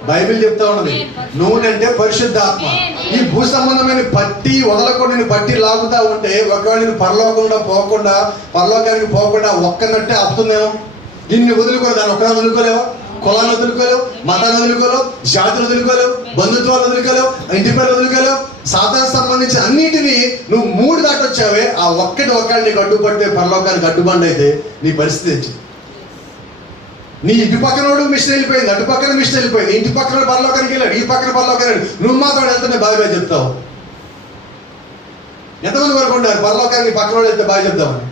బైబిల్ చెప్తా ఉన్నది, నూనె అంటే పరిశుద్ధాత్మ. ఈ భూ సంబంధమైన పట్టి వదలకుండా నేను పట్టి లాగుతా ఉంటే, ఒకవేళ నేను పరలోకానికి పోకుండా ఒక్కనట్టే ఆపుతుందేమో. దీన్ని వదులుకో, దాన్ని ఒక్కడా వదులుకోలేవా? కులాన్ని వదులుకోలేవు, మతాన్ని వదులుకోలేవు, జాతులు వదులుకోలేవు, బంధుత్వాలు వదులుకోలేవు, ఇంటి పేరు వదులుకోలేవు. సాతానికి సంబంధించిన అన్నిటినీ నువ్వు 3 దాటొచ్చావే. ఆ ఒక్కటి నీకు అడ్డుపడితే, పరలోకానికి అడ్డుబండి అయితే నీ పరిస్థితి ఏంటి? నీ ఇటు పక్కనోడు మిషన్ వెళ్ళిపోయింది, అటు పక్కన మిషన్ వెళ్ళిపోయింది, ఇంటి పక్కన పరలోకానికి వెళ్ళాడు, ఈ పక్కన పరలోకానికి వెళ్ళాడు. నువ్వు మాత్రం వెళ్తుంటే బాగా చెప్తావు. ఎంతమంది వరకు ఉంటారు పరలోకానికి పక్కనోడు వెళ్తే బాగా చెప్తామని?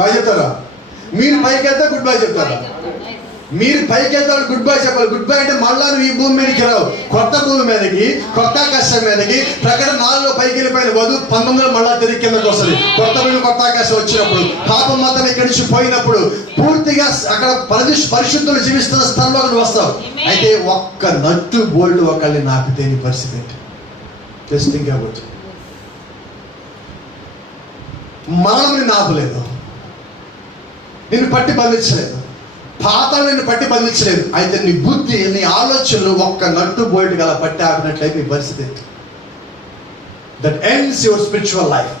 బాగా చెప్తారా? మీరు పైకి వెళ్తే గుడ్ బై చెప్తారా? మీరు పైకి వెళ్తాడు గుడ్ బై చెప్పాలి. గుడ్ బై అంటే మళ్ళా నువ్వు ఈ భూమి మీదకి రావు. కొత్త భూమి మీదకి, కొత్త ఆకాశం మీదకి. ప్రకటన 4లో పైకి వెళ్ళిపోయిన వధువు 19లో మళ్ళా తిరిగి కిందకి వస్తుంది. కొత్త భూమి, కొత్త ఆకాశం వచ్చినప్పుడు, పాపం మొత్తం ఇక్కడి నుంచి పోయినప్పుడు పూర్తిగా అక్కడ పరిశుద్ధులు జీవిస్తున్న స్థలంలో నువ్వు వస్తావు. అయితే ఒక్క నట్టు బోల్డ్ ఒకళ్ళని నాపితే నీ పరిస్థితి ఏంటి? Just think about. మరణం నిన్ను ఆపలేదు, నిన్ను పట్టి బంధించలేదు, పాతాళం నిన్ను పట్టి బంధించలేదు. అయితే నీ బుద్ధి, నీ ఆలోచనలు ఒక్క నట్టు బోల్ట్ గల పట్టి ఆపినట్లయితే నీ పరిస్థితి ఏంటి? That ends your spiritual life.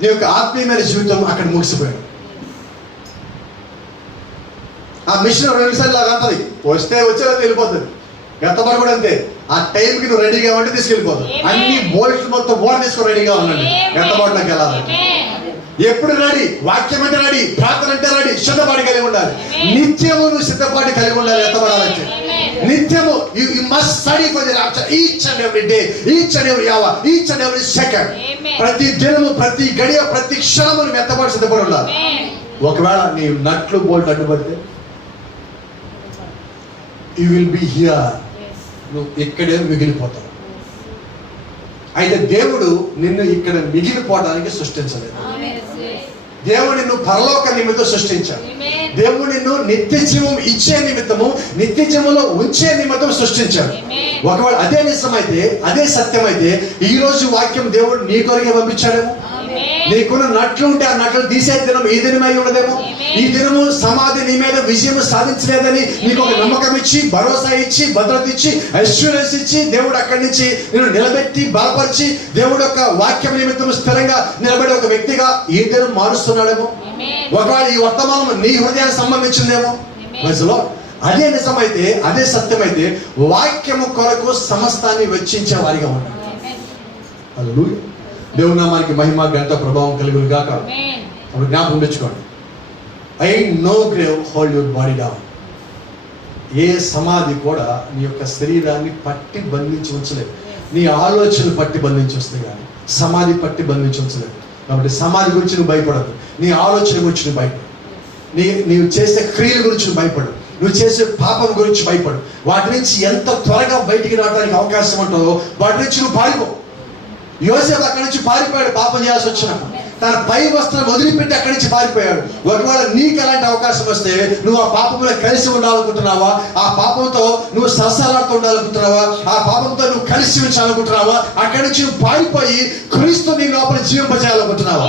నీ యొక్క ఆత్మీయమైన జీవితం అక్కడ ముగిసిపోయాడు. ఆ మిషన్ 2 సార్లు లాగా అంతది, వస్తే వచ్చేలా వెళ్ళిపోతుంది. గతపడి కూడా అంతే. ఆ టైంకి నువ్వు రెడీగా ఉంటే తీసుకెళ్ళిపోతావు. అన్ని బోల్ట్స్ మొత్తం బోర్డు తీసుకొని రెడీగా ఉండండి. గతపడిలోకి వెళ్ళాలంటే ఎప్పుడు రెడీ? వాక్యం అంటే రెడీ, ప్రార్థన అంటే రెడీ, సిద్ధపాటు కలిగి ఉండాలి. నిత్యము నువ్వు సిద్ధపాటు కలిగి ఉండాలి. ఎత్తబడాలంటే నిత్యము you must study for the rapture each and every day, each and every hour, each and every second. ప్రతి దినము, ప్రతి గడియ, ప్రతి క్షణము నువ్వు ఎత్తబడి సిద్ధపడి ఉండాలి. ఒకవేళ నీ నట్లు బోల్ట్ అడ్డుపడితే యు విల్ బి హియర్, నువ్వు ఇక్కడే మిగిలిపోతావు. అయితే దేవుడు నిన్ను ఇక్కడ మిగిలిపోవడానికి సృష్టించలేదు. దేవుడు నిన్ను పరలోక నిమిత్తం సృష్టించాడు. దేవుడు నిన్ను నిత్య జీవం ఇచ్చే నిమిత్తము, నిత్య జీవంలో ఉంచే నిమిత్తం సృష్టించాడు. ఒకవేళ అదే నిజమైతే, అదే సత్యమైతే ఈ రోజు వాక్యం దేవుడు నీ కొరకే పంపించాడేమో. నీకున్న నట్లు ఉంటే ఆ నట్లు తీసే దినం ఈ దినమై ఉండదేమో. ఈ దినము సమాధి నీ మీద విజయం సాధించలేదని నీకు ఒక నమ్మకం ఇచ్చి, భరోసా ఇచ్చి, భద్రత ఇచ్చి, అష్యూరెన్స్ ఇచ్చి, దేవుడు అక్కడి నుంచి నేను నిలబెట్టి బలపరిచి, దేవుడు యొక్క వాక్యం నిమిత్తం స్థిరంగా నిలబడే ఒక వ్యక్తిగా ఈ దినం మారుస్తున్నాడేమో. ఒకవేళ ఈ వర్తమానం నీ హృదయానికి సంబంధించిందేమో. అదే నిజమైతే, అదే సత్యమైతే వాక్యము కొరకు సమస్తాన్ని వెచ్చించే వారిగా ఉన్నాడు. హల్లెలూయా. దేవుని నామానికి మహిమ, ఘనత, ప్రభావం కలుగును గాక. అప్పుడు జ్ఞాపకం తెచ్చుకోండి. I no grave hold your body down. ఏ సమాధి కూడా నీ యొక్క శరీరాన్ని పట్టి బంధించి ఉంచలేదు. నీ ఆలోచనలు పట్టి బంధించి వస్తాయి కానీ సమాధి పట్టి బంధించి ఉంచలేదు. కాబట్టి సమాధి గురించి నువ్వు భయపడదు. నీ ఆలోచన గురించి నువ్వు భయపడు. నీవు చేసే క్రియల గురించి నువ్వు భయపడు. నువ్వు చేసే పాపం గురించి భయపడు. వాటి నుంచి ఎంత త్వరగా బయటికి రావడానికి అవకాశం ఉంటుందో వాటి నుంచి నువ్వు పారిపో. యోసేపు అక్కడి నుంచి పారిపోయాడు. పాపం చేయాల్సి వచ్చినప్పుడు తన పై వస్త్రం వదిలిపెట్టి అక్కడి నుంచి పారిపోయాడు. ఒకవేళ నీకు అలాంటి అవకాశం వస్తే నువ్వు ఆ పాపంలో కలిసి ఉండాలనుకుంటున్నావా? ఆ పాపంతో నువ్వు సరసాలాడుతూ ఉండాలనుకుంటున్నావా? ఆ పాపంతో నువ్వు కలిసి ఉంచాలనుకుంటున్నావా? అక్కడి నుంచి నువ్వు పారిపోయి క్రీస్తు నీ లోపల జీవింపజేయాలనుకుంటున్నావా?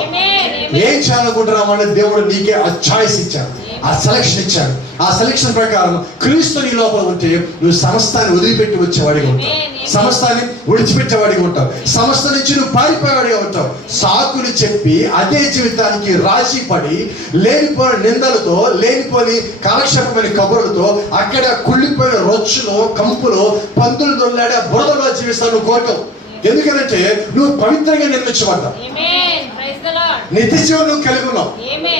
ఏం చేయాలనుకుంటున్నావా అంటే దేవుడు నీకే ఆ చాయిస్ ఇచ్చాడు, ఆ సెలక్షన్ ఇచ్చాడు. ఆ సెలక్షన్ ప్రకారం క్రీస్తు నీ లోపల ఉంటే నువ్వు సమస్తాన్ని వదిలిపెట్టి వచ్చేవాడిగా ఉంటావు, సమస్తాన్ని విడిచిపెట్టేవాడిగా ఉంటావు, సమస్త నుంచి నువ్వు పారిపోయేవాడిగా ఉంటావు. సాకులు చెప్పి అదే జీవితానికి రాజీ పడి లేనిపోయిన నిందలతో, లేనిపోని కాలక్షేపమైన కబుర్లతో, అక్కడ కుళ్ళిపోయిన రొచ్చులో, కంపులో, పందులు దొల్లాడే బురదలో జీవిస్తావు నువ్వు కోరటం. ఎందుకంటే నువ్వు పవిత్రంగా నిర్మించబడ్డావు, నిత్య జీవం నువ్వు కలిగి ఉన్నావు.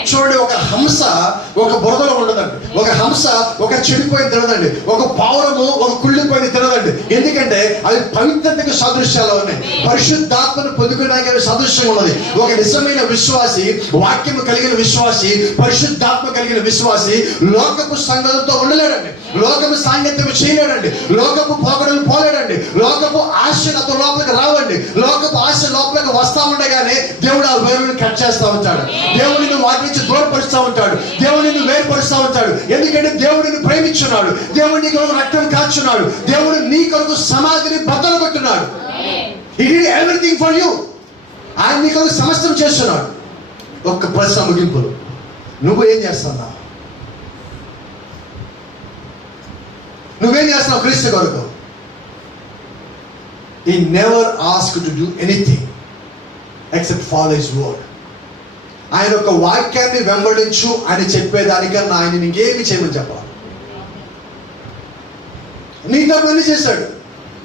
చూడండి, ఒక హంస ఒక బురదలో ఉండదండి, ఒక హంస ఒక చెడిపోయిన తినదండి, ఒక పావురము ఒక కుళ్ళిపోయిన తినదండి. ఎందుకంటే అవి పవిత్రతకు సాదృశ్యాలు ఉన్నాయి, పరిశుద్ధాత్మను పొందుకోవడానికి అవి సాదృశ్యంగా ఉన్నది. ఒక నిజమైన విశ్వాసి, వాక్యము కలిగిన విశ్వాసి, పరిశుద్ధాత్మ కలిగిన విశ్వాసి లోకపు సంగతులతో ఉండలేడండి, లోకపు సాంగత్యం చేయలేడండి, లోకపు పోకడలు పోలేడండి, లోకపు ఆశలు అతను లోపలికి రావండి. లోకపు ఆశ లోపలికి వస్తా ఉండగానే దేవుడు ఆ వేరుని కట్ చేస్తా ఉంటాడు. దేవుడు నిన్ను వాటి నుంచి దూరపరుస్తూ ఉంటాడు. దేవుడు నిన్ను వేరుపరుస్తూ ఉంటాడు. ఎందుకంటే దేవుడు నిన్ను ప్రేమించున్నాడు, దేవుడు నీ కొరకు రక్తం కాచున్నాడు, దేవుడు నీ కొరకు సమాధిని బద్దలు కొట్టున్నాడు. He did everything for you. ఆయన నీ కొరకు సమస్తం చేస్తున్నాడు. ఒక్క ప్రశ్న ముగింపులు, నువ్వు ఏం చేస్తున్నావు? నువ్వేం చేస్తున్నావు క్రీస్తు కొరకు? He never asked to do anything except follow his word. ఆయన ఒక వాక్యాన్ని వెంబడించు అని చెప్పేదానికన్నా ఆయన నీకేమి చేయమని చెప్పాలి? నీ తరపున అన్ని చేశాడు.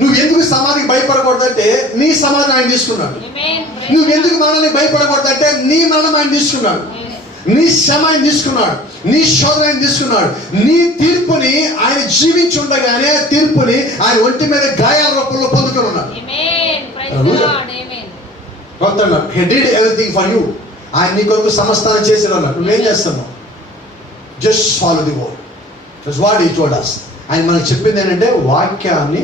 నువ్వు ఎందుకు సమాధికి భయపడకూడదంటే నీ సమాధిని ఆయన తీసుకున్నాడు. నువ్వు ఎందుకు మరణానికి భయపడకూడదంటే నీ మరణం ఆయన తీసుకున్నాడు, నీ శ్రమ ఆయన తీసుకున్నాడు, నీ శోధన ఆయన తీసుకున్నాడు. నీ తీర్పుని ఆయన జీవించి ఉండగానే ఆ తీర్పుని ఆయన ఒంటి మీద గాయాల రూపంలో పొందుకొని ఉన్నాడు. He did everything for you. ఆయన నీ కొరకు సమస్తాన్ని చేసి ఉన్నాడు. నువ్వేం చేస్తున్నావు? Just follow the word. That's what he told us. ఆయన మనకు చెప్పింది ఏంటంటే వాక్యాన్ని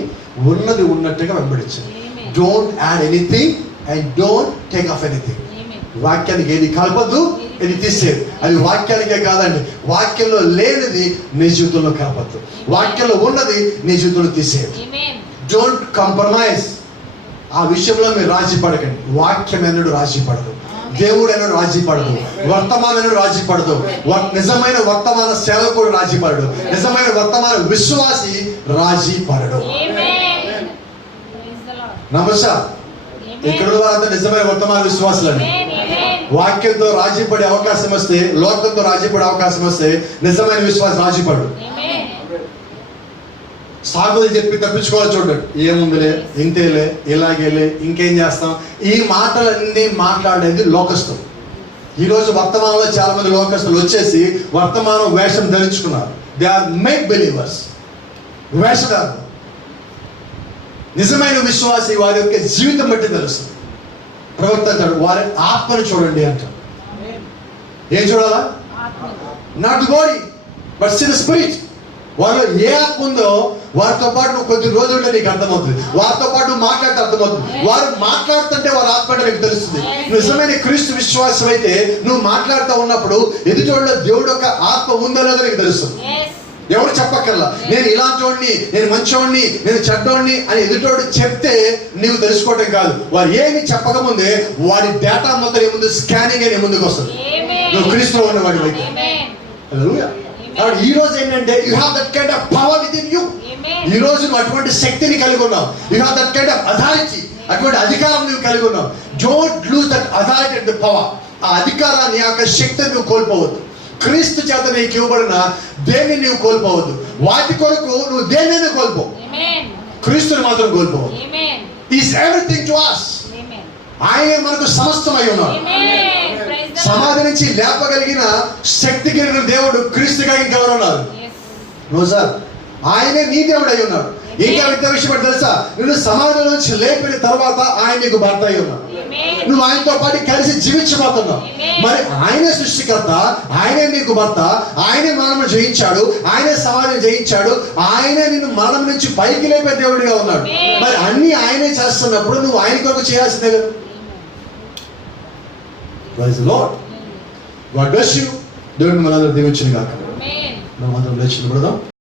ఉన్నది ఉన్నట్టుగా వెంబడించండి. Don't add anything and don't take off anything. వాక్యానికి ఏది కలపద్దు, ఇది తీసేది. అది వాక్యానికే కాదండి, వాక్యంలో లేనిది నీ జీవితంలో కలపద్దు, వాక్యంలో ఉన్నది నీ జీవితంలో తీసేది. Don't compromise. ఆ విషయంలో మీరు రాజీ పడకండి. వాక్యం ఎన్నడూ రాజీ పడదు, దేవుడు ఎన్నడూ రాజీ పడదు, వర్తమానం రాజీ పడదు. నిజమైన వర్తమాన సేవకుడు రాజీ పడడు, నిజమైన వర్తమాన విశ్వాసి రాజీ పడడు. నమస్తా. ఇక్కడ వారంతా నిజమైన వర్తమాన విశ్వాసులని. వాక్యంతో రాజీ పడే అవకాశం వస్తే, లోకంతో రాజీ పడే అవకాశం వస్తే నిజమైన విశ్వాసం రాజీ పడడు. సాగులు చెప్పి తప్పించుకోవాలి చూడండి. ఏముందిలే, ఇంతేలే, ఇలాగేలే, ఇంకేం చేస్తాం, ఈ మాటలన్నీ మాట్లాడేది లోకస్తులు. ఈరోజు వర్తమానంలో చాలా మంది లోకస్తులు వచ్చేసి వర్తమానం వేషం ధరించుకున్నారు. దే ఆర్ మేక్ బిలీవర్స్, వేషగారు. నిజమైన విశ్వాసి వారి యొక్క జీవితం బట్టి తెలుస్తుంది. ప్రవర్తించాడు, వారి ఆత్మను చూడండి అంటారు. ఏం చూడాలా? Not body but see the spirit. వారిలో ఏ ఆత్మ ఉందో వారితో పాటు నువ్వు కొద్ది రోజుల్లో నీకు అర్థమవుతుంది, వారితో పాటు మాట్లాడితే అర్థమవుతుంది. వారు మాట్లాడుతుంటే వారి ఆత్మ నీకు తెలుస్తుంది. నిజమైన క్రీస్తు విశ్వాసం అయితే నువ్వు మాట్లాడుతూ ఉన్నప్పుడు ఎదుటోళ్ళ దేవుడు యొక్క ఆత్మ ఉందో లేదో నీకు తెలుస్తుంది. ఎవరు చెప్పక్కర్లా, నేను ఇలాంటోడిని, నేను మంచోడిని, నేను చెడ్డోడిని అని ఎదుటోడు చెప్తే నీవు తెలుసుకోవటం కాదు. వారు ఏమి చెప్పకముందే వాడి డేటా మొత్తం నీ ముందు స్కానింగ్ అని ముందుకు వస్తుంది. నువ్వు క్రీస్తులో ఉన్నవాడి అయితే. కాబట్టి ఈ రోజు ఏంటంటే you have that kind of power with in you. ఈ రోజు నువ్వు అటువంటి శక్తిని కలిగి ఉన్నావు. You have that kind of authority, అటువంటి అధికారం నువ్వు కలిగి ఉన్నావు. Don't lose that authority and the power. ఆ అధికారాన్ని, ఆ శక్తిని నువ్వు కోల్పోవద్దు. క్రీస్తు చేత నీకు ఇవ్వబడిన దేన్ని నువ్వు కోల్పోవద్దు. వాటి కొరకు నువ్వు దేన్ని కోల్పోవు, క్రీస్తుని మాత్రం కోల్పోవు. Is everything to us. ఆయన మనకు సమస్తమై ఉన్నాడు. సమాధి నుంచి లేపగలిగిన శక్తి కలిగిన దేవుడు క్రీస్తుగా ఇంకెవరు ఉన్నారు? నువ్వు సార్, ఆయనే నీ దేవుడు అయి ఉన్నాడు. ఇంకా విద్య విషయం తెలుసా, నువ్వు సమాధి నుంచి లేపిన తర్వాత ఆయన నీకు భర్త అయి ఉన్నాడు. నువ్వు ఆయనతో పాటు కలిసి జీవించబోతున్నావు. మరి ఆయనే సృష్టికర్త, ఆయనే నీకు భర్త, ఆయనే మరణం జయించాడు, ఆయనే సమాధిని జయించాడు, ఆయనే నిన్ను మరణం నుంచి పైకి లేపే దేవుడిగా ఉన్నాడు. మరి అన్ని ఆయనే చేస్తున్నప్పుడు నువ్వు ఆయన కొరకు చేయాల్సిందే కదా. Praise the Lord. God bless you. దేవుడు మనందరూ దీవించును గాక. మనం అందరం లేచి నిలబడదాం.